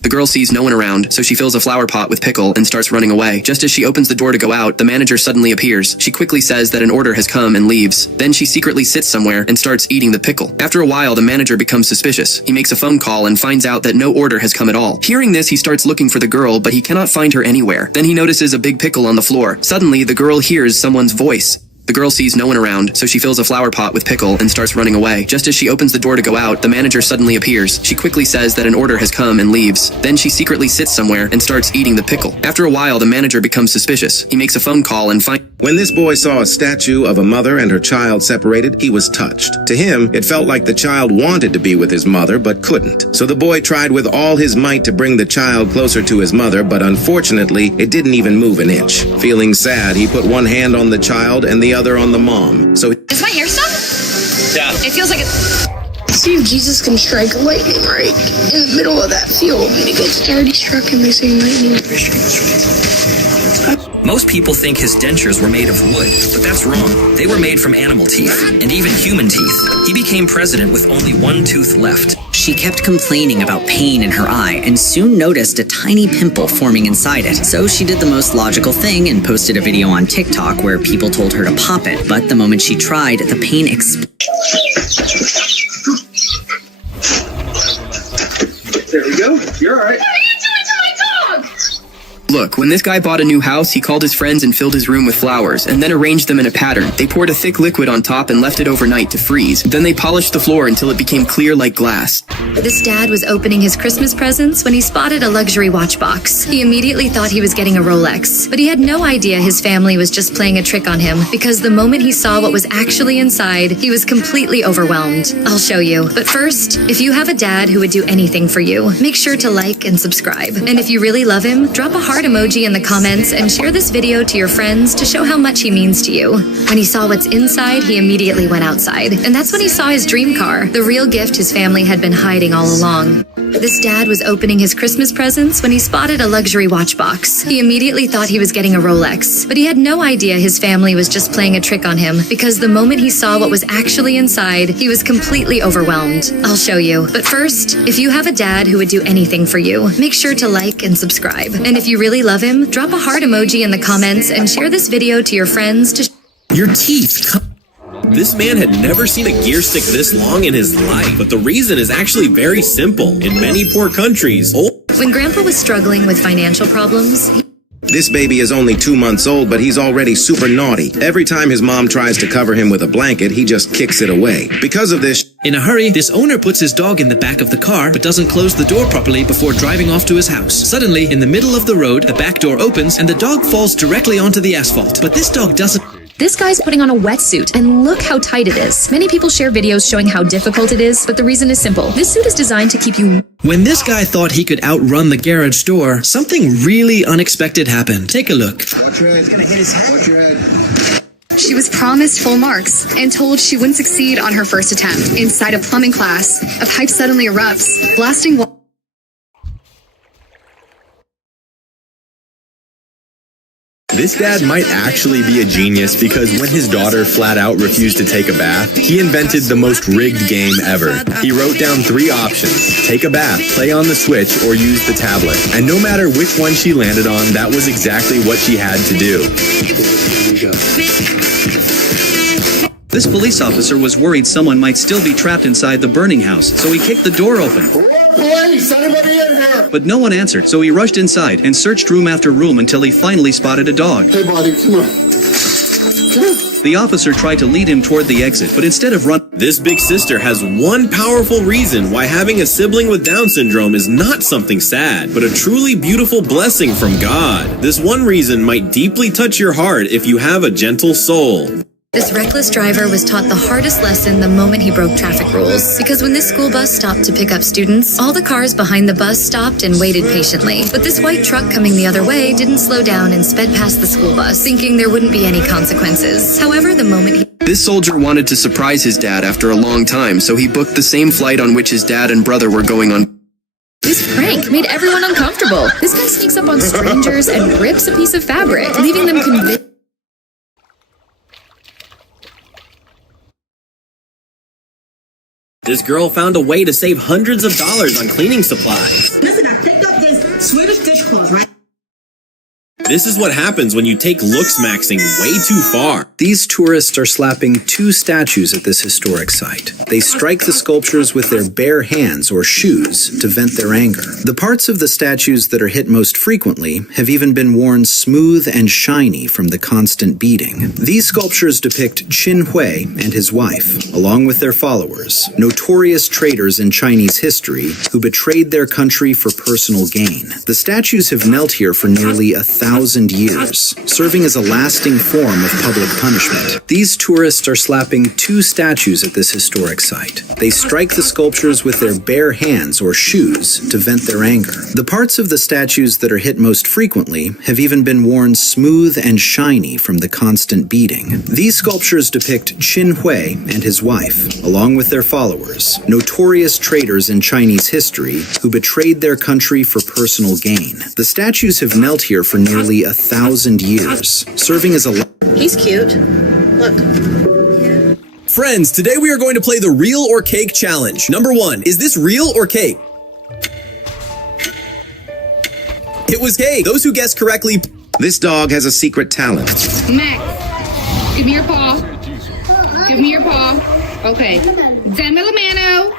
The girl sees no one around, so she fills a flower pot with pickle and starts running away. Just as she opens the door to go out, the manager suddenly appears. She quickly says that an order has come and leaves. Then she secretly sits somewhere and starts eating the pickle. After a while, the manager becomes suspicious. He makes a phone call and finds out that no order has come at all. Hearing this, he starts looking for the girl, but he cannot find her anywhere. Then he notices a big pickle on the floor. Suddenly, the girl hears someone's voice. The girl sees no one around, so she fills a flower pot with pickle and starts running away. Just as she opens the door to go out, the manager suddenly appears. She quickly says that an order has come and leaves. Then she secretly sits somewhere and starts eating the pickle. After a while, the manager becomes suspicious. He makes a phone call and finds... When this boy saw a statue of a mother and her child separated, he was touched. To him, it felt like the child wanted to be with his mother, but couldn't. So the boy tried with all his might to bring the child closer to his mother, but unfortunately, it didn't even move an inch. Feeling sad, he put one hand on the child and the other on the mom. So Is my hair stuck? Yeah. It feels like it's... See if Jesus can strike lightning right in the middle of that field because it's already struck him. They say lightning never strikes. Most people think his dentures were made of wood, but that's wrong. They were made from animal teeth, and even human teeth. He became president with only one tooth left. She kept complaining about pain in her eye and soon noticed a tiny pimple forming inside it. So she did the most logical thing and posted a video on TikTok where people told her to pop it. But the moment she tried, the pain exploded. There we go. You're all right. Look, when this guy bought a new house, he called his friends and filled his room with flowers, and then arranged them in a pattern. They poured a thick liquid on top and left it overnight to freeze. Then they polished the floor until it became clear like glass. This dad was opening his Christmas presents when he spotted a luxury watch box. He immediately thought he was getting a Rolex, but he had no idea his family was just playing a trick on him, because the moment he saw what was actually inside, he was completely overwhelmed. I'll show you. But first, if you have a dad who would do anything for you, make sure to like and subscribe. And if you really love him, drop a heart emoji in the comments and share this video to your friends to show how much he means to you. When he saw what's inside, he immediately went outside. And that's when he saw his dream car, the real gift his family had been hiding all along. This dad was opening his Christmas presents when he spotted a luxury watch box. He immediately thought he was getting a Rolex, but he had no idea his family was just playing a trick on him, because the moment he saw what was actually inside, he was completely overwhelmed. I'll show you. But first, if you have a dad who would do anything for you, make sure to like and subscribe. And if you really love him, drop a heart emoji in the comments and share this video to your friends to... Your teeth. This man had never seen a gear stick this long in his life, but the reason is actually very simple. In many poor countries, When Grandpa was struggling with financial problems, this baby is only 2 months old, but he's already super naughty. Every time his mom tries to cover him with a blanket, he just kicks it away. Because of this... In a hurry, this owner puts his dog in the back of the car, but doesn't close the door properly before driving off to his house. Suddenly, in the middle of the road, the back door opens and the dog falls directly onto the asphalt. But this dog doesn't... This guy's putting on a wetsuit, and look how tight it is. Many people share videos showing how difficult it is, but the reason is simple. This suit is designed to keep you... When this guy thought he could outrun the garage door, something really unexpected happened. Take a look. Watch your head. He's gonna hit his head. Watch your head. She was promised full marks and told she wouldn't succeed on her first attempt. Inside a plumbing class, a pipe suddenly erupts, blasting water. This dad might actually be a genius because when his daughter flat out refused to take a bath, he invented the most rigged game ever. He wrote down 3 options: take a bath, play on the Switch, or use the tablet. And no matter which one she landed on, that was exactly what she had to do. This police officer was worried someone might still be trapped inside the burning house, so he kicked the door open. Police, anybody in here? But no one answered, so he rushed inside and searched room after room until he finally spotted a dog. Hey, buddy, come on. The officer tried to lead him toward the exit, but instead of running, This big sister has one powerful reason why having a sibling with Down syndrome is not something sad, but a truly beautiful blessing from God. This one reason might deeply touch your heart if you have a gentle soul. This reckless driver was taught the hardest lesson the moment he broke traffic rules. Because when this school bus stopped to pick up students, all the cars behind the bus stopped and waited patiently. But this white truck coming the other way didn't slow down and sped past the school bus, thinking there wouldn't be any consequences. However, the moment he... This soldier wanted to surprise his dad after a long time, so he booked the same flight on which his dad and brother were going on. This prank made everyone uncomfortable. This guy sneaks up on strangers and rips a piece of fabric, leaving them convinced. This girl found a way to save hundreds of dollars on cleaning supplies. Listen, I picked up this Swedish dishcloth, right? This is what happens when you take looks maxing way too far. These tourists are slapping 2 statues at this historic site. They strike the sculptures with their bare hands or shoes to vent their anger. The parts of the statues that are hit most frequently have even been worn smooth and shiny from the constant beating. These sculptures depict Qin Hui and his wife, along with their followers, notorious traitors in Chinese history who betrayed their country for personal gain. The statues have knelt here for nearly 1,000 years, serving as a lasting form of public punishment. These tourists are slapping 2 statues at this historic site. They strike the sculptures with their bare hands or shoes to vent their anger. The parts of the statues that are hit most frequently have even been worn smooth and shiny from the constant beating. These sculptures depict Qin Hui and his wife, along with their followers, notorious traitors in Chinese history who betrayed their country for personal gain. The statues have knelt here for nearly 1,000 years, serving as a... He's cute. Look. Friends, today we are going to play the real or cake challenge. Number 1, is this real or cake? It was cake. Those who guessed correctly... This dog has a secret talent. Max, give me your paw. Give me your paw. Okay. Zemmelamano.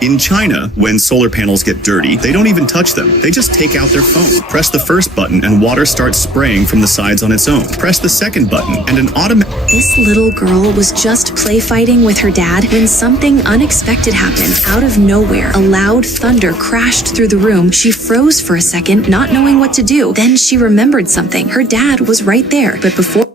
In China, when solar panels get dirty, they don't even touch them. They just take out their phone. Press the first button and water starts spraying from the sides on its own. Press the second button and an automatic... This little girl was just play fighting with her dad when something unexpected happened. Out of nowhere, a loud thunder crashed through the room. She froze for a second, not knowing what to do. Then she remembered something. Her dad was right there, but before...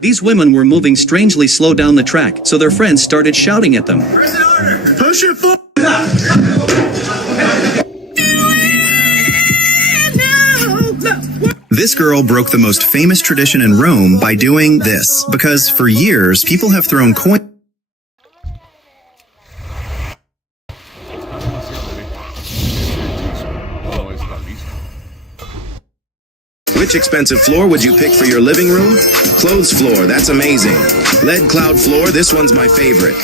these women were moving strangely slow down the track, so their friends started shouting at them. Press an order! Push it forward! This girl broke the most famous tradition in Rome by doing this, because for years, people have thrown coins. Which expensive floor would you pick for your living room? Clothes floor, that's amazing. Lead cloud floor, this one's my favorite.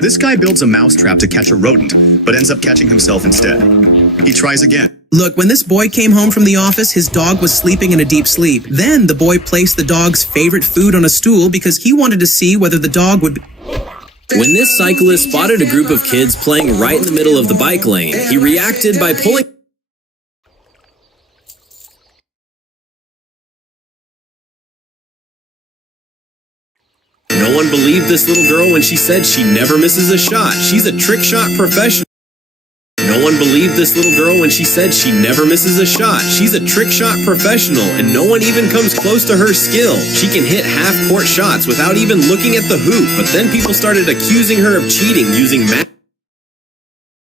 This guy builds a mousetrap to catch a rodent, but ends up catching himself instead. He tries again. Look, when this boy came home from the office, his dog was sleeping in a deep sleep. Then the boy placed the dog's favorite food on a stool because he wanted to see whether the dog would... When this cyclist spotted a group of kids playing right in the middle of the bike lane, he reacted by pulling... No one believed this little girl when she said she never misses a shot. She's a trick shot professional. No one believed this little girl when she said she never misses a shot. She's a trick shot professional, and no one even comes close to her skill. She can hit half-court shots without even looking at the hoop, but then people started accusing her of cheating using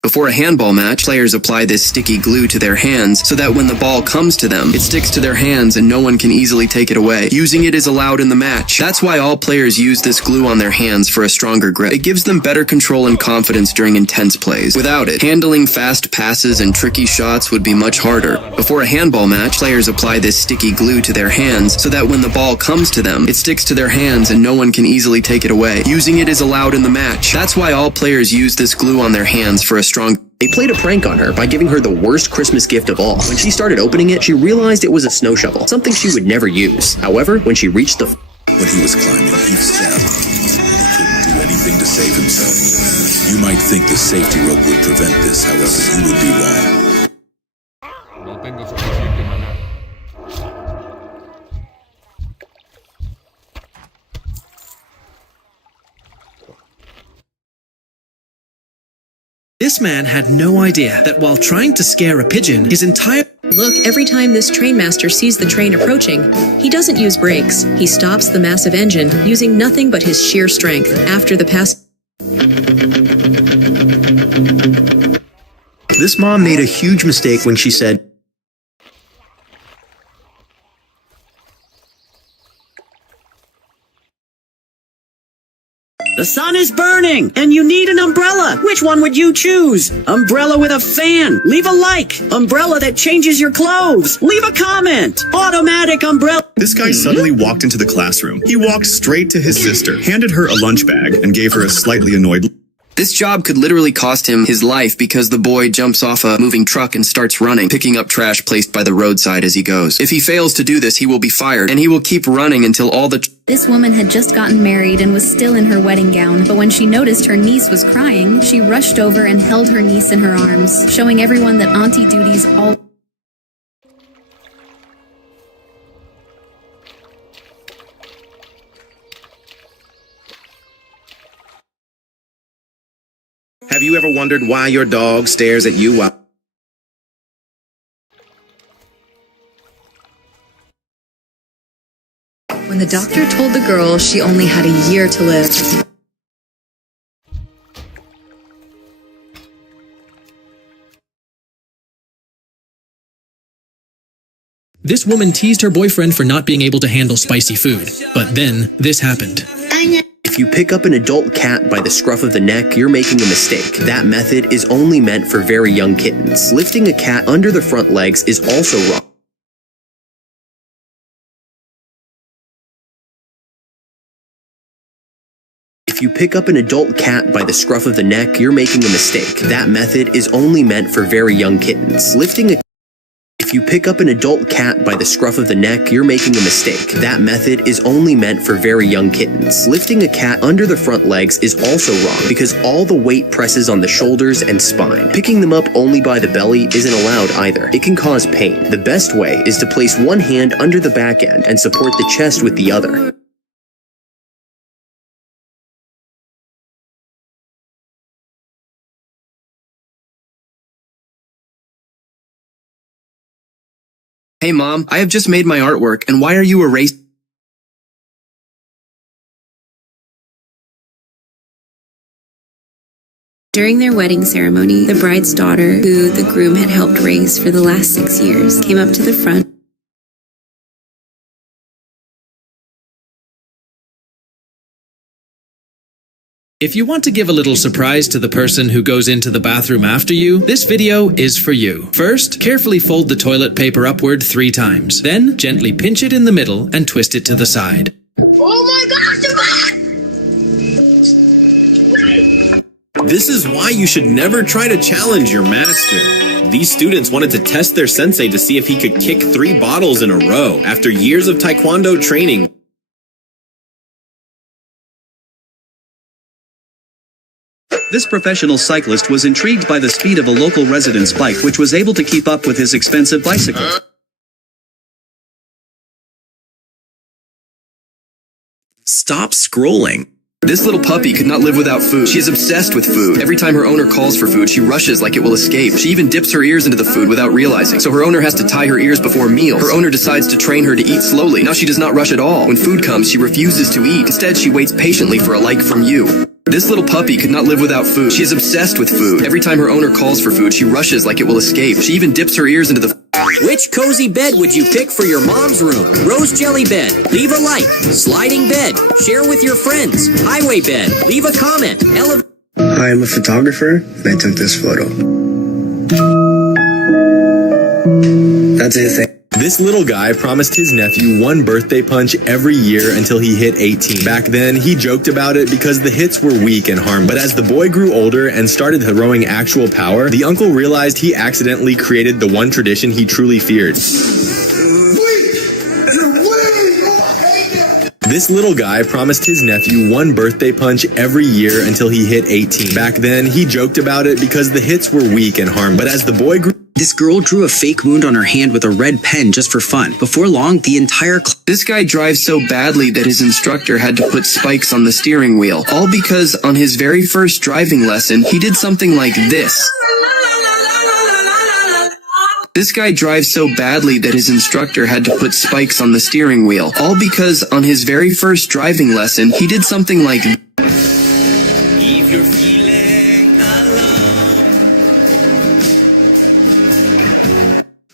Before a handball match, players apply this sticky glue to their hands so that when the ball comes to them, it sticks to their hands and no one can easily take it away. Using it is allowed in the match. That's why all players use this glue on their hands for a stronger grip. It gives them better control and confidence during intense plays. Without it, handling fast passes and tricky shots would be much harder. Before a handball match, players apply this sticky glue to their hands so that when the ball comes to them, it sticks to their hands and no one can easily take it away. Using it is allowed in the match. That's why all players use this glue on their hands for a strong... They played a prank on her by giving her the worst Christmas gift of all. When she started opening it, she realized it was a snow shovel, something she would never use. However, when she reached the... When he was climbing, he fell. He couldn't do anything to save himself. You might think the safety rope would prevent this, however, you would be wrong. No tengo suficiente maná. This man had no idea that while trying to scare a pigeon, his entire... Look, every time this trainmaster sees the train approaching, he doesn't use brakes. He stops the massive engine, using nothing but his sheer strength. After the pass... This mom made a huge mistake when she said, The sun is burning, and you need an umbrella. Which one would you choose? Umbrella with a fan. Leave a like. Umbrella that changes your clothes. Leave a comment. Automatic umbrella. This guy suddenly walked into the classroom. He walked straight to his sister, handed her a lunch bag, and gave her a slightly annoyed look. This job could literally cost him his life because the boy jumps off a moving truck and starts running, picking up trash placed by the roadside as he goes. If he fails to do this, he will be fired, and he will keep running until all the... This woman had just gotten married and was still in her wedding gown, but when she noticed her niece was crying, she rushed over and held her niece in her arms, showing everyone that auntie duties all... Have you ever wondered why your dog stares at you while... When the doctor told the girl she only had a year to live. This woman teased her boyfriend for not being able to handle spicy food. But then, this happened. if you pick up an adult cat by the scruff of the neck, you're making a mistake. That method is only meant for very young kittens. Lifting a cat under the front legs is also wrong. If you pick up an adult cat by the scruff of the neck, you're making a mistake. That method is only meant for very young kittens. If you pick up an adult cat by the scruff of the neck, you're making a mistake. That method is only meant for very young kittens. Lifting a cat under the front legs is also wrong because all the weight presses on the shoulders and spine. Picking them up only by the belly isn't allowed either. It can cause pain. The best way is to place one hand under the back end and support the chest with the other. Hey Mom, I have just made my artwork, and why are you erasing? During their wedding ceremony, the bride's daughter, who the groom had helped raise for the last 6 years, came up to the front. If you want to give a little surprise to the person who goes into the bathroom after you, this video is for you. First, carefully fold the toilet paper upward 3 times. Then, gently pinch it in the middle and twist it to the side. Oh my gosh, This is why you should never try to challenge your master. These students wanted to test their sensei to see if he could kick 3 bottles in a row. After years of taekwondo training, This professional cyclist was intrigued by the speed of a local resident's bike, which was able to keep up with his expensive bicycle. Stop scrolling. This little puppy could not live without food. She is obsessed with food. Every time her owner calls for food, she rushes like it will escape. She even dips her ears into the food without realizing. So her owner has to tie her ears before meals. Her owner decides to train her to eat slowly. Now she does not rush at all. When food comes, she refuses to eat. Instead, she waits patiently for a like from you. This little puppy could not live without food. She is obsessed with food. Every time her owner calls for food, she rushes like it will escape. She even dips her ears into the... Which cozy bed would you pick for your mom's room? Rose jelly bed. Leave a like. Sliding bed. Share with your friends. Highway bed. Leave a comment. I am a photographer, and I took this photo. That's the thing. This little guy promised his nephew 1 birthday punch every year until he hit 18. Back then, he joked about it because the hits were weak and harmless. But as the boy grew older and started throwing actual power, the uncle realized he accidentally created the one tradition he truly feared. This little guy promised his nephew one birthday punch every year until he hit 18. Back then, he joked about it because the hits were weak and harmless. But as the boy grew, This girl drew a fake wound on her hand with a red pen just for fun. Before long, the entire This guy drives so badly that his instructor had to put spikes on the steering wheel. All because on his very first driving lesson, he did something like this. This guy drives so badly that his instructor had to put spikes on the steering wheel. All because on his very first driving lesson, he did something like If you're feeling alone.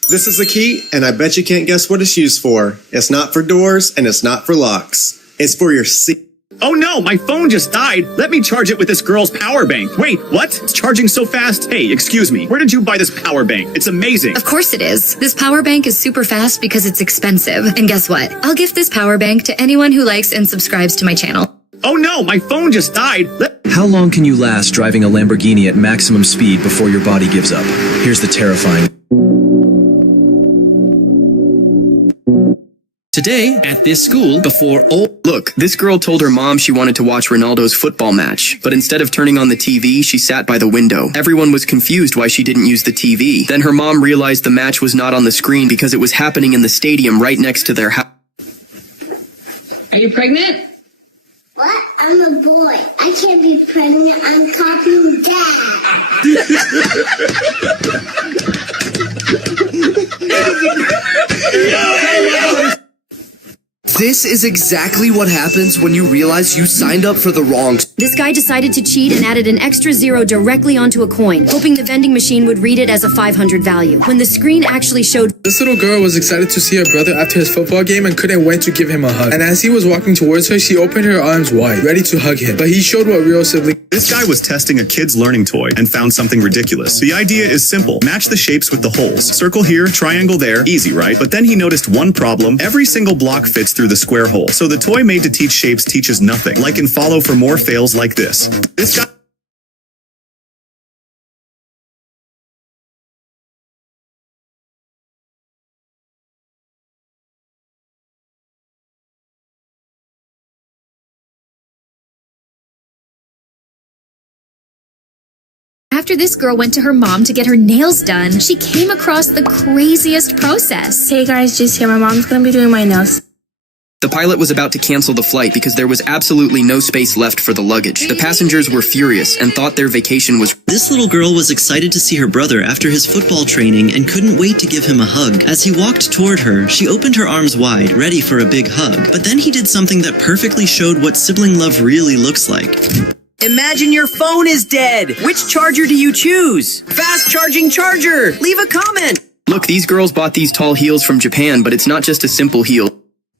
This is a key, and I bet you can't guess what it's used for. It's not for doors, and it's not for locks. It's for your seat. Oh no, my phone just died. Let me charge it with this girl's power bank. Wait, what? It's charging so fast. Hey, excuse me. Where did you buy this power bank? It's amazing. Of course it is. This power bank is super fast because it's expensive. And guess what? I'll gift this power bank to anyone who likes and subscribes to my channel. Oh no, my phone just died. How long can you last driving a Lamborghini at maximum speed before your body gives up? Here's the terrifying. Today, at this school, before all... Look, this girl told her mom she wanted to watch Ronaldo's football match, but instead of turning on the TV, she sat by the window. Everyone was confused why she didn't use the TV. Then her mom realized the match was not on the screen because it was happening in the stadium right next to their house. Are you pregnant? What? I'm a boy. I can't be pregnant. I'm copying Dad. This is exactly what happens when you realize you signed up for the wrong... This guy decided to cheat and added an extra 0 directly onto a coin, hoping the vending machine would read it as a 500 value. When the screen actually showed... This little girl was excited to see her brother after his football game and couldn't wait to give him a hug. And as he was walking towards her, she opened her arms wide, ready to hug him. But he showed what real siblings... This guy was testing a kid's learning toy and found something ridiculous. The idea is simple. Match the shapes with the holes. Circle here, triangle there. Easy, right? But then he noticed one problem. Every single block fits through the square hole. So the toy made to teach shapes teaches nothing. Like and follow for more fails like this. This guy... After this girl went to her mom to get her nails done, she came across the craziest process. Hey guys, just here. My mom's gonna be doing my nails. The pilot was about to cancel the flight because there was absolutely no space left for the luggage. The passengers were furious and thought their vacation was... This little girl was excited to see her brother after his football training and couldn't wait to give him a hug. As he walked toward her, she opened her arms wide, ready for a big hug. But then he did something that perfectly showed what sibling love really looks like. Imagine your phone is dead. Which charger do you choose? Fast charging charger. Leave a comment. Look, these girls bought these tall heels from Japan, but it's not just a simple heel.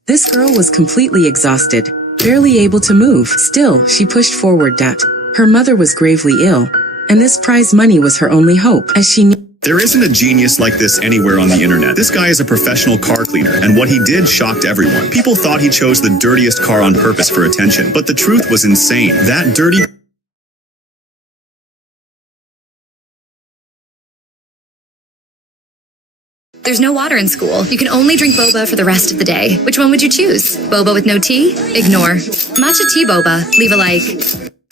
This girl was completely exhausted, barely able to move. Still, she pushed forward that her mother was gravely ill, and this prize money was her only hope, as she knew. There isn't a genius like this anywhere on the internet. This guy is a professional car cleaner, and what he did shocked everyone. People thought he chose the dirtiest car on purpose for attention, but the truth was insane. That dirty... There's no water in school. You can only drink boba for the rest of the day. Which one would you choose? Boba with no tea? Ignore. Matcha tea boba. Leave a like.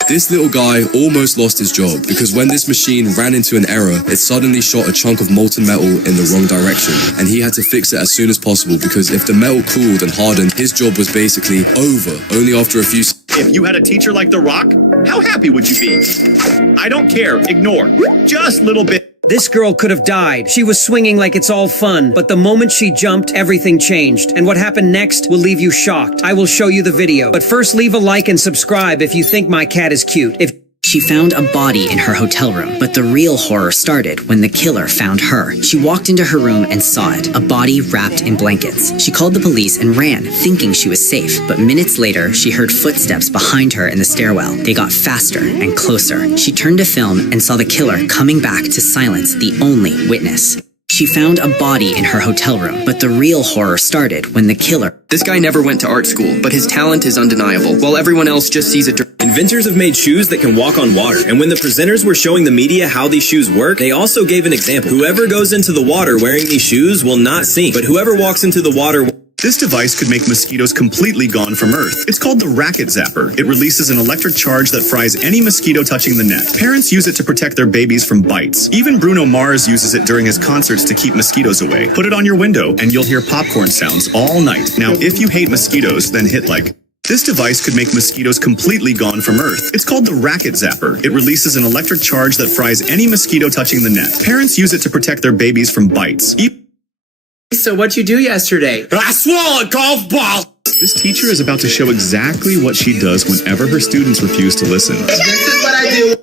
This little guy almost lost his job because when this machine ran into an error, it suddenly shot a chunk of molten metal in the wrong direction, and he had to fix it as soon as possible because if the metal cooled and hardened, his job was basically over, only after a few... If you had a teacher like The Rock, how happy would you be? I don't care. Ignore. Just a little bit. This girl could have died. She was swinging like it's all fun, but the moment she jumped, everything changed. And what happened next will leave you shocked. I will show you the video. But first, leave a like and subscribe if you think my cat is cute. She found a body in her hotel room, but the real horror started when the killer found her. She walked into her room and saw it, a body wrapped in blankets. She called the police and ran, thinking she was safe, but minutes later, she heard footsteps behind her in the stairwell. They got faster and closer. She turned to film and saw the killer coming back to silence the only witness. She found a body in her hotel room, but the real horror started when the killer... This guy never went to art school, but his talent is undeniable, while everyone else just sees a... Inventors have made shoes that can walk on water, and when the presenters were showing the media how these shoes work, they also gave an example. Whoever goes into the water wearing these shoes will not sink, but whoever walks into the water... This device could make mosquitoes completely gone from Earth. It's called the Racket Zapper. It releases an electric charge that fries any mosquito touching the net. Parents use it to protect their babies from bites. Even Bruno Mars uses it during his concerts to keep mosquitoes away. Put it on your window and you'll hear popcorn sounds all night. Now, if you hate mosquitoes, then hit like. This device could make mosquitoes completely gone from Earth. It's called the Racket Zapper. It releases an electric charge that fries any mosquito touching the net. Parents use it to protect their babies from bites. So what'd you do yesterday? I swallowed a golf ball! This teacher is about to show exactly what she does whenever her students refuse to listen. This is what I do.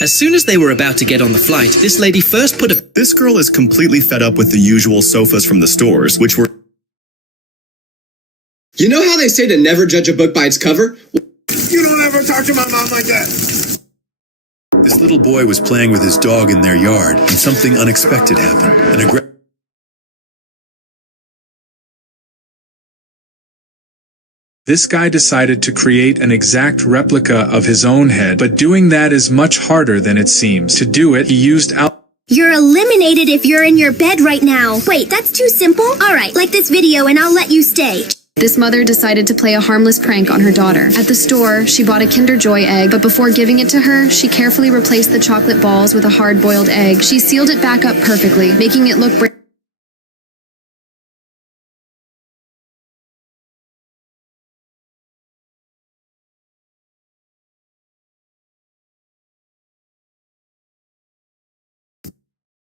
As soon as they were about to get on the flight, this lady first put a... This girl is completely fed up with the usual sofas from the stores, which were... You know how they say to never judge a book by its cover? You don't ever talk to my mom like that! This little boy was playing with his dog in their yard, and something unexpected happened. This guy decided to create an exact replica of his own head, but doing that is much harder than it seems. To do it, he used You're eliminated if you're in your bed right now. Wait, that's too simple? Alright, like this video and I'll let you stay. This mother decided to play a harmless prank on her daughter. At the store, she bought a Kinder Joy egg, but before giving it to her, she carefully replaced the chocolate balls with a hard-boiled egg. She sealed it back up perfectly, making it look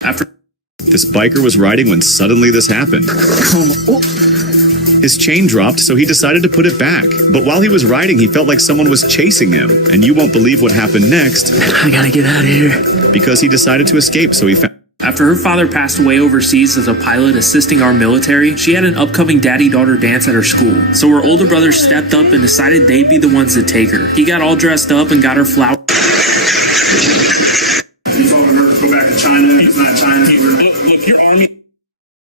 After this biker was riding when suddenly this happened. His chain dropped, so he decided to put it back. But while he was riding, he felt like someone was chasing him. And you won't believe what happened next. I gotta get out of here. Because he decided to escape, so he found... After her father passed away overseas as a pilot assisting our military, she had an upcoming daddy-daughter dance at her school. So her older brother stepped up and decided they'd be the ones to take her. He got all dressed up and got her flowers. You told her to go back to China. It's not China. If your army...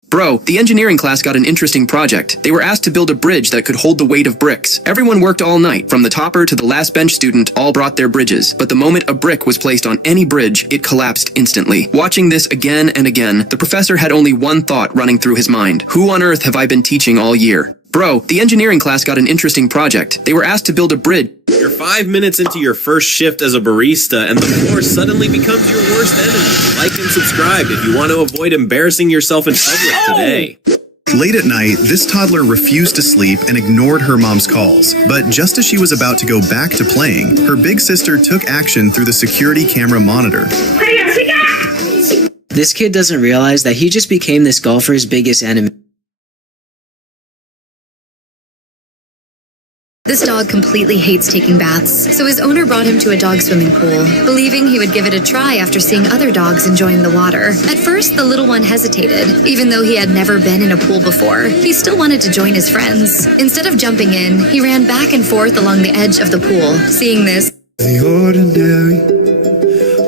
Bro, the engineering class got an interesting project. They were asked to build a bridge that could hold the weight of bricks. Everyone worked all night. From the topper to the last bench student, all brought their bridges. But the moment a brick was placed on any bridge, it collapsed instantly. Watching this again and again, the professor had only one thought running through his mind. Who on earth have I been teaching all year? Bro, the engineering class got an interesting project. They were asked to build a bridge. You're 5 minutes into your first shift as a barista, and the floor suddenly becomes your worst enemy. Like and subscribe if you want to avoid embarrassing yourself in public today. Late at night, this toddler refused to sleep and ignored her mom's calls. But just as she was about to go back to playing, her big sister took action through the security camera monitor. This kid doesn't realize that he just became this golfer's biggest enemy. This dog completely hates taking baths, so his owner brought him to a dog swimming pool, believing he would give it a try after seeing other dogs enjoying the water. At first, the little one hesitated. Even though he had never been in a pool before, he still wanted to join his friends. Instead of jumping in, he ran back and forth along the edge of the pool. Seeing this, The ordinary,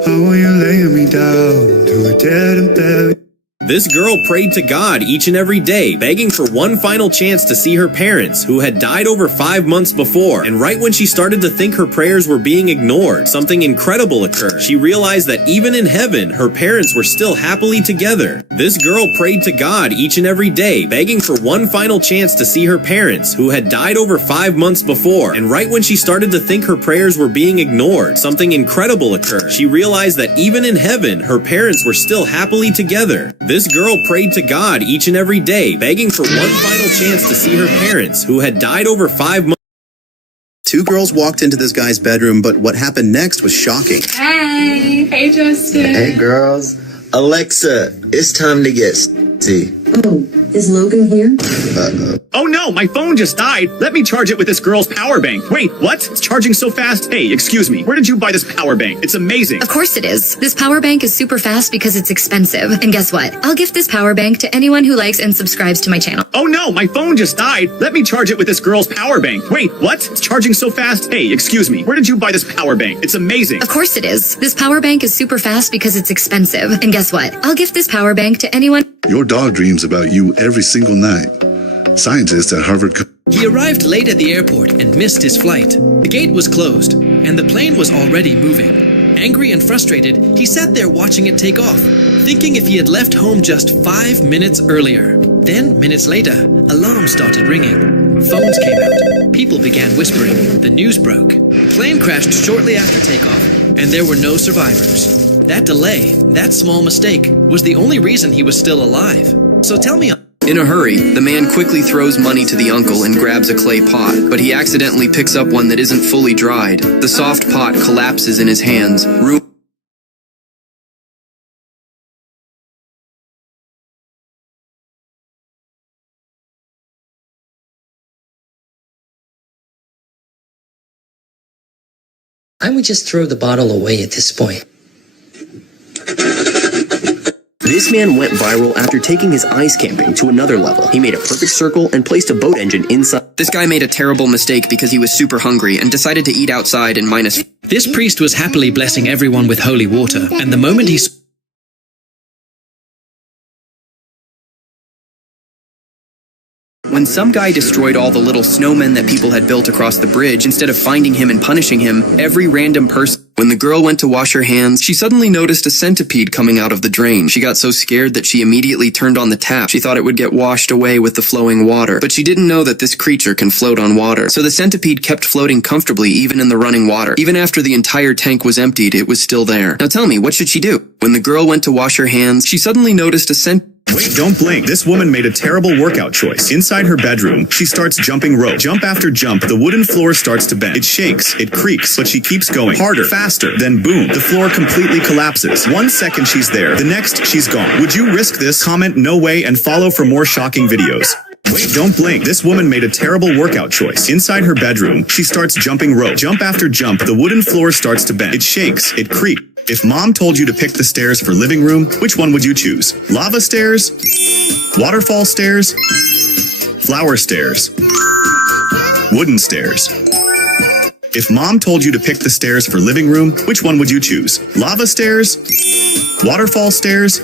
how are you laying me down to a dead and buried? This girl prayed to God each and every day, begging for one final chance to see her parents, who had died over 5 months before. And right when she started to think her prayers were being ignored, something incredible occurred. She realized that even in heaven, her parents were still happily together. This girl prayed to God each and every day, begging for one final chance to see her parents, who had died over 5 months before. And right when she started to think her prayers were being ignored, something incredible occurred. She realized that even in heaven, her parents were still happily together. This girl prayed to God each and every day, begging for one final chance to see her parents, who had died over 5 months. Two girls walked into this guy's bedroom, but what happened next was shocking. Hey. Hey, Justin. Hey, girls. Alexa, it's time to get see. Oh, is Logan here? Oh no, my phone just died. Let me charge it with this girl's power bank. Wait, what? It's charging so fast. Hey, excuse me. Where did you buy this power bank? It's amazing. of course it is. This power bank is super fast because it's expensive. And guess what? I'll gift this power bank to anyone who likes and subscribes to my channel. Oh no, my phone just died. Let me charge it with this girl's power bank. Wait, what? It's charging so fast. Hey, excuse me. Where did you buy this power bank? It's amazing. Of course it is. This power bank is super fast because it's expensive. And guess what? I'll gift this power bank to anyone. Your dog dreams about you every single night. Scientists at Harvard... He arrived late at the airport and missed his flight. The gate was closed, and the plane was already moving. Angry and frustrated, he sat there watching it take off. thinking if he had left home just 5 minutes earlier. Then, minutes later, alarms started ringing. Phones came out. People began whispering. The news broke. Plane crashed shortly after takeoff, and there were no survivors. That delay, that small mistake, was the only reason he was still alive. So tell me... In a hurry, the man quickly throws money to the uncle and grabs a clay pot, but he accidentally picks up one that isn't fully dried. The soft pot collapses in his hands, I would just throw the bottle away at this point. This man went viral after taking his ice camping to another level. He made a perfect circle and placed a boat engine inside. This guy made a terrible mistake because he was super hungry and decided to eat outside in minus... This priest was happily blessing everyone with holy water, and the moment he... When some guy destroyed all the little snowmen that people had built across the bridge, instead of finding him and punishing him, every random person... When the girl went to wash her hands, she suddenly noticed a centipede coming out of the drain. She got so scared that she immediately turned on the tap. She thought it would get washed away with the flowing water. But she didn't know that this creature can float on water. So the centipede kept floating comfortably even in the running water. Even after the entire tank was emptied, it was still there. Now tell me, what should she do? When the girl went to wash her hands, she suddenly noticed a centipede... Wait, don't blink. This woman made a terrible workout choice. Inside her bedroom, she starts jumping rope. Jump after jump, the wooden floor starts to bend. It shakes, it creaks, but she keeps going. Harder, faster, then boom, the floor completely collapses. 1 second she's there, the next she's gone. Would you risk this? Comment no way and follow for more shocking videos. Wait, don't blink. This woman made a terrible workout choice. Inside her bedroom, she starts jumping rope. Jump after jump, the wooden floor starts to bend. It shakes, it creaks. If mom told you to pick the stairs for living room, which one would you choose? Lava stairs? Waterfall stairs? Flower stairs? Wooden stairs? If mom told you to pick the stairs for living room, which one would you choose? Lava stairs? Waterfall stairs?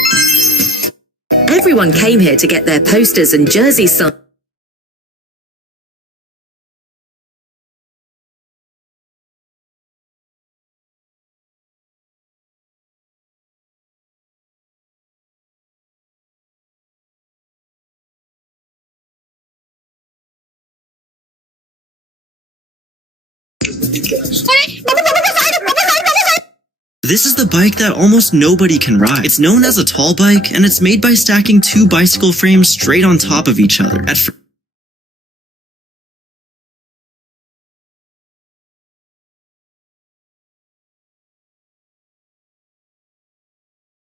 Everyone came here to get their posters and jersey signed. This is the bike that almost nobody can ride. It's known as a tall bike, and it's made by stacking 2 bicycle frames straight on top of each other.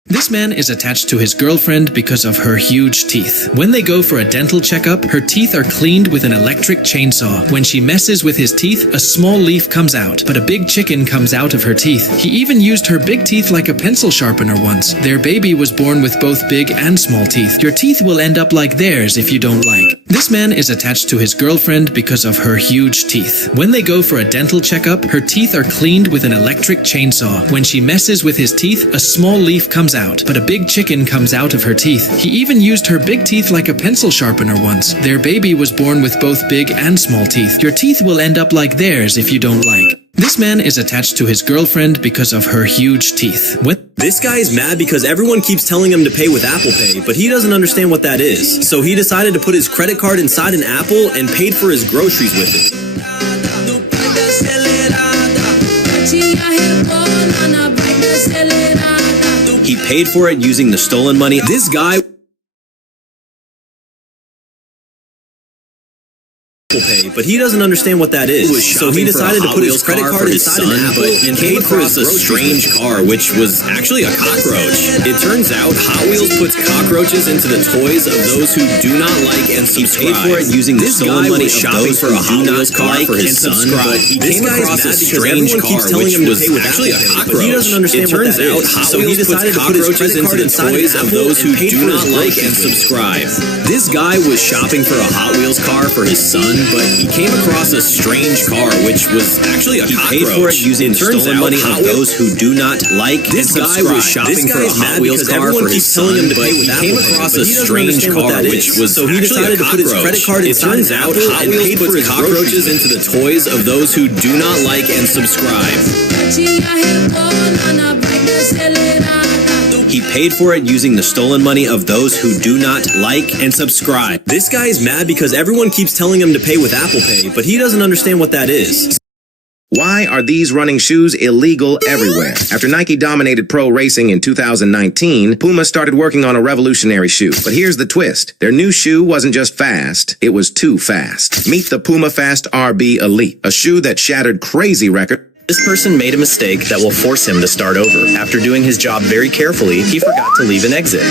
This man is attached to his girlfriend because of her huge teeth. When they go for a dental checkup, her teeth are cleaned with an electric chainsaw. When she messes with his teeth, a small leaf comes out, but a big chicken comes out of her teeth. He even used her big teeth like a pencil sharpener once. Their baby was born with both big and small teeth. Your teeth will end up like theirs if you don't like. This man is attached to his girlfriend because of her huge teeth. When they go for a dental checkup, her teeth are cleaned with an electric chainsaw. When she messes with his teeth, a small leaf comes out, but a big chicken comes out of her teeth. He even used her big teeth like a pencil sharpener once. Their baby was born with both big and small teeth. Your teeth will end up like theirs if you don't like. This man is attached to his girlfriend because of her huge teeth. This guy is mad because everyone keeps telling him to pay with Apple Pay, but he doesn't understand what that is. So he decided to put his credit card inside an apple and paid for his groceries with it. He paid for it using the stolen money. This guy... Pay, but he doesn't understand what that is. So he decided to put his credit card inside an apple and came across a strange car, which was actually a cockroach. It turns out Hot Wheels puts cockroaches into the toys of those who do not like and subscribe. He paid for it using the stolen money of those who do not car for his son, but he came across a strange car, which was actually a cockroach. He doesn't understand what that is. So he decided to put his credit card inside the toys of those who do not like and subscribe. This guy was shopping for a Hot Wheels car for his son, but he came across a strange car, which was actually a cockroach. He paid for it using stolen money of those who do not like and subscribe. This guy was shopping for a Hot Wheels car for his son, but he came across a strange car, which was so he decided to put his credit card inside an apple and paid for his cockroaches into the toys of those who do not like and subscribe. He paid for it using the stolen money of those who do not like and subscribe. This guy is mad because everyone keeps telling him to pay with Apple Pay, but he doesn't understand what that is. Why are these running shoes illegal everywhere? After Nike dominated pro racing in 2019, Puma started working on a revolutionary shoe. But here's the twist. Their new shoe wasn't just fast, it was too fast. Meet the Puma Fast RB Elite, a shoe that shattered crazy records. This person made a mistake that will force him to start over. After doing his job very carefully, he forgot to leave an exit.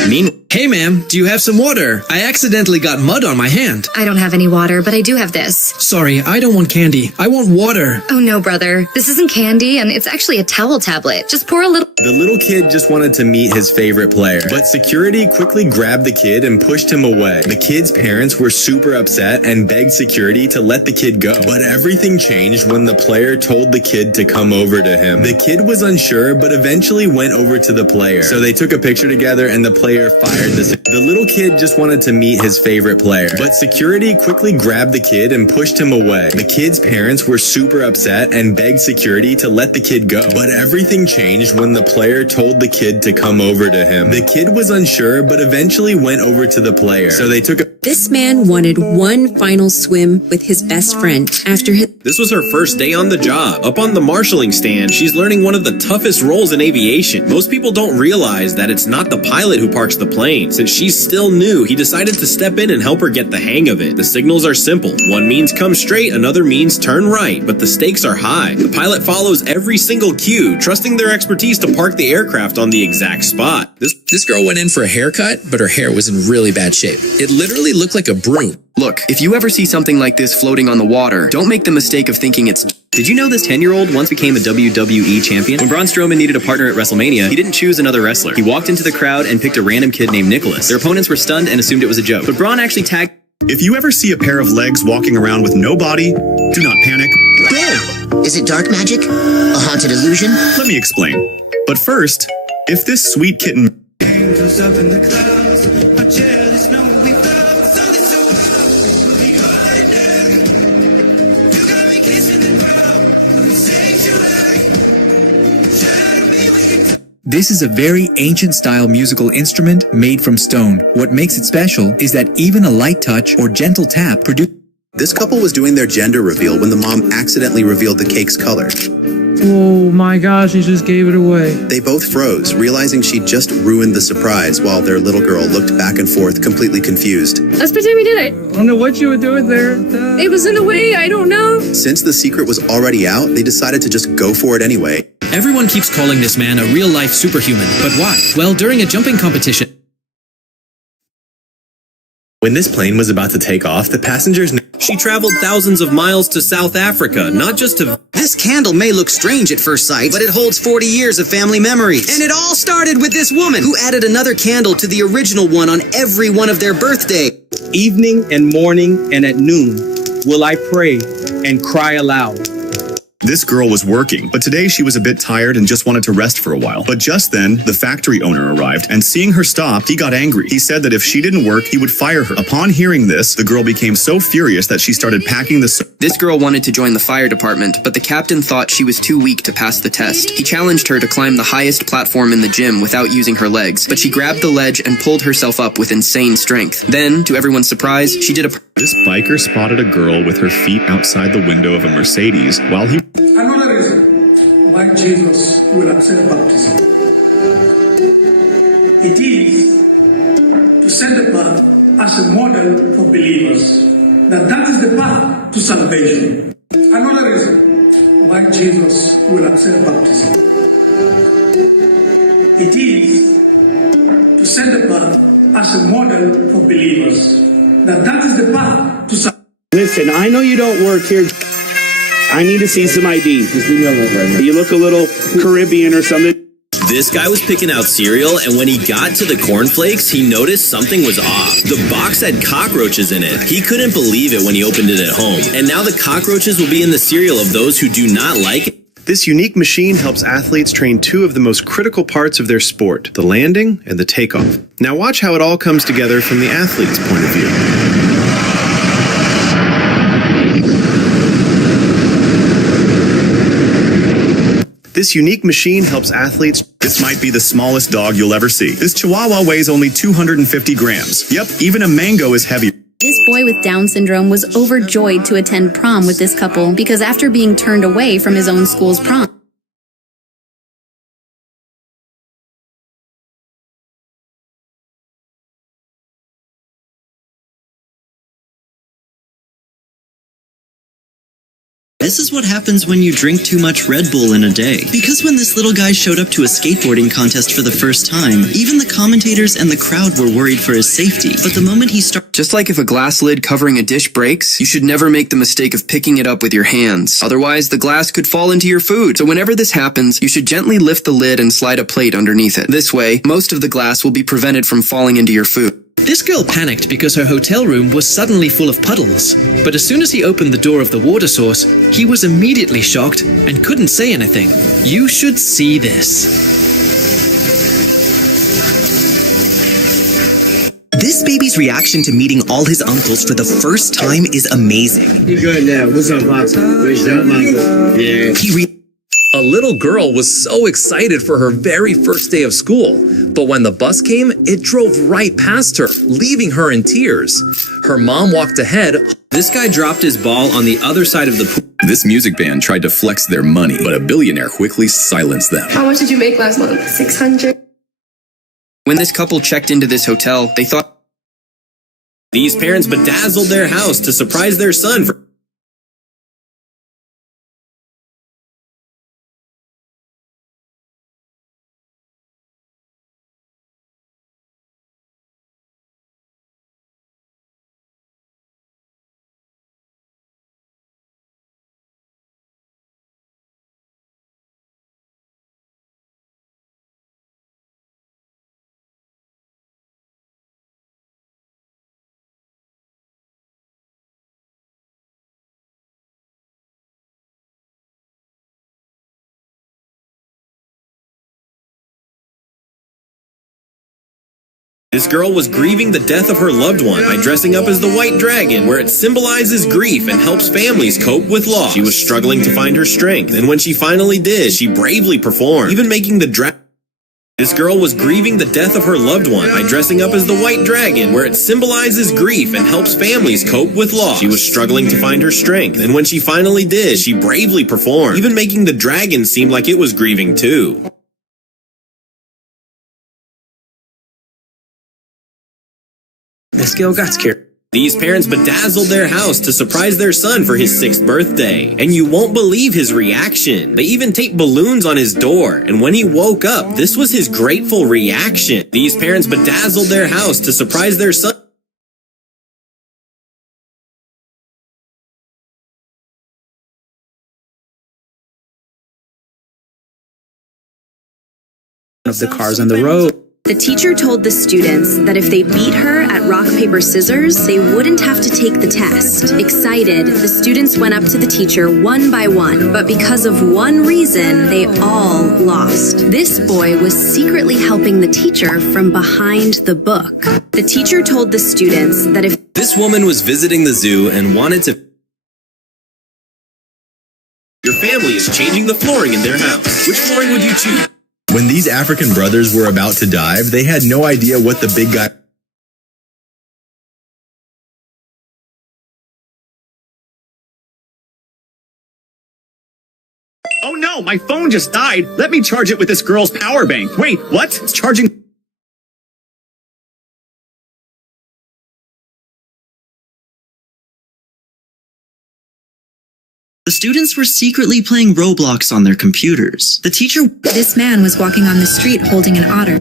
Hey ma'am, do you have some water? I accidentally got mud on my hand. I don't have any water, but I do have this. Sorry, I don't want candy. I want water. Oh no, brother. This isn't candy, and it's actually a towel tablet. Just pour a little. The little kid just wanted to meet his favorite player, but security quickly grabbed the kid and pushed him away. The kid's parents were super upset and begged security to let the kid go. But everything changed when the player told the kid to come over to him. The kid was unsure, but eventually went over to the player. So they took a picture together and the player fired the little kid just wanted to meet his favorite player, but security quickly grabbed the kid and pushed him away. The kid's parents were super upset and begged security to let the kid go. But everything changed when the player told the kid to come over to him. The kid was unsure, but eventually went over to the player. So they took a This man wanted one final swim with his best friend after his... This was her first day on the job. Up on the marshalling stand, she's learning one of the toughest roles in aviation. Most people don't realize that it's not the pilot who parks the plane. Since she's still new, he decided to step in and help her get the hang of it. The signals are simple. One means come straight, another means turn right, but the stakes are high. The pilot follows every single cue, trusting their expertise to park the aircraft on the exact spot. This girl went in for a haircut, but her hair was in really bad shape. It literally looked like a broom. Look, if you ever see something like this floating on the water, don't make the mistake of thinking it's... Did you know this 10-year-old once became a WWE champion? When Braun Strowman needed a partner at WrestleMania, he didn't choose another wrestler. He walked into the crowd and picked a random kid named Nicholas. Their opponents were stunned and assumed it was a joke. But Braun actually tagged... If you ever see a pair of legs walking around with no body, do not panic. Whoa! Is it dark magic? A haunted illusion? Let me explain. But first, if this sweet kitten... Angels up in the clouds, my jealous know we found something so wild. We ordinary. You got me kissing the ground. This is a very ancient-style musical instrument made from stone. What makes it special is that even a light touch or gentle tap produces... This couple was doing their gender reveal when the mom accidentally revealed the cake's color. Oh my gosh, he just gave it away. They both froze, realizing she'd just ruined the surprise, while their little girl looked back and forth, completely confused. Let's pretend we did it. I don't know what you were doing there. It was in the way, I don't know. Since the secret was already out, they decided to just go for it anyway. Everyone keeps calling this man a real-life superhuman, but why? Well, during a jumping competition... When this plane was about to take off, the passengers knew... She traveled thousands of miles to South Africa, not just to... This candle may look strange at first sight, but it holds 40 years of family memories. And it all started with this woman, who added another candle to the original one on every one of their birthdays. Evening and morning and at noon will I pray and cry aloud. This girl was working, but today she was a bit tired and just wanted to rest for a while. But just then, the factory owner arrived, and seeing her stopped, he got angry. He said that if she didn't work, he would fire her. Upon hearing this, the girl became so furious that she started packing the... This girl wanted to join the fire department, but the captain thought she was too weak to pass the test. He challenged her to climb the highest platform in the gym without using her legs, but she grabbed the ledge and pulled herself up with insane strength. Then, to everyone's surprise, she did a... This biker spotted a girl with her feet outside the window of a Mercedes while he... Another reason why Jesus will accept baptism. It is to set the path as a model for believers. That is the path to salvation. Another reason why Jesus will accept baptism. It is to set the path as a model for believers. That is the path to salvation. Listen, I know you don't work here. I need to see some ID. Just leave me alone right now. You look a little Caribbean or something. This guy was picking out cereal, and when he got to the cornflakes, he noticed something was off. The box had cockroaches in it. He couldn't believe it when he opened it at home. And now the cockroaches will be in the cereal of those who do not like it. This unique machine helps athletes train two of the most critical parts of their sport, the landing and the takeoff. Now watch how it all comes together from the athlete's point of view. This unique machine helps athletes. This might be the smallest dog you'll ever see. This Chihuahua weighs only 250 grams. Yep, even a mango is heavier. This boy with Down syndrome was overjoyed to attend prom with this couple because after being turned away from his own school's prom, This is what happens when you drink too much Red Bull in a day. Because when this little guy showed up to a skateboarding contest for the first time, even the commentators and the crowd were worried for his safety. But the moment he started... Just like if a glass lid covering a dish breaks, you should never make the mistake of picking it up with your hands. Otherwise, the glass could fall into your food. So whenever this happens, you should gently lift the lid and slide a plate underneath it. This way, most of the glass will be prevented from falling into your food. This girl panicked because her hotel room was suddenly full of puddles. But as soon as he opened the door of the water source, he was immediately shocked and couldn't say anything. You should see this. This baby's reaction to meeting all his uncles for the first time is amazing. You good now? What's up, Pops? Where's that, Michael? Yeah. A little girl was so excited for her very first day of school, but when the bus came, it drove right past her, leaving her in tears. Her mom walked ahead. This guy dropped his ball on the other side of the pool. This music band tried to flex their money, but a billionaire quickly silenced them. How much did you make last month? $600. When this couple checked into this hotel, they thought these parents bedazzled their house to surprise their son for This girl was grieving the death of her loved one by dressing up as the White Dragon, where it symbolizes grief and helps families cope with loss. She was struggling to find her strength, and when she finally did, she bravely performed, even making the This girl was grieving the death of her loved one by dressing up as the White Dragon, where it symbolizes grief and helps families cope with loss. She was struggling to find her strength, and when she finally did, she bravely performed, even making the dragon seem like it was grieving too. This girl got scared. These parents bedazzled their house to surprise their son for his 6th birthday. And you won't believe his reaction. They even taped balloons on his door. And when he woke up, this was his grateful reaction. These parents bedazzled their house to surprise their son. Of the cars on the road. the teacher told the students that if they beat her at rock, paper, scissors, they wouldn't have to take the test. Excited, the students went up to the teacher one by one, but because of one reason, they all lost. This boy was secretly helping the teacher from behind the book. The teacher told the students that if this woman was visiting the zoo and wanted to your family is changing the flooring in their house. Which flooring would you choose? When these African brothers were about to dive, they had no idea what the big guy... Oh no, my phone just died. Let me charge it with this girl's power bank. Wait, what? It's charging... The students were secretly playing Roblox on their computers. The teacher... This man was walking on the street holding an otter.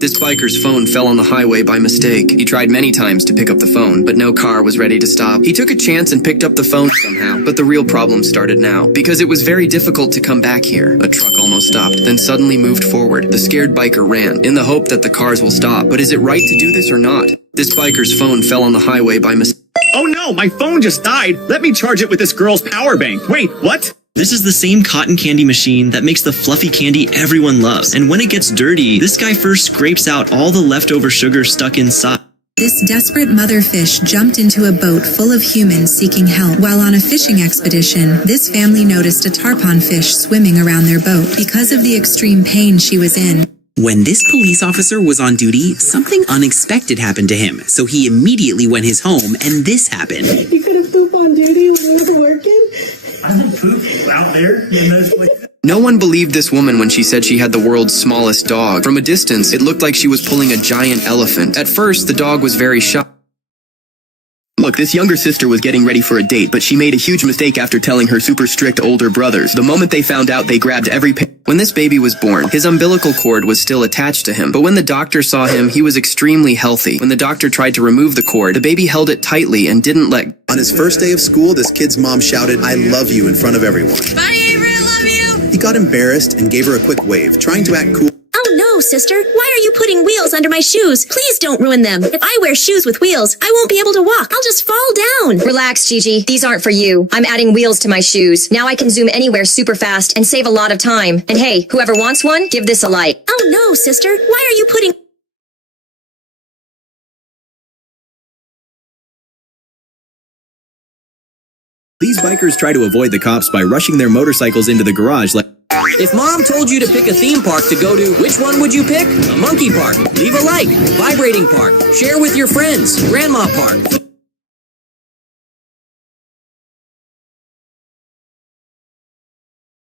This biker's phone fell on the highway by mistake. He tried many times to pick up the phone, but no car was ready to stop. He took a chance and picked up the phone somehow, but the real problem started now. Because it was very difficult to come back here. A truck almost stopped, then suddenly moved forward. The scared biker ran, in the hope that the cars will stop. But is it right to do this or not? This biker's phone fell on the highway by mistake. Oh no, my phone just died. Let me charge it with this girl's power bank. Wait, what? This is the same cotton candy machine that makes the fluffy candy everyone loves. And when it gets dirty, this guy first scrapes out all the leftover sugar stuck inside. This desperate motherfish jumped into a boat full of humans seeking help. While on a fishing expedition, this family noticed a tarpon fish swimming around their boat because of the extreme pain she was in. When this police officer was on duty, something unexpected happened to him, so he immediately went his home, and this happened. You could have pooped on duty when you were working? I don't poop out there in those places. No one believed this woman when she said she had the world's smallest dog. From a distance, it looked like she was pulling a giant elephant. At first, the dog was very shy. Look, this younger sister was getting ready for a date, but she made a huge mistake after telling her super strict older brothers. The moment they found out, they grabbed every When this baby was born, his umbilical cord was still attached to him, but when the doctor saw him, he was extremely healthy. When the doctor tried to remove the cord, the baby held it tightly and didn't let. On his first day of school, this kid's mom shouted, "I love you," in front of everyone. Bye, Avery, I love you! He got embarrassed and gave her a quick wave, trying to act cool. Oh no, sister. Why are you putting wheels under my shoes? Please don't ruin them. If I wear shoes with wheels, I won't be able to walk. I'll just fall down. Relax, Gigi. These aren't for you. I'm adding wheels to my shoes. Now I can zoom anywhere super fast and save a lot of time. And hey, whoever wants one, give this a light. Oh no, sister. Why are you putting... These bikers try to avoid the cops by rushing their motorcycles into the garage like... If mom told you to pick a theme park to go to, which one would you pick? A monkey park. Leave a like. Vibrating park. Share with your friends. Grandma park.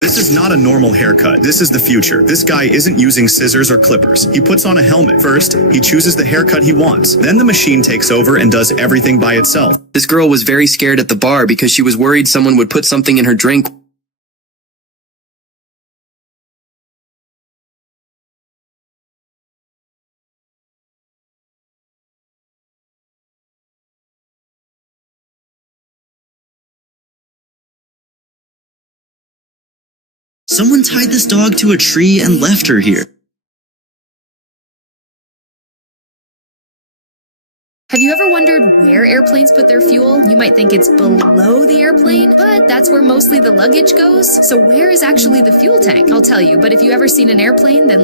This is not a normal haircut. This is the future. This guy isn't using scissors or clippers. He puts on a helmet. First, he chooses the haircut he wants. Then the machine takes over and does everything by itself. This girl was very scared at the bar because she was worried someone would put something in her drink. Someone tied this dog to a tree and left her here. Have you ever wondered where airplanes put their fuel? You might think it's below the airplane, but that's where mostly the luggage goes. So where is actually the fuel tank? I'll tell you, but if you ever seen an airplane, then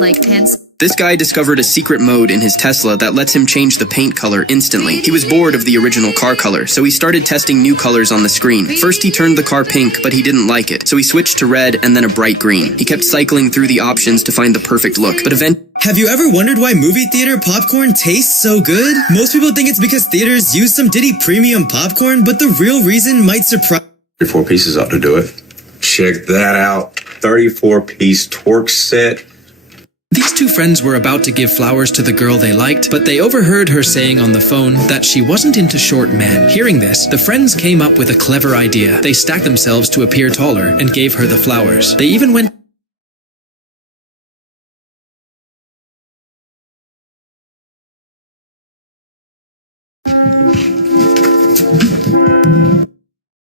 This guy discovered a secret mode in his Tesla that lets him change the paint color instantly. He was bored of the original car color, so he started testing new colors on the screen. First he turned the car pink, but he didn't like it, so he switched to red and then a bright green. He kept cycling through the options to find the perfect look, but eventually... Have you ever wondered why movie theater popcorn tastes so good? Most people think it's because theaters use some Diddy premium popcorn, but the real reason might surprise... 34 pieces ought to do it. Check that out. 34-piece Torx set. These two friends were about to give flowers to the girl they liked, but they overheard her saying on the phone that she wasn't into short men. Hearing this, the friends came up with a clever idea. They stacked themselves to appear taller and gave her the flowers. They even went...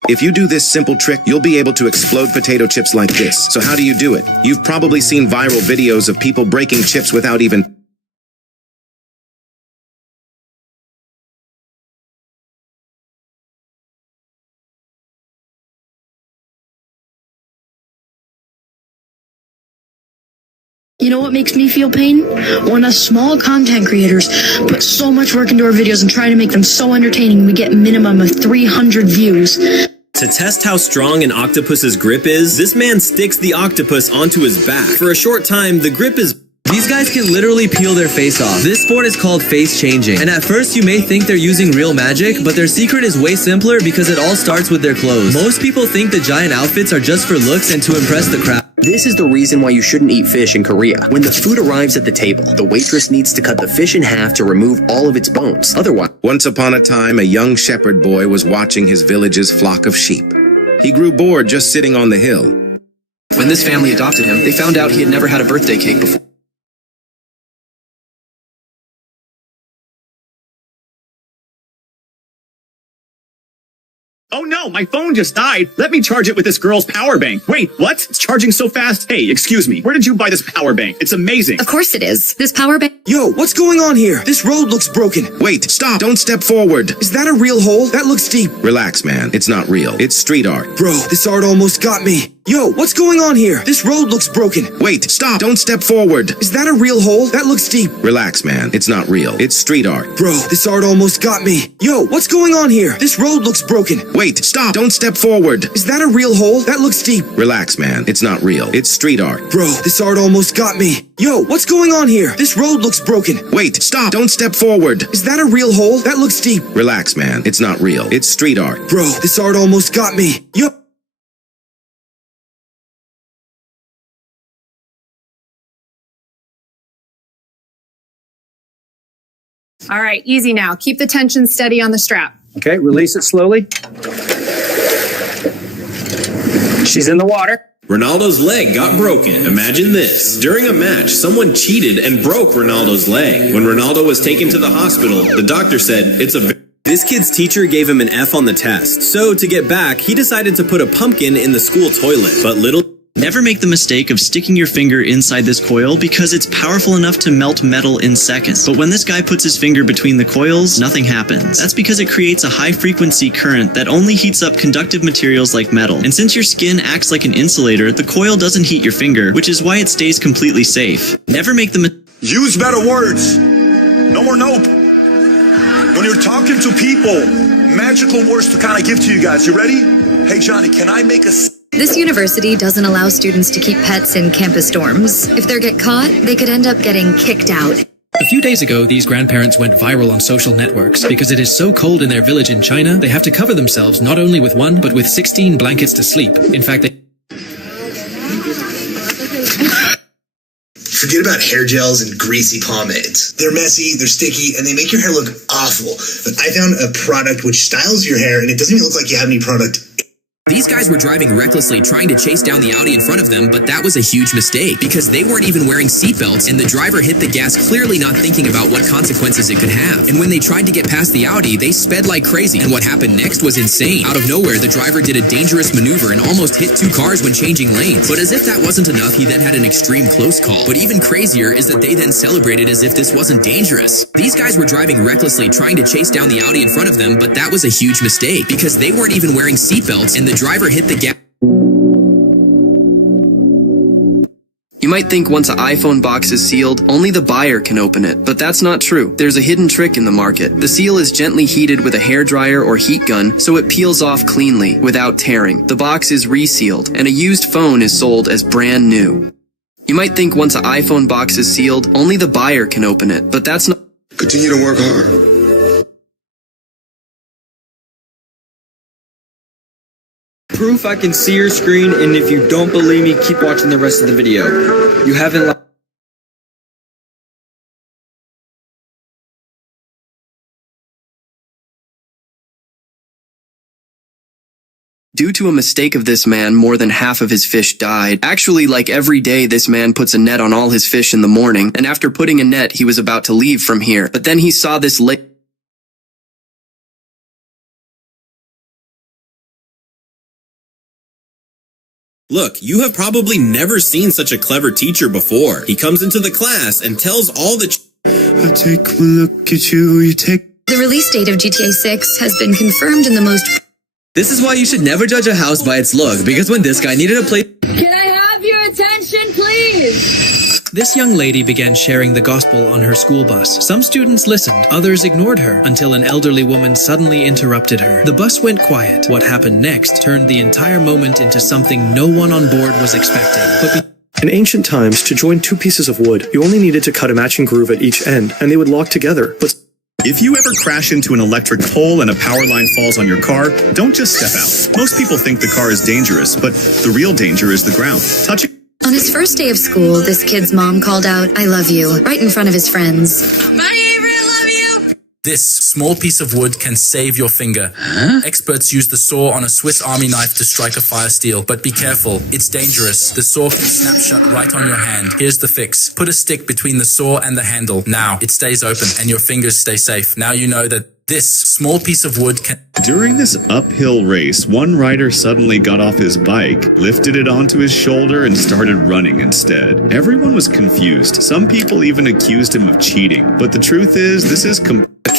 If you do this simple trick, you'll be able to explode potato chips like this. So how do you do it? You've probably seen viral videos of people breaking chips without even... You know what makes me feel pain? When us small content creators put so much work into our videos and try to make them so entertaining we get minimum of 300 views. To test how strong an octopus's grip is, this man sticks the octopus onto his back. For a short time, the grip is... These guys can literally peel their face off. This sport is called face changing. And at first you may think they're using real magic, but their secret is way simpler because it all starts with their clothes. Most people think the giant outfits are just for looks and to impress the crowd. This is the reason why you shouldn't eat fish in Korea. When the food arrives at the table, the waitress needs to cut the fish in half to remove all of its bones. Otherwise... Once upon a time, a young shepherd boy was watching his village's flock of sheep. He grew bored just sitting on the hill. When this family adopted him, they found out he had never had a birthday cake before. Oh no, my phone just died. Let me charge it with this girl's power bank. Wait, what? It's charging so fast? Hey, excuse me. Where did you buy this power bank? It's amazing. Of course it is. This power bank... Yo, what's going on here? This road looks broken. Wait, stop. Don't step forward. Is that a real hole? That looks deep. Relax, man. It's not real. It's street art. Bro, this art almost got me. Yo, what's going on here? This road looks broken. Wait, stop, don't step forward. Is that a real hole? That looks deep. Relax, man, it's not real. It's street art. Bro, this art almost got me. Yo, what's going on here? This road looks broken. Wait, stop, don't step forward. Is that a real hole? That looks deep. Relax, man, it's not real. It's street art. Bro, this art almost got me. Yo, what's going on here? This road looks broken. Wait, stop, don't step forward. Is that a real hole? That looks deep. Relax, man, it's not real. It's street art. Bro, this art almost got me. Yo. All right, easy now. Keep the tension steady on the strap. Okay, release it slowly. She's in the water. Ronaldo's leg got broken. Imagine this. During a match, someone cheated and broke Ronaldo's leg. When Ronaldo was taken to the hospital, the doctor said, This kid's teacher gave him an F on the test. So to get back, he decided to put a pumpkin in the school toilet. But little... Never make the mistake of sticking your finger inside this coil because it's powerful enough to melt metal in seconds. But when this guy puts his finger between the coils, nothing happens. That's because it creates a high-frequency current that only heats up conductive materials like metal. And since your skin acts like an insulator, the coil doesn't heat your finger, which is why it stays completely safe. Never make the Use better words. No more nope. When you're talking to people, magical words to kind of give to you guys. You ready? Hey, Johnny, can I make a... This university doesn't allow students to keep pets in campus dorms. If they get caught, they could end up getting kicked out. A few days ago, these grandparents went viral on social networks because it is so cold in their village in China, they have to cover themselves not only with one, but with 16 blankets to sleep. In fact, Forget about hair gels and greasy pomades. They're messy, they're sticky, and they make your hair look awful. But I found a product which styles your hair, and it doesn't even look like you have any product. These guys were driving recklessly, trying to chase down the Audi in front of them, but that was a huge mistake because they weren't even wearing seatbelts and the driver hit the gas clearly not thinking about what consequences it could have. And when they tried to get past the Audi, they sped like crazy. And what happened next was insane. Out of nowhere, the driver did a dangerous maneuver and almost hit two cars when changing lanes. But as if that wasn't enough, he then had an extreme close call. But even crazier is that they then celebrated as if this wasn't dangerous. These guys were driving recklessly, trying to chase down the Audi in front of them, but that was a huge mistake because they weren't even wearing seatbelts and the driver hit the gas. You might think once an iPhone box is sealed, only the buyer can open it. But that's not true. There's a hidden trick in the market. The seal is gently heated with a hairdryer or heat gun, so it peels off cleanly, without tearing. The box is resealed, and a used phone is sold as brand new. You might think once an iPhone box is sealed, only the buyer can open it. But that's not... Continue to work hard. Proof I can see your screen, and if you don't believe me, keep watching the rest of the video. You haven't Due to a mistake of this man, more than half of his fish died. Actually, like every day, this man puts a net on all his fish in the morning, and after putting a net, he was about to leave from here. But then he saw this lake. Look, you have probably never seen such a clever teacher before. He comes into the class and tells all the I take one look at you, you take... The release date of GTA 6 has been confirmed in the most... This is why you should never judge a house by its look, because when this guy needed a place... Can I have your attention, please? This young lady began sharing the gospel on her school bus. Some students listened, others ignored her, until an elderly woman suddenly interrupted her. The bus went quiet. What happened next turned the entire moment into something no one on board was expecting. In ancient times, to join two pieces of wood, you only needed to cut a matching groove at each end, and they would lock together. But if you ever crash into an electric pole and a power line falls on your car, don't just step out. Most people think the car is dangerous, but the real danger is the ground. Touching... On his first day of school, this kid's mom called out, "I love you," right in front of his friends. Bye, Avery, I love you. This small piece of wood can save your finger. Experts use the saw on a Swiss Army knife to strike a fire steel, but be careful, it's dangerous. The saw can snap shut right on your hand. Here's the fix. Put a stick between the saw and the handle. Now, it stays open and your fingers stay safe. Now you know that this small piece of wood can... During this uphill race, one rider suddenly got off his bike, lifted it onto his shoulder, and started running instead. Everyone was confused. Some people even accused him of cheating. But the truth is, this is...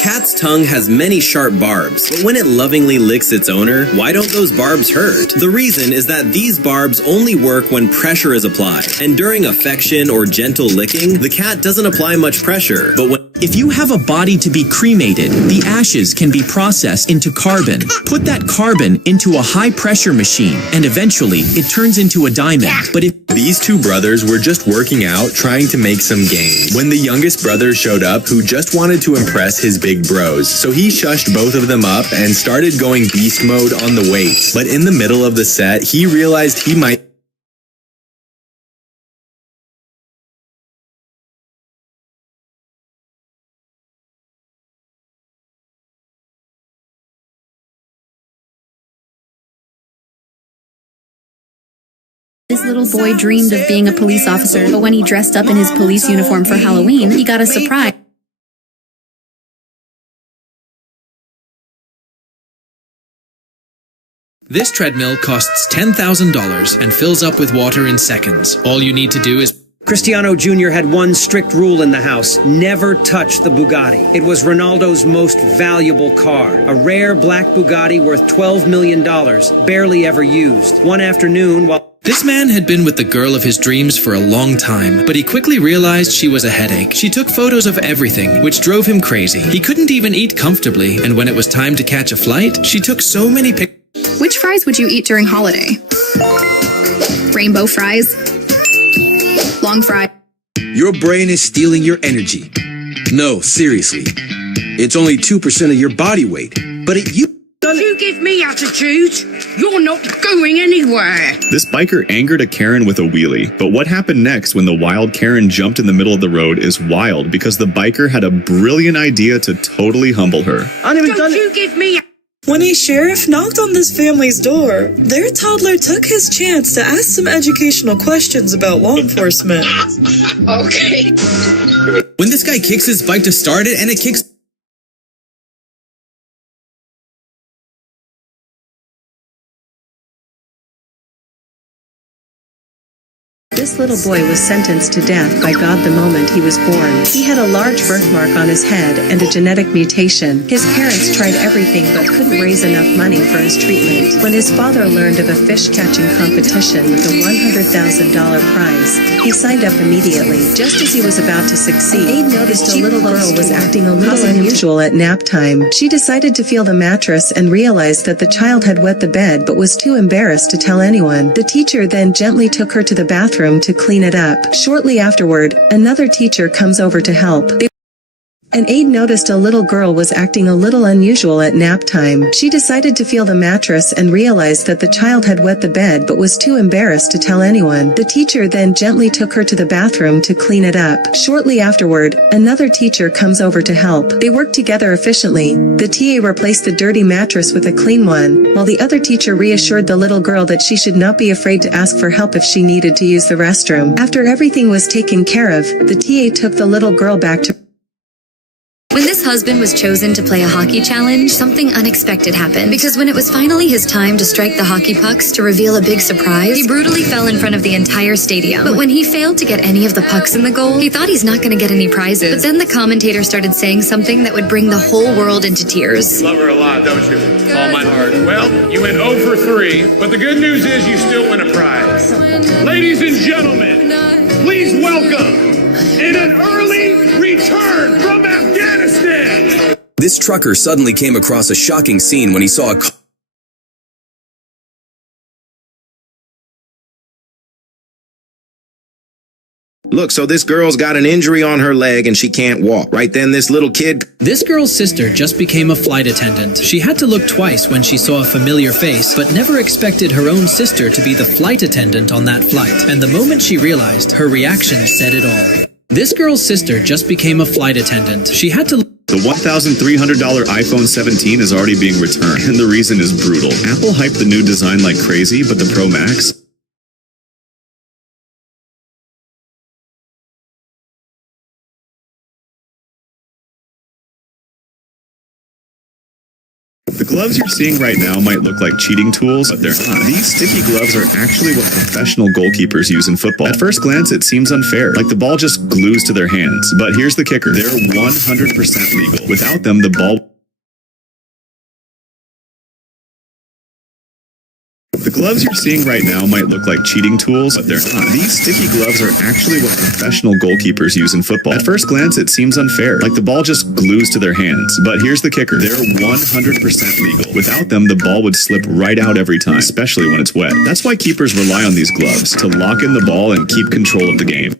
cat's tongue has many sharp barbs, but when it lovingly licks its owner, why don't those barbs hurt? The reason is that these barbs only work when pressure is applied, and during affection or gentle licking, the cat doesn't apply much pressure, but when If you have a body to be cremated, the ashes can be processed into carbon. Put that carbon into a high-pressure machine, and eventually it turns into a diamond. But if These two brothers were just working out, trying to make some gains, when the youngest brother showed up who just wanted to impress his big bros. So he shushed both of them up and started going beast mode on the weights. But in the middle of the set, he realized he might This little boy dreamed of being a police officer, but when he dressed up in his police uniform for Halloween, he got a surprise. This treadmill costs $10,000 and fills up with water in seconds. All you need to do is... Cristiano Jr. had one strict rule in the house: never touch the Bugatti. It was Ronaldo's most valuable car, a rare black Bugatti worth $12 million, barely ever used. One afternoon, while This man had been with the girl of his dreams for a long time, but he quickly realized she was a headache. She took photos of everything, which drove him crazy. He couldn't even eat comfortably, and when it was time to catch a flight, she took so many pictures. Which fries would you eat during holiday? Rainbow fries? Long fry? Your brain is stealing your energy. No, seriously. It's only 2% of your body weight. But You give me attitude. You're not going anywhere. This biker angered a Karen with a wheelie, but what happened next when the wild Karen jumped in the middle of the road is wild because the biker had a brilliant idea to totally humble her. Don't you give me When a sheriff knocked on this family's door, their toddler took his chance to ask some educational questions about law enforcement. Okay. When this guy kicks his bike to start it and it kicks... This little boy was sentenced to death by God the moment he was born. He had a large birthmark on his head and a genetic mutation. His parents tried everything but couldn't raise enough money for his treatment. When his father learned of a fish-catching competition with a $100,000 prize, he signed up immediately. Just as he was about to succeed, Abe noticed a little girl was acting a little unusual at nap time. She decided to feel the mattress and realized that the child had wet the bed but was too embarrassed to tell anyone. The teacher then gently took her to the bathroom to clean it up. Shortly afterward, another teacher comes over to help. And Abe noticed a little girl was acting a little unusual at nap time. She decided to feel the mattress and realized that the child had wet the bed but was too embarrassed to tell anyone. The teacher then gently took her to the bathroom to clean it up. Shortly afterward, another teacher comes over to help. They work together efficiently. The TA replaced the dirty mattress with a clean one, while the other teacher reassured the little girl that she should not be afraid to ask for help if she needed to use the restroom. After everything was taken care of, the TA took the little girl back to When this husband was chosen to play a hockey challenge, something unexpected happened. Because when it was finally his time to strike the hockey pucks to reveal a big surprise, he brutally fell in front of the entire stadium. But when he failed to get any of the pucks in the goal, he thought he's not going to get any prizes. But then the commentator started saying something that would bring the whole world into tears. Love her a lot, don't you? With all my heart. Well, you went 0 for 3, but the good news is you still win a prize. Ladies and gentlemen, please welcome in an early return from Afghanistan. This trucker suddenly came across a shocking scene when he saw a Look, so this girl's got an injury on her leg and she can't walk. Right then, this little kid... This girl's sister just became a flight attendant. She had to look twice when she saw a familiar face, but never expected her own sister to be the flight attendant on that flight. And the moment she realized, her reaction said it all. This girl's sister just became a flight attendant. She had to... The $1,300 iPhone 17 is already being returned, and the reason is brutal. Apple hyped the new design like crazy, but the Pro Max... The gloves you're seeing right now might look like cheating tools, but they're not. These sticky gloves are actually what professional goalkeepers use in football. At first glance, it seems unfair, like the ball just glues to their hands. But here's the kicker. They're 100% legal. Without them, the ball... The gloves you're seeing right now might look like cheating tools, but they're not. These sticky gloves are actually what professional goalkeepers use in football. At first glance, it seems unfair, like the ball just glues to their hands. But here's the kicker. They're 100% legal. Without them, the ball would slip right out every time, especially when it's wet. That's why keepers rely on these gloves, to lock in the ball and keep control of the game.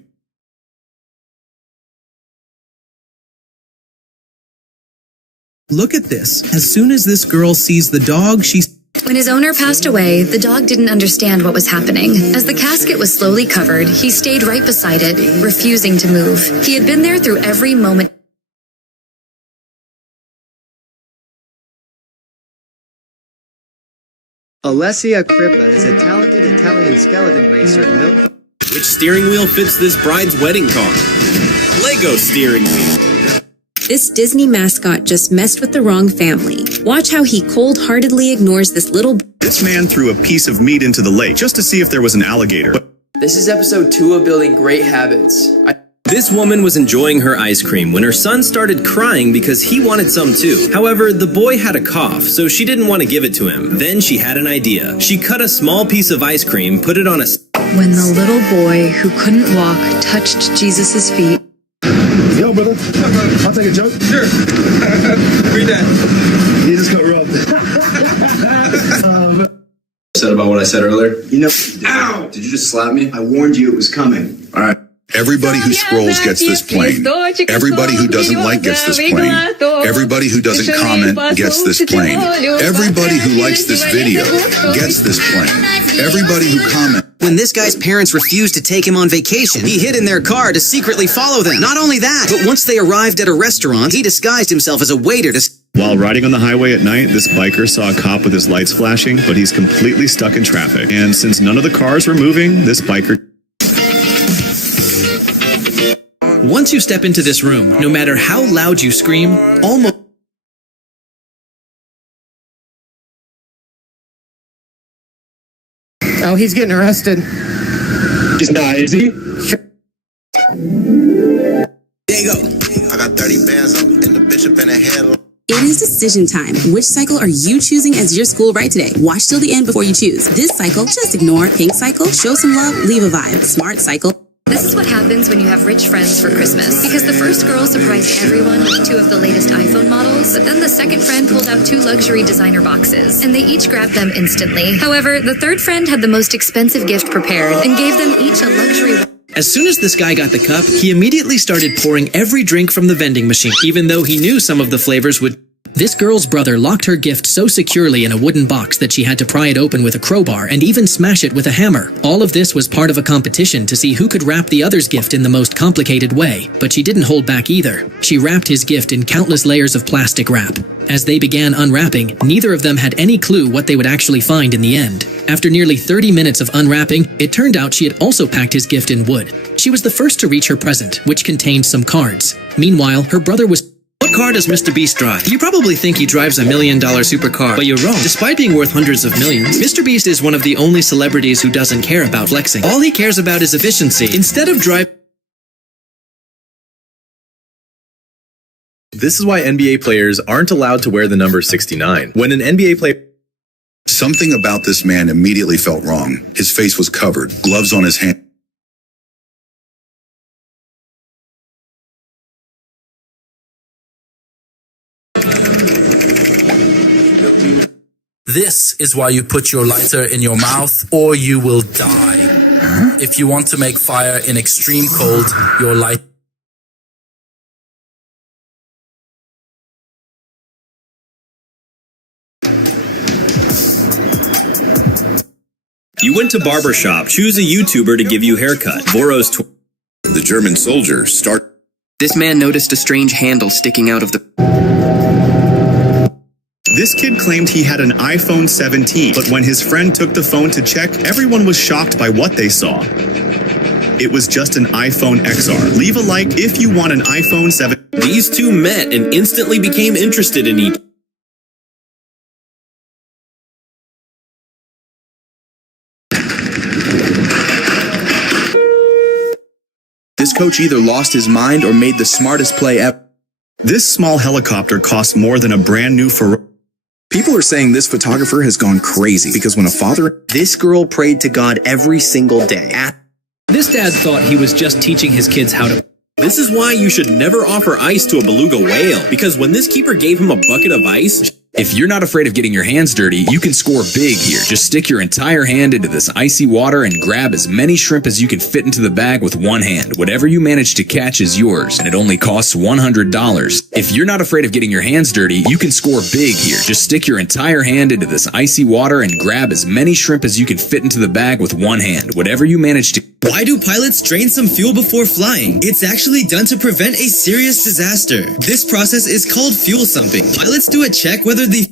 Look at this. As soon as this girl sees the dog, When his owner passed away, the dog didn't understand what was happening. As the casket was slowly covered, he stayed right beside it, refusing to move. He had been there through every moment. Alessia Crippa is a talented Italian skeleton racer known for... Which steering wheel fits this bride's wedding car? Lego steering wheel. This Disney mascot just messed with the wrong family. Watch how he cold-heartedly ignores this little... This man threw a piece of meat into the lake just to see if there was an alligator. This is episode 2 of Building Great Habits. This woman was enjoying her ice cream when her son started crying because he wanted some too. However, the boy had a cough, so she didn't want to give it to him. Then she had an idea. She cut a small piece of ice cream, put it on a... When the little boy who couldn't walk touched Jesus' feet... Yo, brother. I'll take a joke. Sure. Read that. You just got robbed. Said about what I said earlier? You know... Ow! Did you just slap me? I warned you it was coming. All right. Everybody who scrolls gets this plane. Everybody who doesn't like gets this plane. Everybody who doesn't comment gets this plane. Everybody who likes this video gets this plane. Everybody who comments. When this guy's parents refused to take him on vacation, he hid in their car to secretly follow them. Not only that, but once they arrived at a restaurant, he disguised himself as a waiter to... While riding on the highway at night, this biker saw a cop with his lights flashing, but he's completely stuck in traffic. And since none of the cars were moving, this biker... Once you step into this room, no matter how loud you scream, almost... Oh, he's getting arrested. He's not, is he? There you go. I got 30 bands up and the bitch up in the head. It is decision time. Which cycle are you choosing as your school ride today? Watch till the end before you choose. This cycle, just ignore. Pink cycle, show some love, leave a vibe. Smart cycle. This is what happens when you have rich friends for Christmas. Because the first girl surprised everyone with 2 of the latest iPhone models, but then the second friend pulled out 2 luxury designer boxes, and they each grabbed them instantly. However, the third friend had the most expensive gift prepared, and gave them each a luxury... As soon as this guy got the cup, he immediately started pouring every drink from the vending machine, even though he knew some of the flavors would... This girl's brother locked her gift so securely in a wooden box that she had to pry it open with a crowbar and even smash it with a hammer. All of this was part of a competition to see who could wrap the other's gift in the most complicated way, but she didn't hold back either. She wrapped his gift in countless layers of plastic wrap. As they began unwrapping, neither of them had any clue what they would actually find in the end. After nearly 30 minutes of unwrapping, it turned out she had also packed his gift in wood. She was the first to reach her present, which contained some cards. Meanwhile, her brother was... What car does Mr. Beast drive? You probably think he drives $1 million supercar, but you're wrong. Despite being worth hundreds of millions, Mr. Beast is one of the only celebrities who doesn't care about flexing. All he cares about is efficiency. Instead of driving... This is why NBA players aren't allowed to wear the number 69. When an NBA player... Something about this man immediately felt wrong. His face was covered, gloves on his hands. This is why you put your lighter in your mouth or you will die. If you want to make fire in extreme cold, your light... You went to barbershop. Choose a YouTuber to give you haircut. Voros... The German soldier start... This man noticed a strange handle sticking out of the... This kid claimed he had an iPhone 17, but when his friend took the phone to check, everyone was shocked by what they saw. It was just an iPhone XR. Leave a like if you want an iPhone 7. These two met and instantly became interested in each His coach either lost his mind or made the smartest play ever. This small helicopter costs more than a brand new Ferrari. People are saying this photographer has gone crazy because when a father... This girl prayed to God every single day. This dad thought he was just teaching his kids how to... This is why you should never offer ice to a beluga whale, because when this keeper gave him a bucket of ice... If you're not afraid of getting your hands dirty, you can score big here. Just stick your entire hand into this icy water and grab as many shrimp as you can fit into the bag with one hand. Whatever you manage to catch is yours, and it only costs $100. If you're not afraid of getting your hands dirty, you can score big here. Just stick your entire hand into this icy water and grab as many shrimp as you can fit into the bag with one hand. Whatever you manage to... Why do pilots drain some fuel before flying? It's actually done to prevent a serious disaster. This process is called fuel sumping. Pilots do a check whether the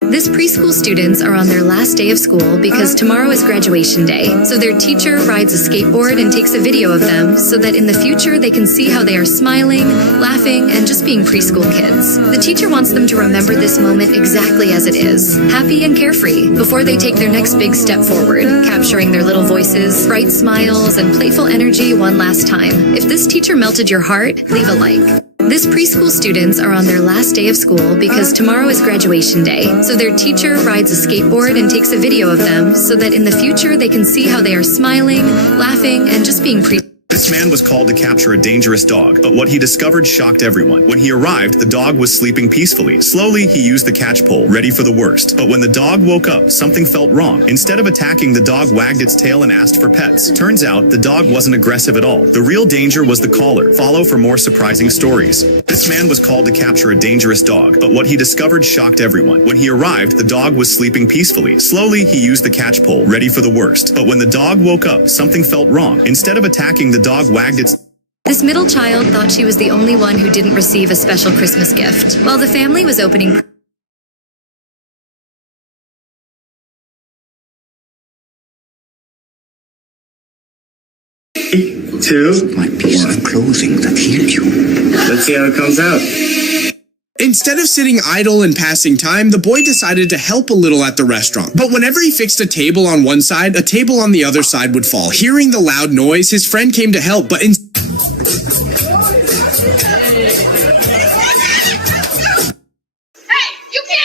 This preschool students are on their last day of school because tomorrow is graduation day. So their teacher rides a skateboard and takes a video of them so that in the future they can see how they are smiling, laughing, and just being preschool kids. The teacher wants them to remember this moment exactly as it is, happy and carefree, before they take their next big step forward, capturing their little voices, bright smiles, and playful energy one last time. If this teacher melted your heart, leave a like. This preschool students are on their last day of school because tomorrow is graduation day. So their teacher rides a skateboard and takes a video of them so that in the future they can see how they are smiling, laughing, and just being This man was called to capture a dangerous dog, but what he discovered shocked everyone. When he arrived, the dog was sleeping peacefully. Slowly, he used the catch pole, ready for the worst. But when the dog woke up, something felt wrong. Instead of attacking, the dog wagged its tail and asked for pets. Turns out, the dog wasn't aggressive at all. The real danger was the caller. Follow for more surprising stories. This man was called to capture a dangerous dog, but what he discovered shocked everyone. When he arrived, the dog was sleeping peacefully. Slowly, he used the catch pole, ready for the worst. But when the dog woke up, something felt wrong. Instead of attacking, the dog wagged its... This middle child thought she was the only one who didn't receive a special Christmas gift. While the family was opening... Two. My piece of clothing that healed you. Let's see how it comes out. Instead of sitting idle and passing time, the boy decided to help a little at the restaurant. But whenever he fixed a table on one side, a table on the other side would fall. Hearing the loud noise, his friend came to help, but Hey, you can't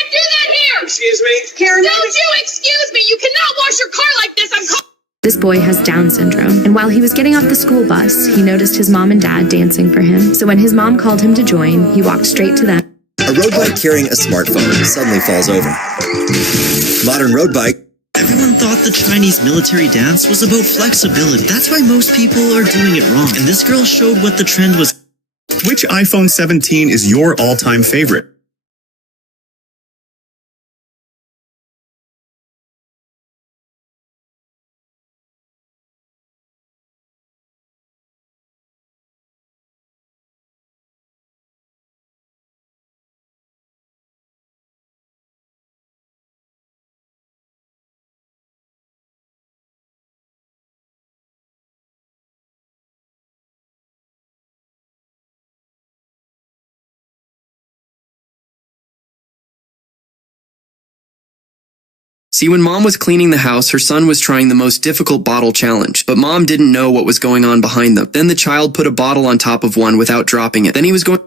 do that here! Excuse me? Karen, don't you excuse me! You cannot wash your car like this! I'm calling... This boy has Down syndrome, and while he was getting off the school bus, he noticed his mom and dad dancing for him. So when his mom called him to join, he walked straight to them. A road bike carrying a smartphone suddenly falls over. Modern road bike. Everyone thought the Chinese military dance was about flexibility. That's why most people are doing it wrong. And this girl showed what the trend was. Which iPhone 17 is your all-time favorite? See, when Mom was cleaning the house, her son was trying the most difficult bottle challenge, but Mom didn't know what was going on behind them. Then the child put a bottle on top of one without dropping it. Then he was going...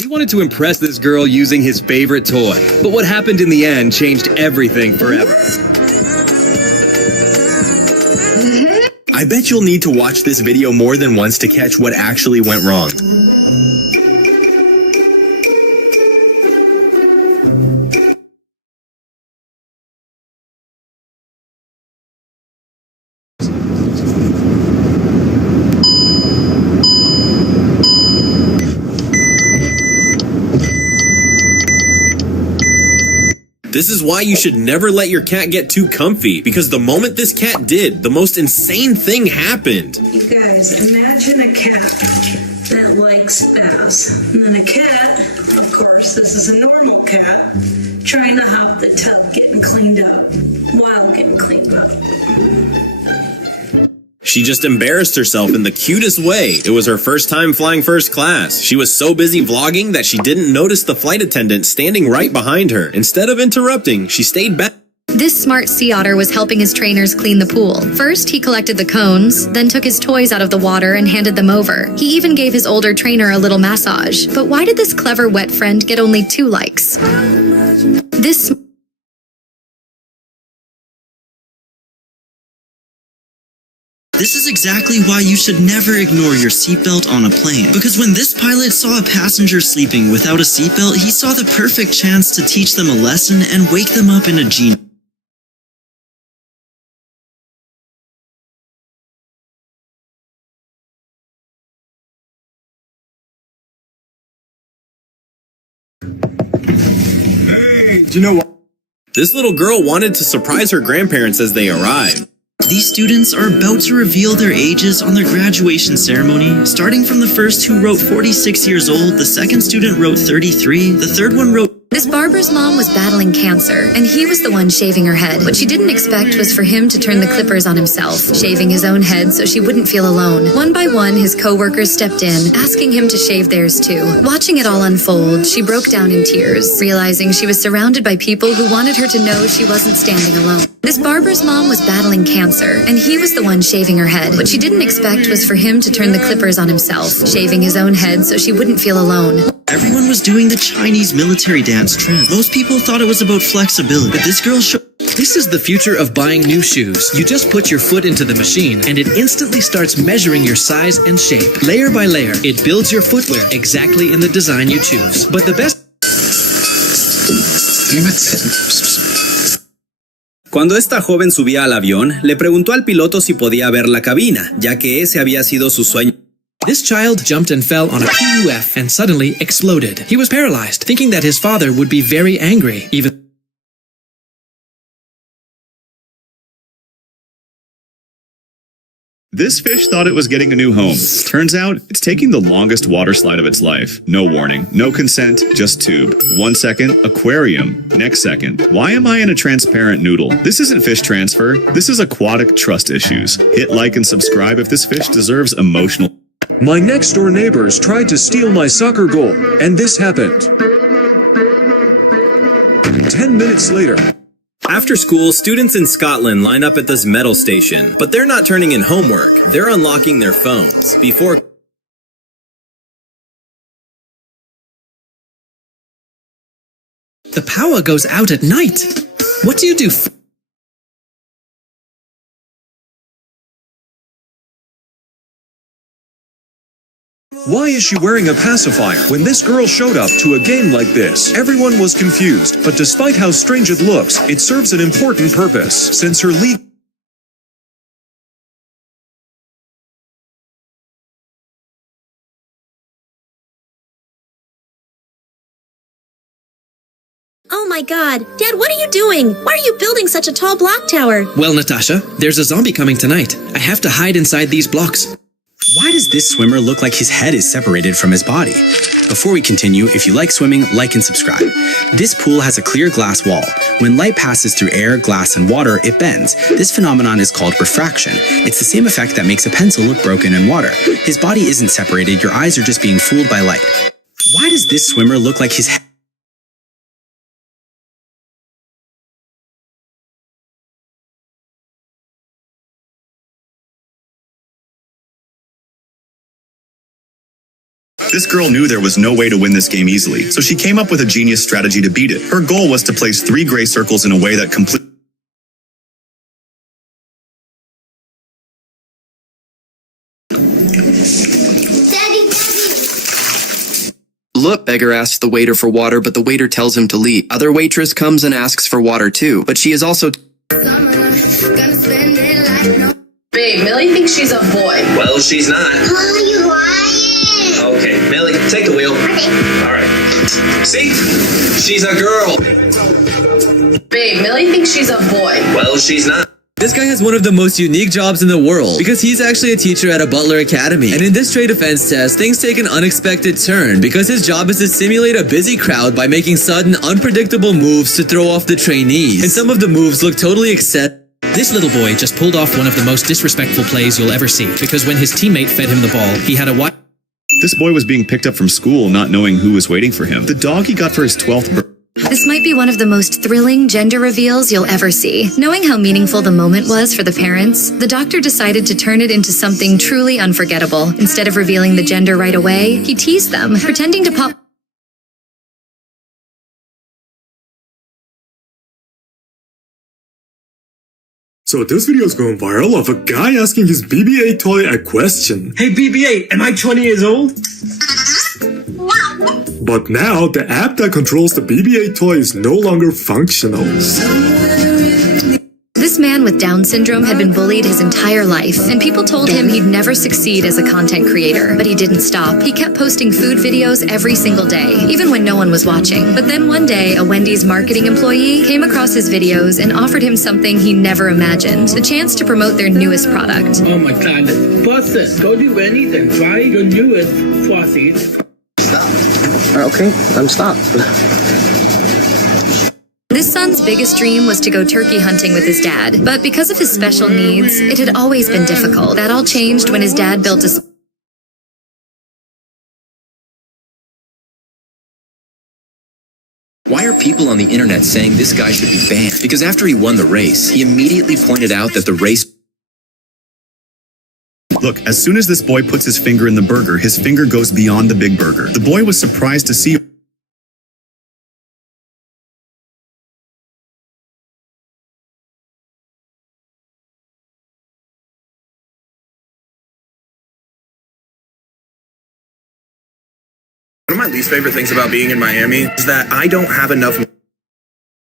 He wanted to impress this girl using his favorite toy, but what happened in the end changed everything forever. I bet you'll need to watch this video more than once to catch what actually went wrong. This is why you should never let your cat get too comfy, because the moment this cat did, the most insane thing happened. You guys, imagine a cat that likes baths. And then a cat, of course, this is a normal cat, trying to hop the tub getting cleaned up while getting cleaned up. She just embarrassed herself in the cutest way. It was her first time flying first class. She was so busy vlogging that she didn't notice the flight attendant standing right behind her. Instead of interrupting, she stayed back. This smart sea otter was helping his trainers clean the pool. First, he collected the cones, then took his toys out of the water and handed them over. He even gave his older trainer a little massage. But why did this clever wet friend get only 2 likes? This is exactly why you should never ignore your seatbelt on a plane. Because when this pilot saw a passenger sleeping without a seatbelt, he saw the perfect chance to teach them a lesson and wake them up in a genius. Hey, do you know what? This little girl wanted to surprise her grandparents as they arrived. These students are about to reveal their ages on their graduation ceremony, starting from the first who wrote 46 years old, the second student wrote 33, the third one wrote... This barber's mom was battling cancer, and he was the one shaving her head. What she didn't expect was for him to turn the clippers on himself, shaving his own head so she wouldn't feel alone. One by one, his co-workers stepped in, asking him to shave theirs too. Watching it all unfold, she broke down in tears, realizing she was surrounded by people who wanted her to know she wasn't standing alone. This barber's mom was battling cancer, and he was the one shaving her head. What she didn't expect was for him to turn the clippers on himself, shaving his own head so she wouldn't feel alone. Everyone was doing the Chinese military dance trend. Most people thought it was about flexibility, but this girl showed... This is the future of buying new shoes. You just put your foot into the machine, and it instantly starts measuring your size and shape. Layer by layer, it builds your footwear exactly in the design you choose. But the best... Cuando esta joven subía al avión, le preguntó al piloto si podía ver la cabina, ya que ese había sido su sueño. This child jumped and fell on a PUF and suddenly exploded. He was paralyzed, thinking that his father would be very angry, even... This fish thought it was getting a new home. Turns out, it's taking the longest water slide of its life. No warning, no consent, just tube. 1 second, aquarium. Next second, why am I in a transparent noodle? This isn't fish transfer, this is aquatic trust issues. Hit like and subscribe if this fish deserves emotional... My next-door neighbors tried to steal my soccer goal, and this happened. 10 minutes later... After school, students in Scotland line up at this metal station, but they're not turning in homework. They're unlocking their phones. Before... The power goes out at night. What do you do? Why is she wearing a pacifier when this girl showed up to a game like this? Everyone was confused, but despite how strange it looks, it serves an important purpose, since her lead... Oh my god. Dad, what are you doing? Why are you building such a tall block tower? Well, Natasha, there's a zombie coming tonight. I have to hide inside these blocks. Why does this swimmer look like his head is separated from his body? Before we continue, if you like swimming, like and subscribe. This pool has a clear glass wall. When light passes through air, glass, and water, it bends. This phenomenon is called refraction. It's the same effect that makes a pencil look broken in water. His body isn't separated, your eyes are just being fooled by light. Why does this swimmer look like his head... This girl knew there was no way to win this game easily, so she came up with a genius strategy to beat it. Her goal was to place 3 gray circles in a way that completely... Look, beggar asks the waiter for water, but the waiter tells him to leave. Other waitress comes and asks for water too, but she is also... Babe, Millie thinks she's a boy. Well, she's not. Oh, you lying. Okay, Millie, take the wheel. Okay. All right. See? She's a girl. Babe, Millie thinks she's a boy. Well, she's not. This guy has one of the most unique jobs in the world because he's actually a teacher at a Butler Academy. And in this trade defense test, things take an unexpected turn because his job is to simulate a busy crowd by making sudden, unpredictable moves to throw off the trainees. And some of the moves look totally acceptable. This little boy just pulled off one of the most disrespectful plays you'll ever see, because when his teammate fed him the ball, he had a This boy was being picked up from school, not knowing who was waiting for him. The dog he got for his 12th birthday. This might be one of the most thrilling gender reveals you'll ever see. Knowing how meaningful the moment was for the parents, the doctor decided to turn it into something truly unforgettable. Instead of revealing the gender right away, he teased them, pretending to pop. So this video is going viral of a guy asking his BB-8 toy a question. Hey BB-8, am I 20 years old? But now, the app that controls the BB-8 toy is no longer functional. This man with Down syndrome had been bullied his entire life, and people told him he'd never succeed as a content creator. But he didn't stop. He kept posting food videos every single day, even when no one was watching. But then one day, a Wendy's marketing employee came across his videos and offered him something he never imagined, the chance to promote their newest product. Oh my god. Boston, go do anything. Try your newest flossies. Stop. Okay, I'm stopped. This son's biggest dream was to go turkey hunting with his dad, but because of his special needs, it had always been difficult. That all changed when his dad built a... Why are people on the internet saying this guy should be banned? Because after he won the race, he immediately pointed out that the race... Look, as soon as this boy puts his finger in the burger, his finger goes beyond the big burger. The boy was surprised to see... One of my least favorite things about being in Miami is that I don't have enough.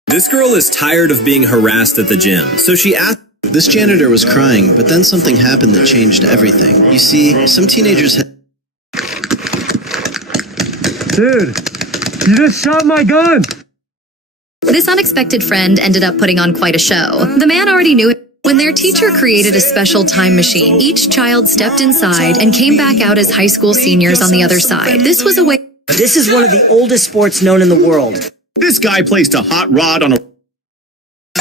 This girl is tired of being harassed at the gym, so she asked... This janitor was crying, but then something happened that changed everything. You see, some teenagers had... Dude, you just shot my gun! This unexpected friend ended up putting on quite a show. The man already knew it. When their teacher created a special time machine, each child stepped inside and came back out as high school seniors on the other side. This was a way... This is one of the oldest sports known in the world. This guy placed a hot rod on a...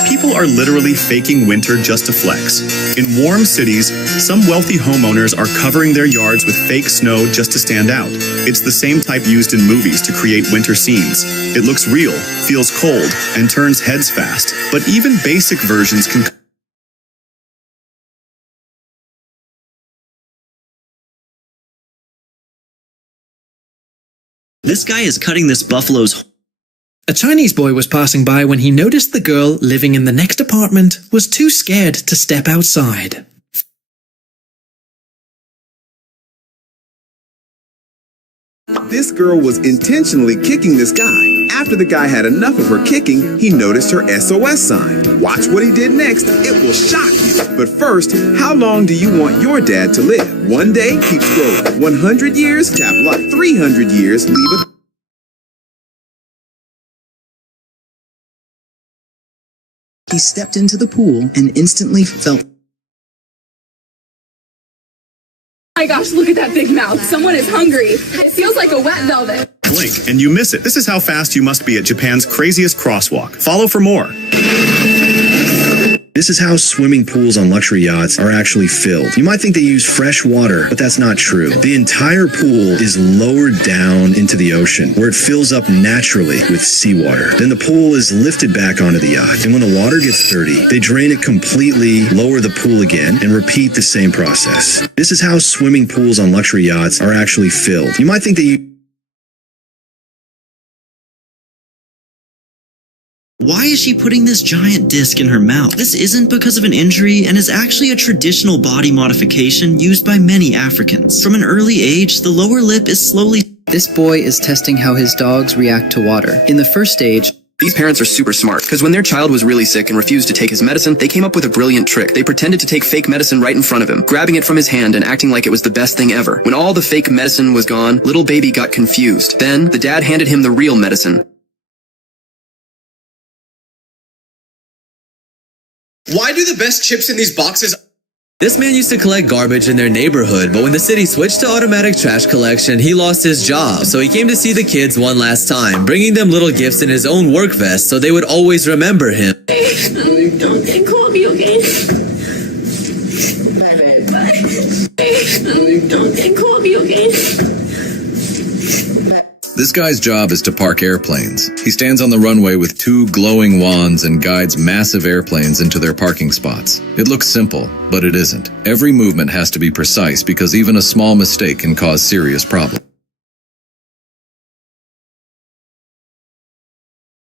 People are literally faking winter just to flex. In warm cities, some wealthy homeowners are covering their yards with fake snow just to stand out. It's the same type used in movies to create winter scenes. It looks real, feels cold, and turns heads fast. But even basic versions can... This guy is cutting this buffalo's... A Chinese boy was passing by when he noticed the girl living in the next apartment was too scared to step outside. This girl was intentionally kicking this guy. After the guy had enough of her kicking, he noticed her SOS sign. Watch what he did next. It will shock you. But first, how long do you want your dad to live? 1 day? Keep scrolling. 100 years? Tap like 300 years? Leave a... He stepped into the pool and instantly felt... Oh my gosh, look at that big mouth. Someone is hungry. It feels like a wet velvet. Blink, and you miss it. This is how fast you must be at Japan's craziest crosswalk. Follow for more. This is how swimming pools on luxury yachts are actually filled. You might think they use fresh water, but that's not true. The entire pool is lowered down into the ocean, where it fills up naturally with seawater. Then the pool is lifted back onto the yacht, and when the water gets dirty, they drain it completely, lower the pool again, and repeat the same process. This is how swimming pools on luxury yachts are actually filled. You might think that Why is she putting this giant disc in her mouth? This isn't because of an injury and is actually a traditional body modification used by many Africans. From an early age, the lower lip is slowly... This boy is testing how his dogs react to water. In the first stage, these parents are super smart, because when their child was really sick and refused to take his medicine, they came up with a brilliant trick. They pretended to take fake medicine right in front of him, grabbing it from his hand and acting like it was the best thing ever. When all the fake medicine was gone, little baby got confused. Then, the dad handed him the real medicine. Why do the best chips in these boxes This man used to collect garbage in their neighborhood, but when the city switched to automatic trash collection, he lost his job. So he came to see the kids one last time, bringing them little gifts in his own work vest so they would always remember him. Don't get cold, okay? Bye. Don't get cold, okay? This guy's job is to park airplanes. He stands on the runway with two glowing wands and guides massive airplanes into their parking spots. It looks simple, but it isn't. Every movement has to be precise because even a small mistake can cause serious problems.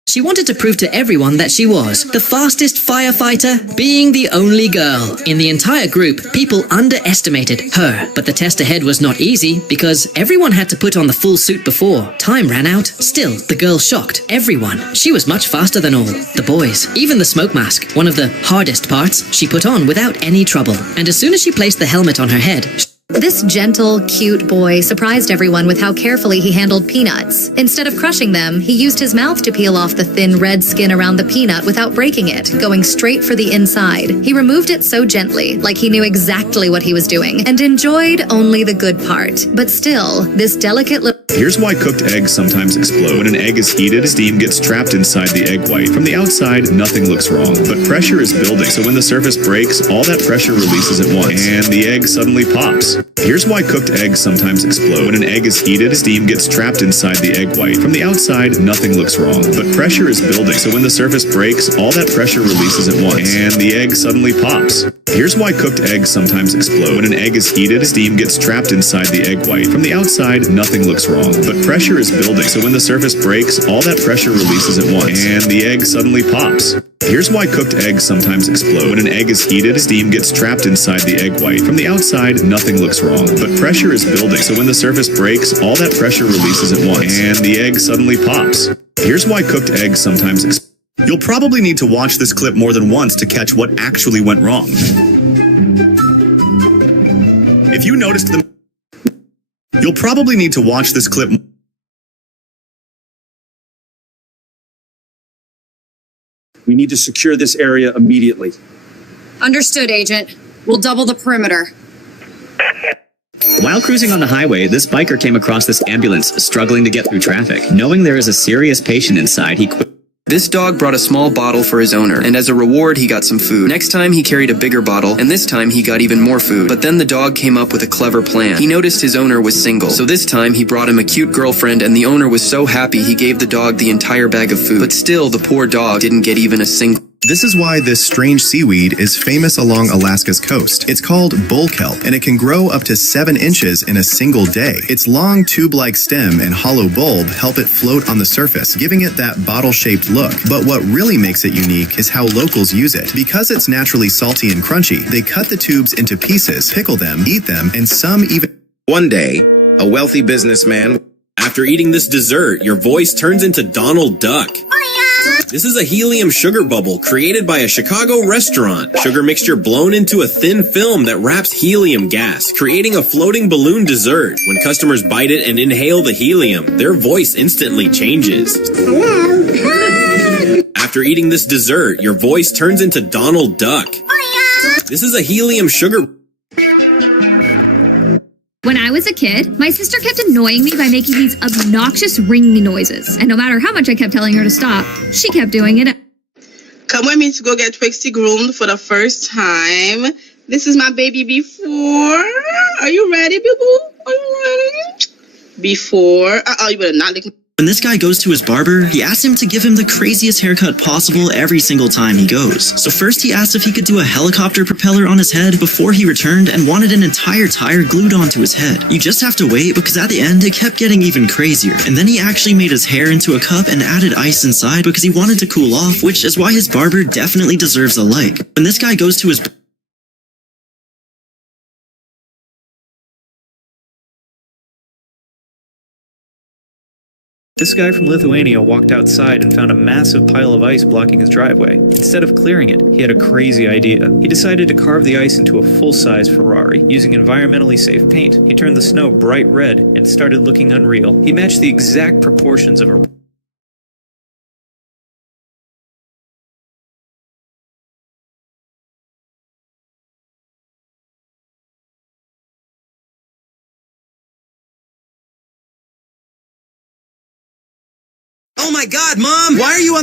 She wanted to prove to everyone that she was the fastest firefighter, being the only girl. In the entire group, people underestimated her. But the test ahead was not easy because everyone had to put on the full suit before. Time ran out. Still, the girl shocked everyone. She was much faster than all the boys. Even the smoke mask, one of the hardest parts, she put on without any trouble. And as soon as she placed the helmet on her head, This gentle, cute boy surprised everyone with how carefully he handled peanuts. Instead of crushing them, he used his mouth to peel off the thin red skin around the peanut without breaking it, going straight for the inside. He removed it so gently, like he knew exactly what he was doing, and enjoyed only the good part. But still, this delicate little... Here's why cooked eggs sometimes explode. When an egg is heated, steam gets trapped inside the egg white. From the outside, nothing looks wrong, but pressure is building, so when the surface breaks, all that pressure releases at once, and the egg suddenly pops. Here's why cooked eggs sometimes explode. When an egg is heated, steam gets trapped inside the egg white. From the outside, nothing looks wrong, but pressure is building, so when the surface breaks, all that pressure releases at once, and the egg suddenly pops. Here's why cooked eggs sometimes explode. When an egg is heated, steam gets trapped inside the egg white. From the outside, nothing looks wrong, but pressure is building, so when the surface breaks, all that pressure releases at once, and the egg suddenly pops. Here's why cooked eggs sometimes explode. When an egg is heated, steam gets trapped inside the egg white. From the outside, nothing looks wrong, but pressure is building, so when the surface breaks, all that pressure releases at once, and the egg suddenly pops. Here's why cooked eggs sometimes explode. You'll probably need to watch this clip more than once to catch what actually went wrong. If you noticed them, you'll probably need to watch this clip. We need to secure this area immediately. Understood, Agent. We'll double the perimeter. While cruising on the highway, this biker came across this ambulance struggling to get through traffic. Knowing there is a serious patient inside, he quit. This dog brought a small bottle for his owner, and as a reward he got some food. Next time he carried a bigger bottle, and this time he got even more food. But then the dog came up with a clever plan. He noticed his owner was single, so this time he brought him a cute girlfriend, and the owner was so happy he gave the dog the entire bag of food. But still, the poor dog didn't get even a single. This is why this strange seaweed is famous along Alaska's coast. It's called bull kelp, and it can grow up to 7 inches in a single day. Its long tube-like stem and hollow bulb help it float on the surface, giving it that bottle-shaped look. But what really makes it unique is how locals use it. Because it's naturally salty and crunchy, they cut the tubes into pieces, pickle them, eat them, and some even... One day, a wealthy businessman... After eating this dessert, your voice turns into Donald Duck. This is a helium sugar bubble created by a Chicago restaurant. Sugar mixture blown into a thin film that wraps helium gas, creating a floating balloon dessert. When customers bite it and inhale the helium, their voice instantly changes. Hello. After eating this dessert, your voice turns into Donald Duck. This is a helium sugar... When I was a kid, my sister kept annoying me by making these obnoxious ringing noises. And no matter how much I kept telling her to stop, she kept doing it. Come with me to go get Trixie groomed for the first time. This is my baby before. Are you ready, boo-boo? Are you ready? Before. You better not lick me. When this guy goes to his barber, he asks him to give him the craziest haircut possible every single time he goes. So first he asked if he could do a helicopter propeller on his head before he returned and wanted an entire tire glued onto his head. You just have to wait because at the end it kept getting even crazier. And then he actually made his hair into a cup and added ice inside because he wanted to cool off, which is why his barber definitely deserves a like. When this guy goes to his This guy from Lithuania walked outside and found a massive pile of ice blocking his driveway. Instead of clearing it, he had a crazy idea. He decided to carve the ice into a full-size Ferrari, using environmentally safe paint. He turned the snow bright red and started looking unreal. He matched the exact proportions of a Oh my god, Mom! Why are you on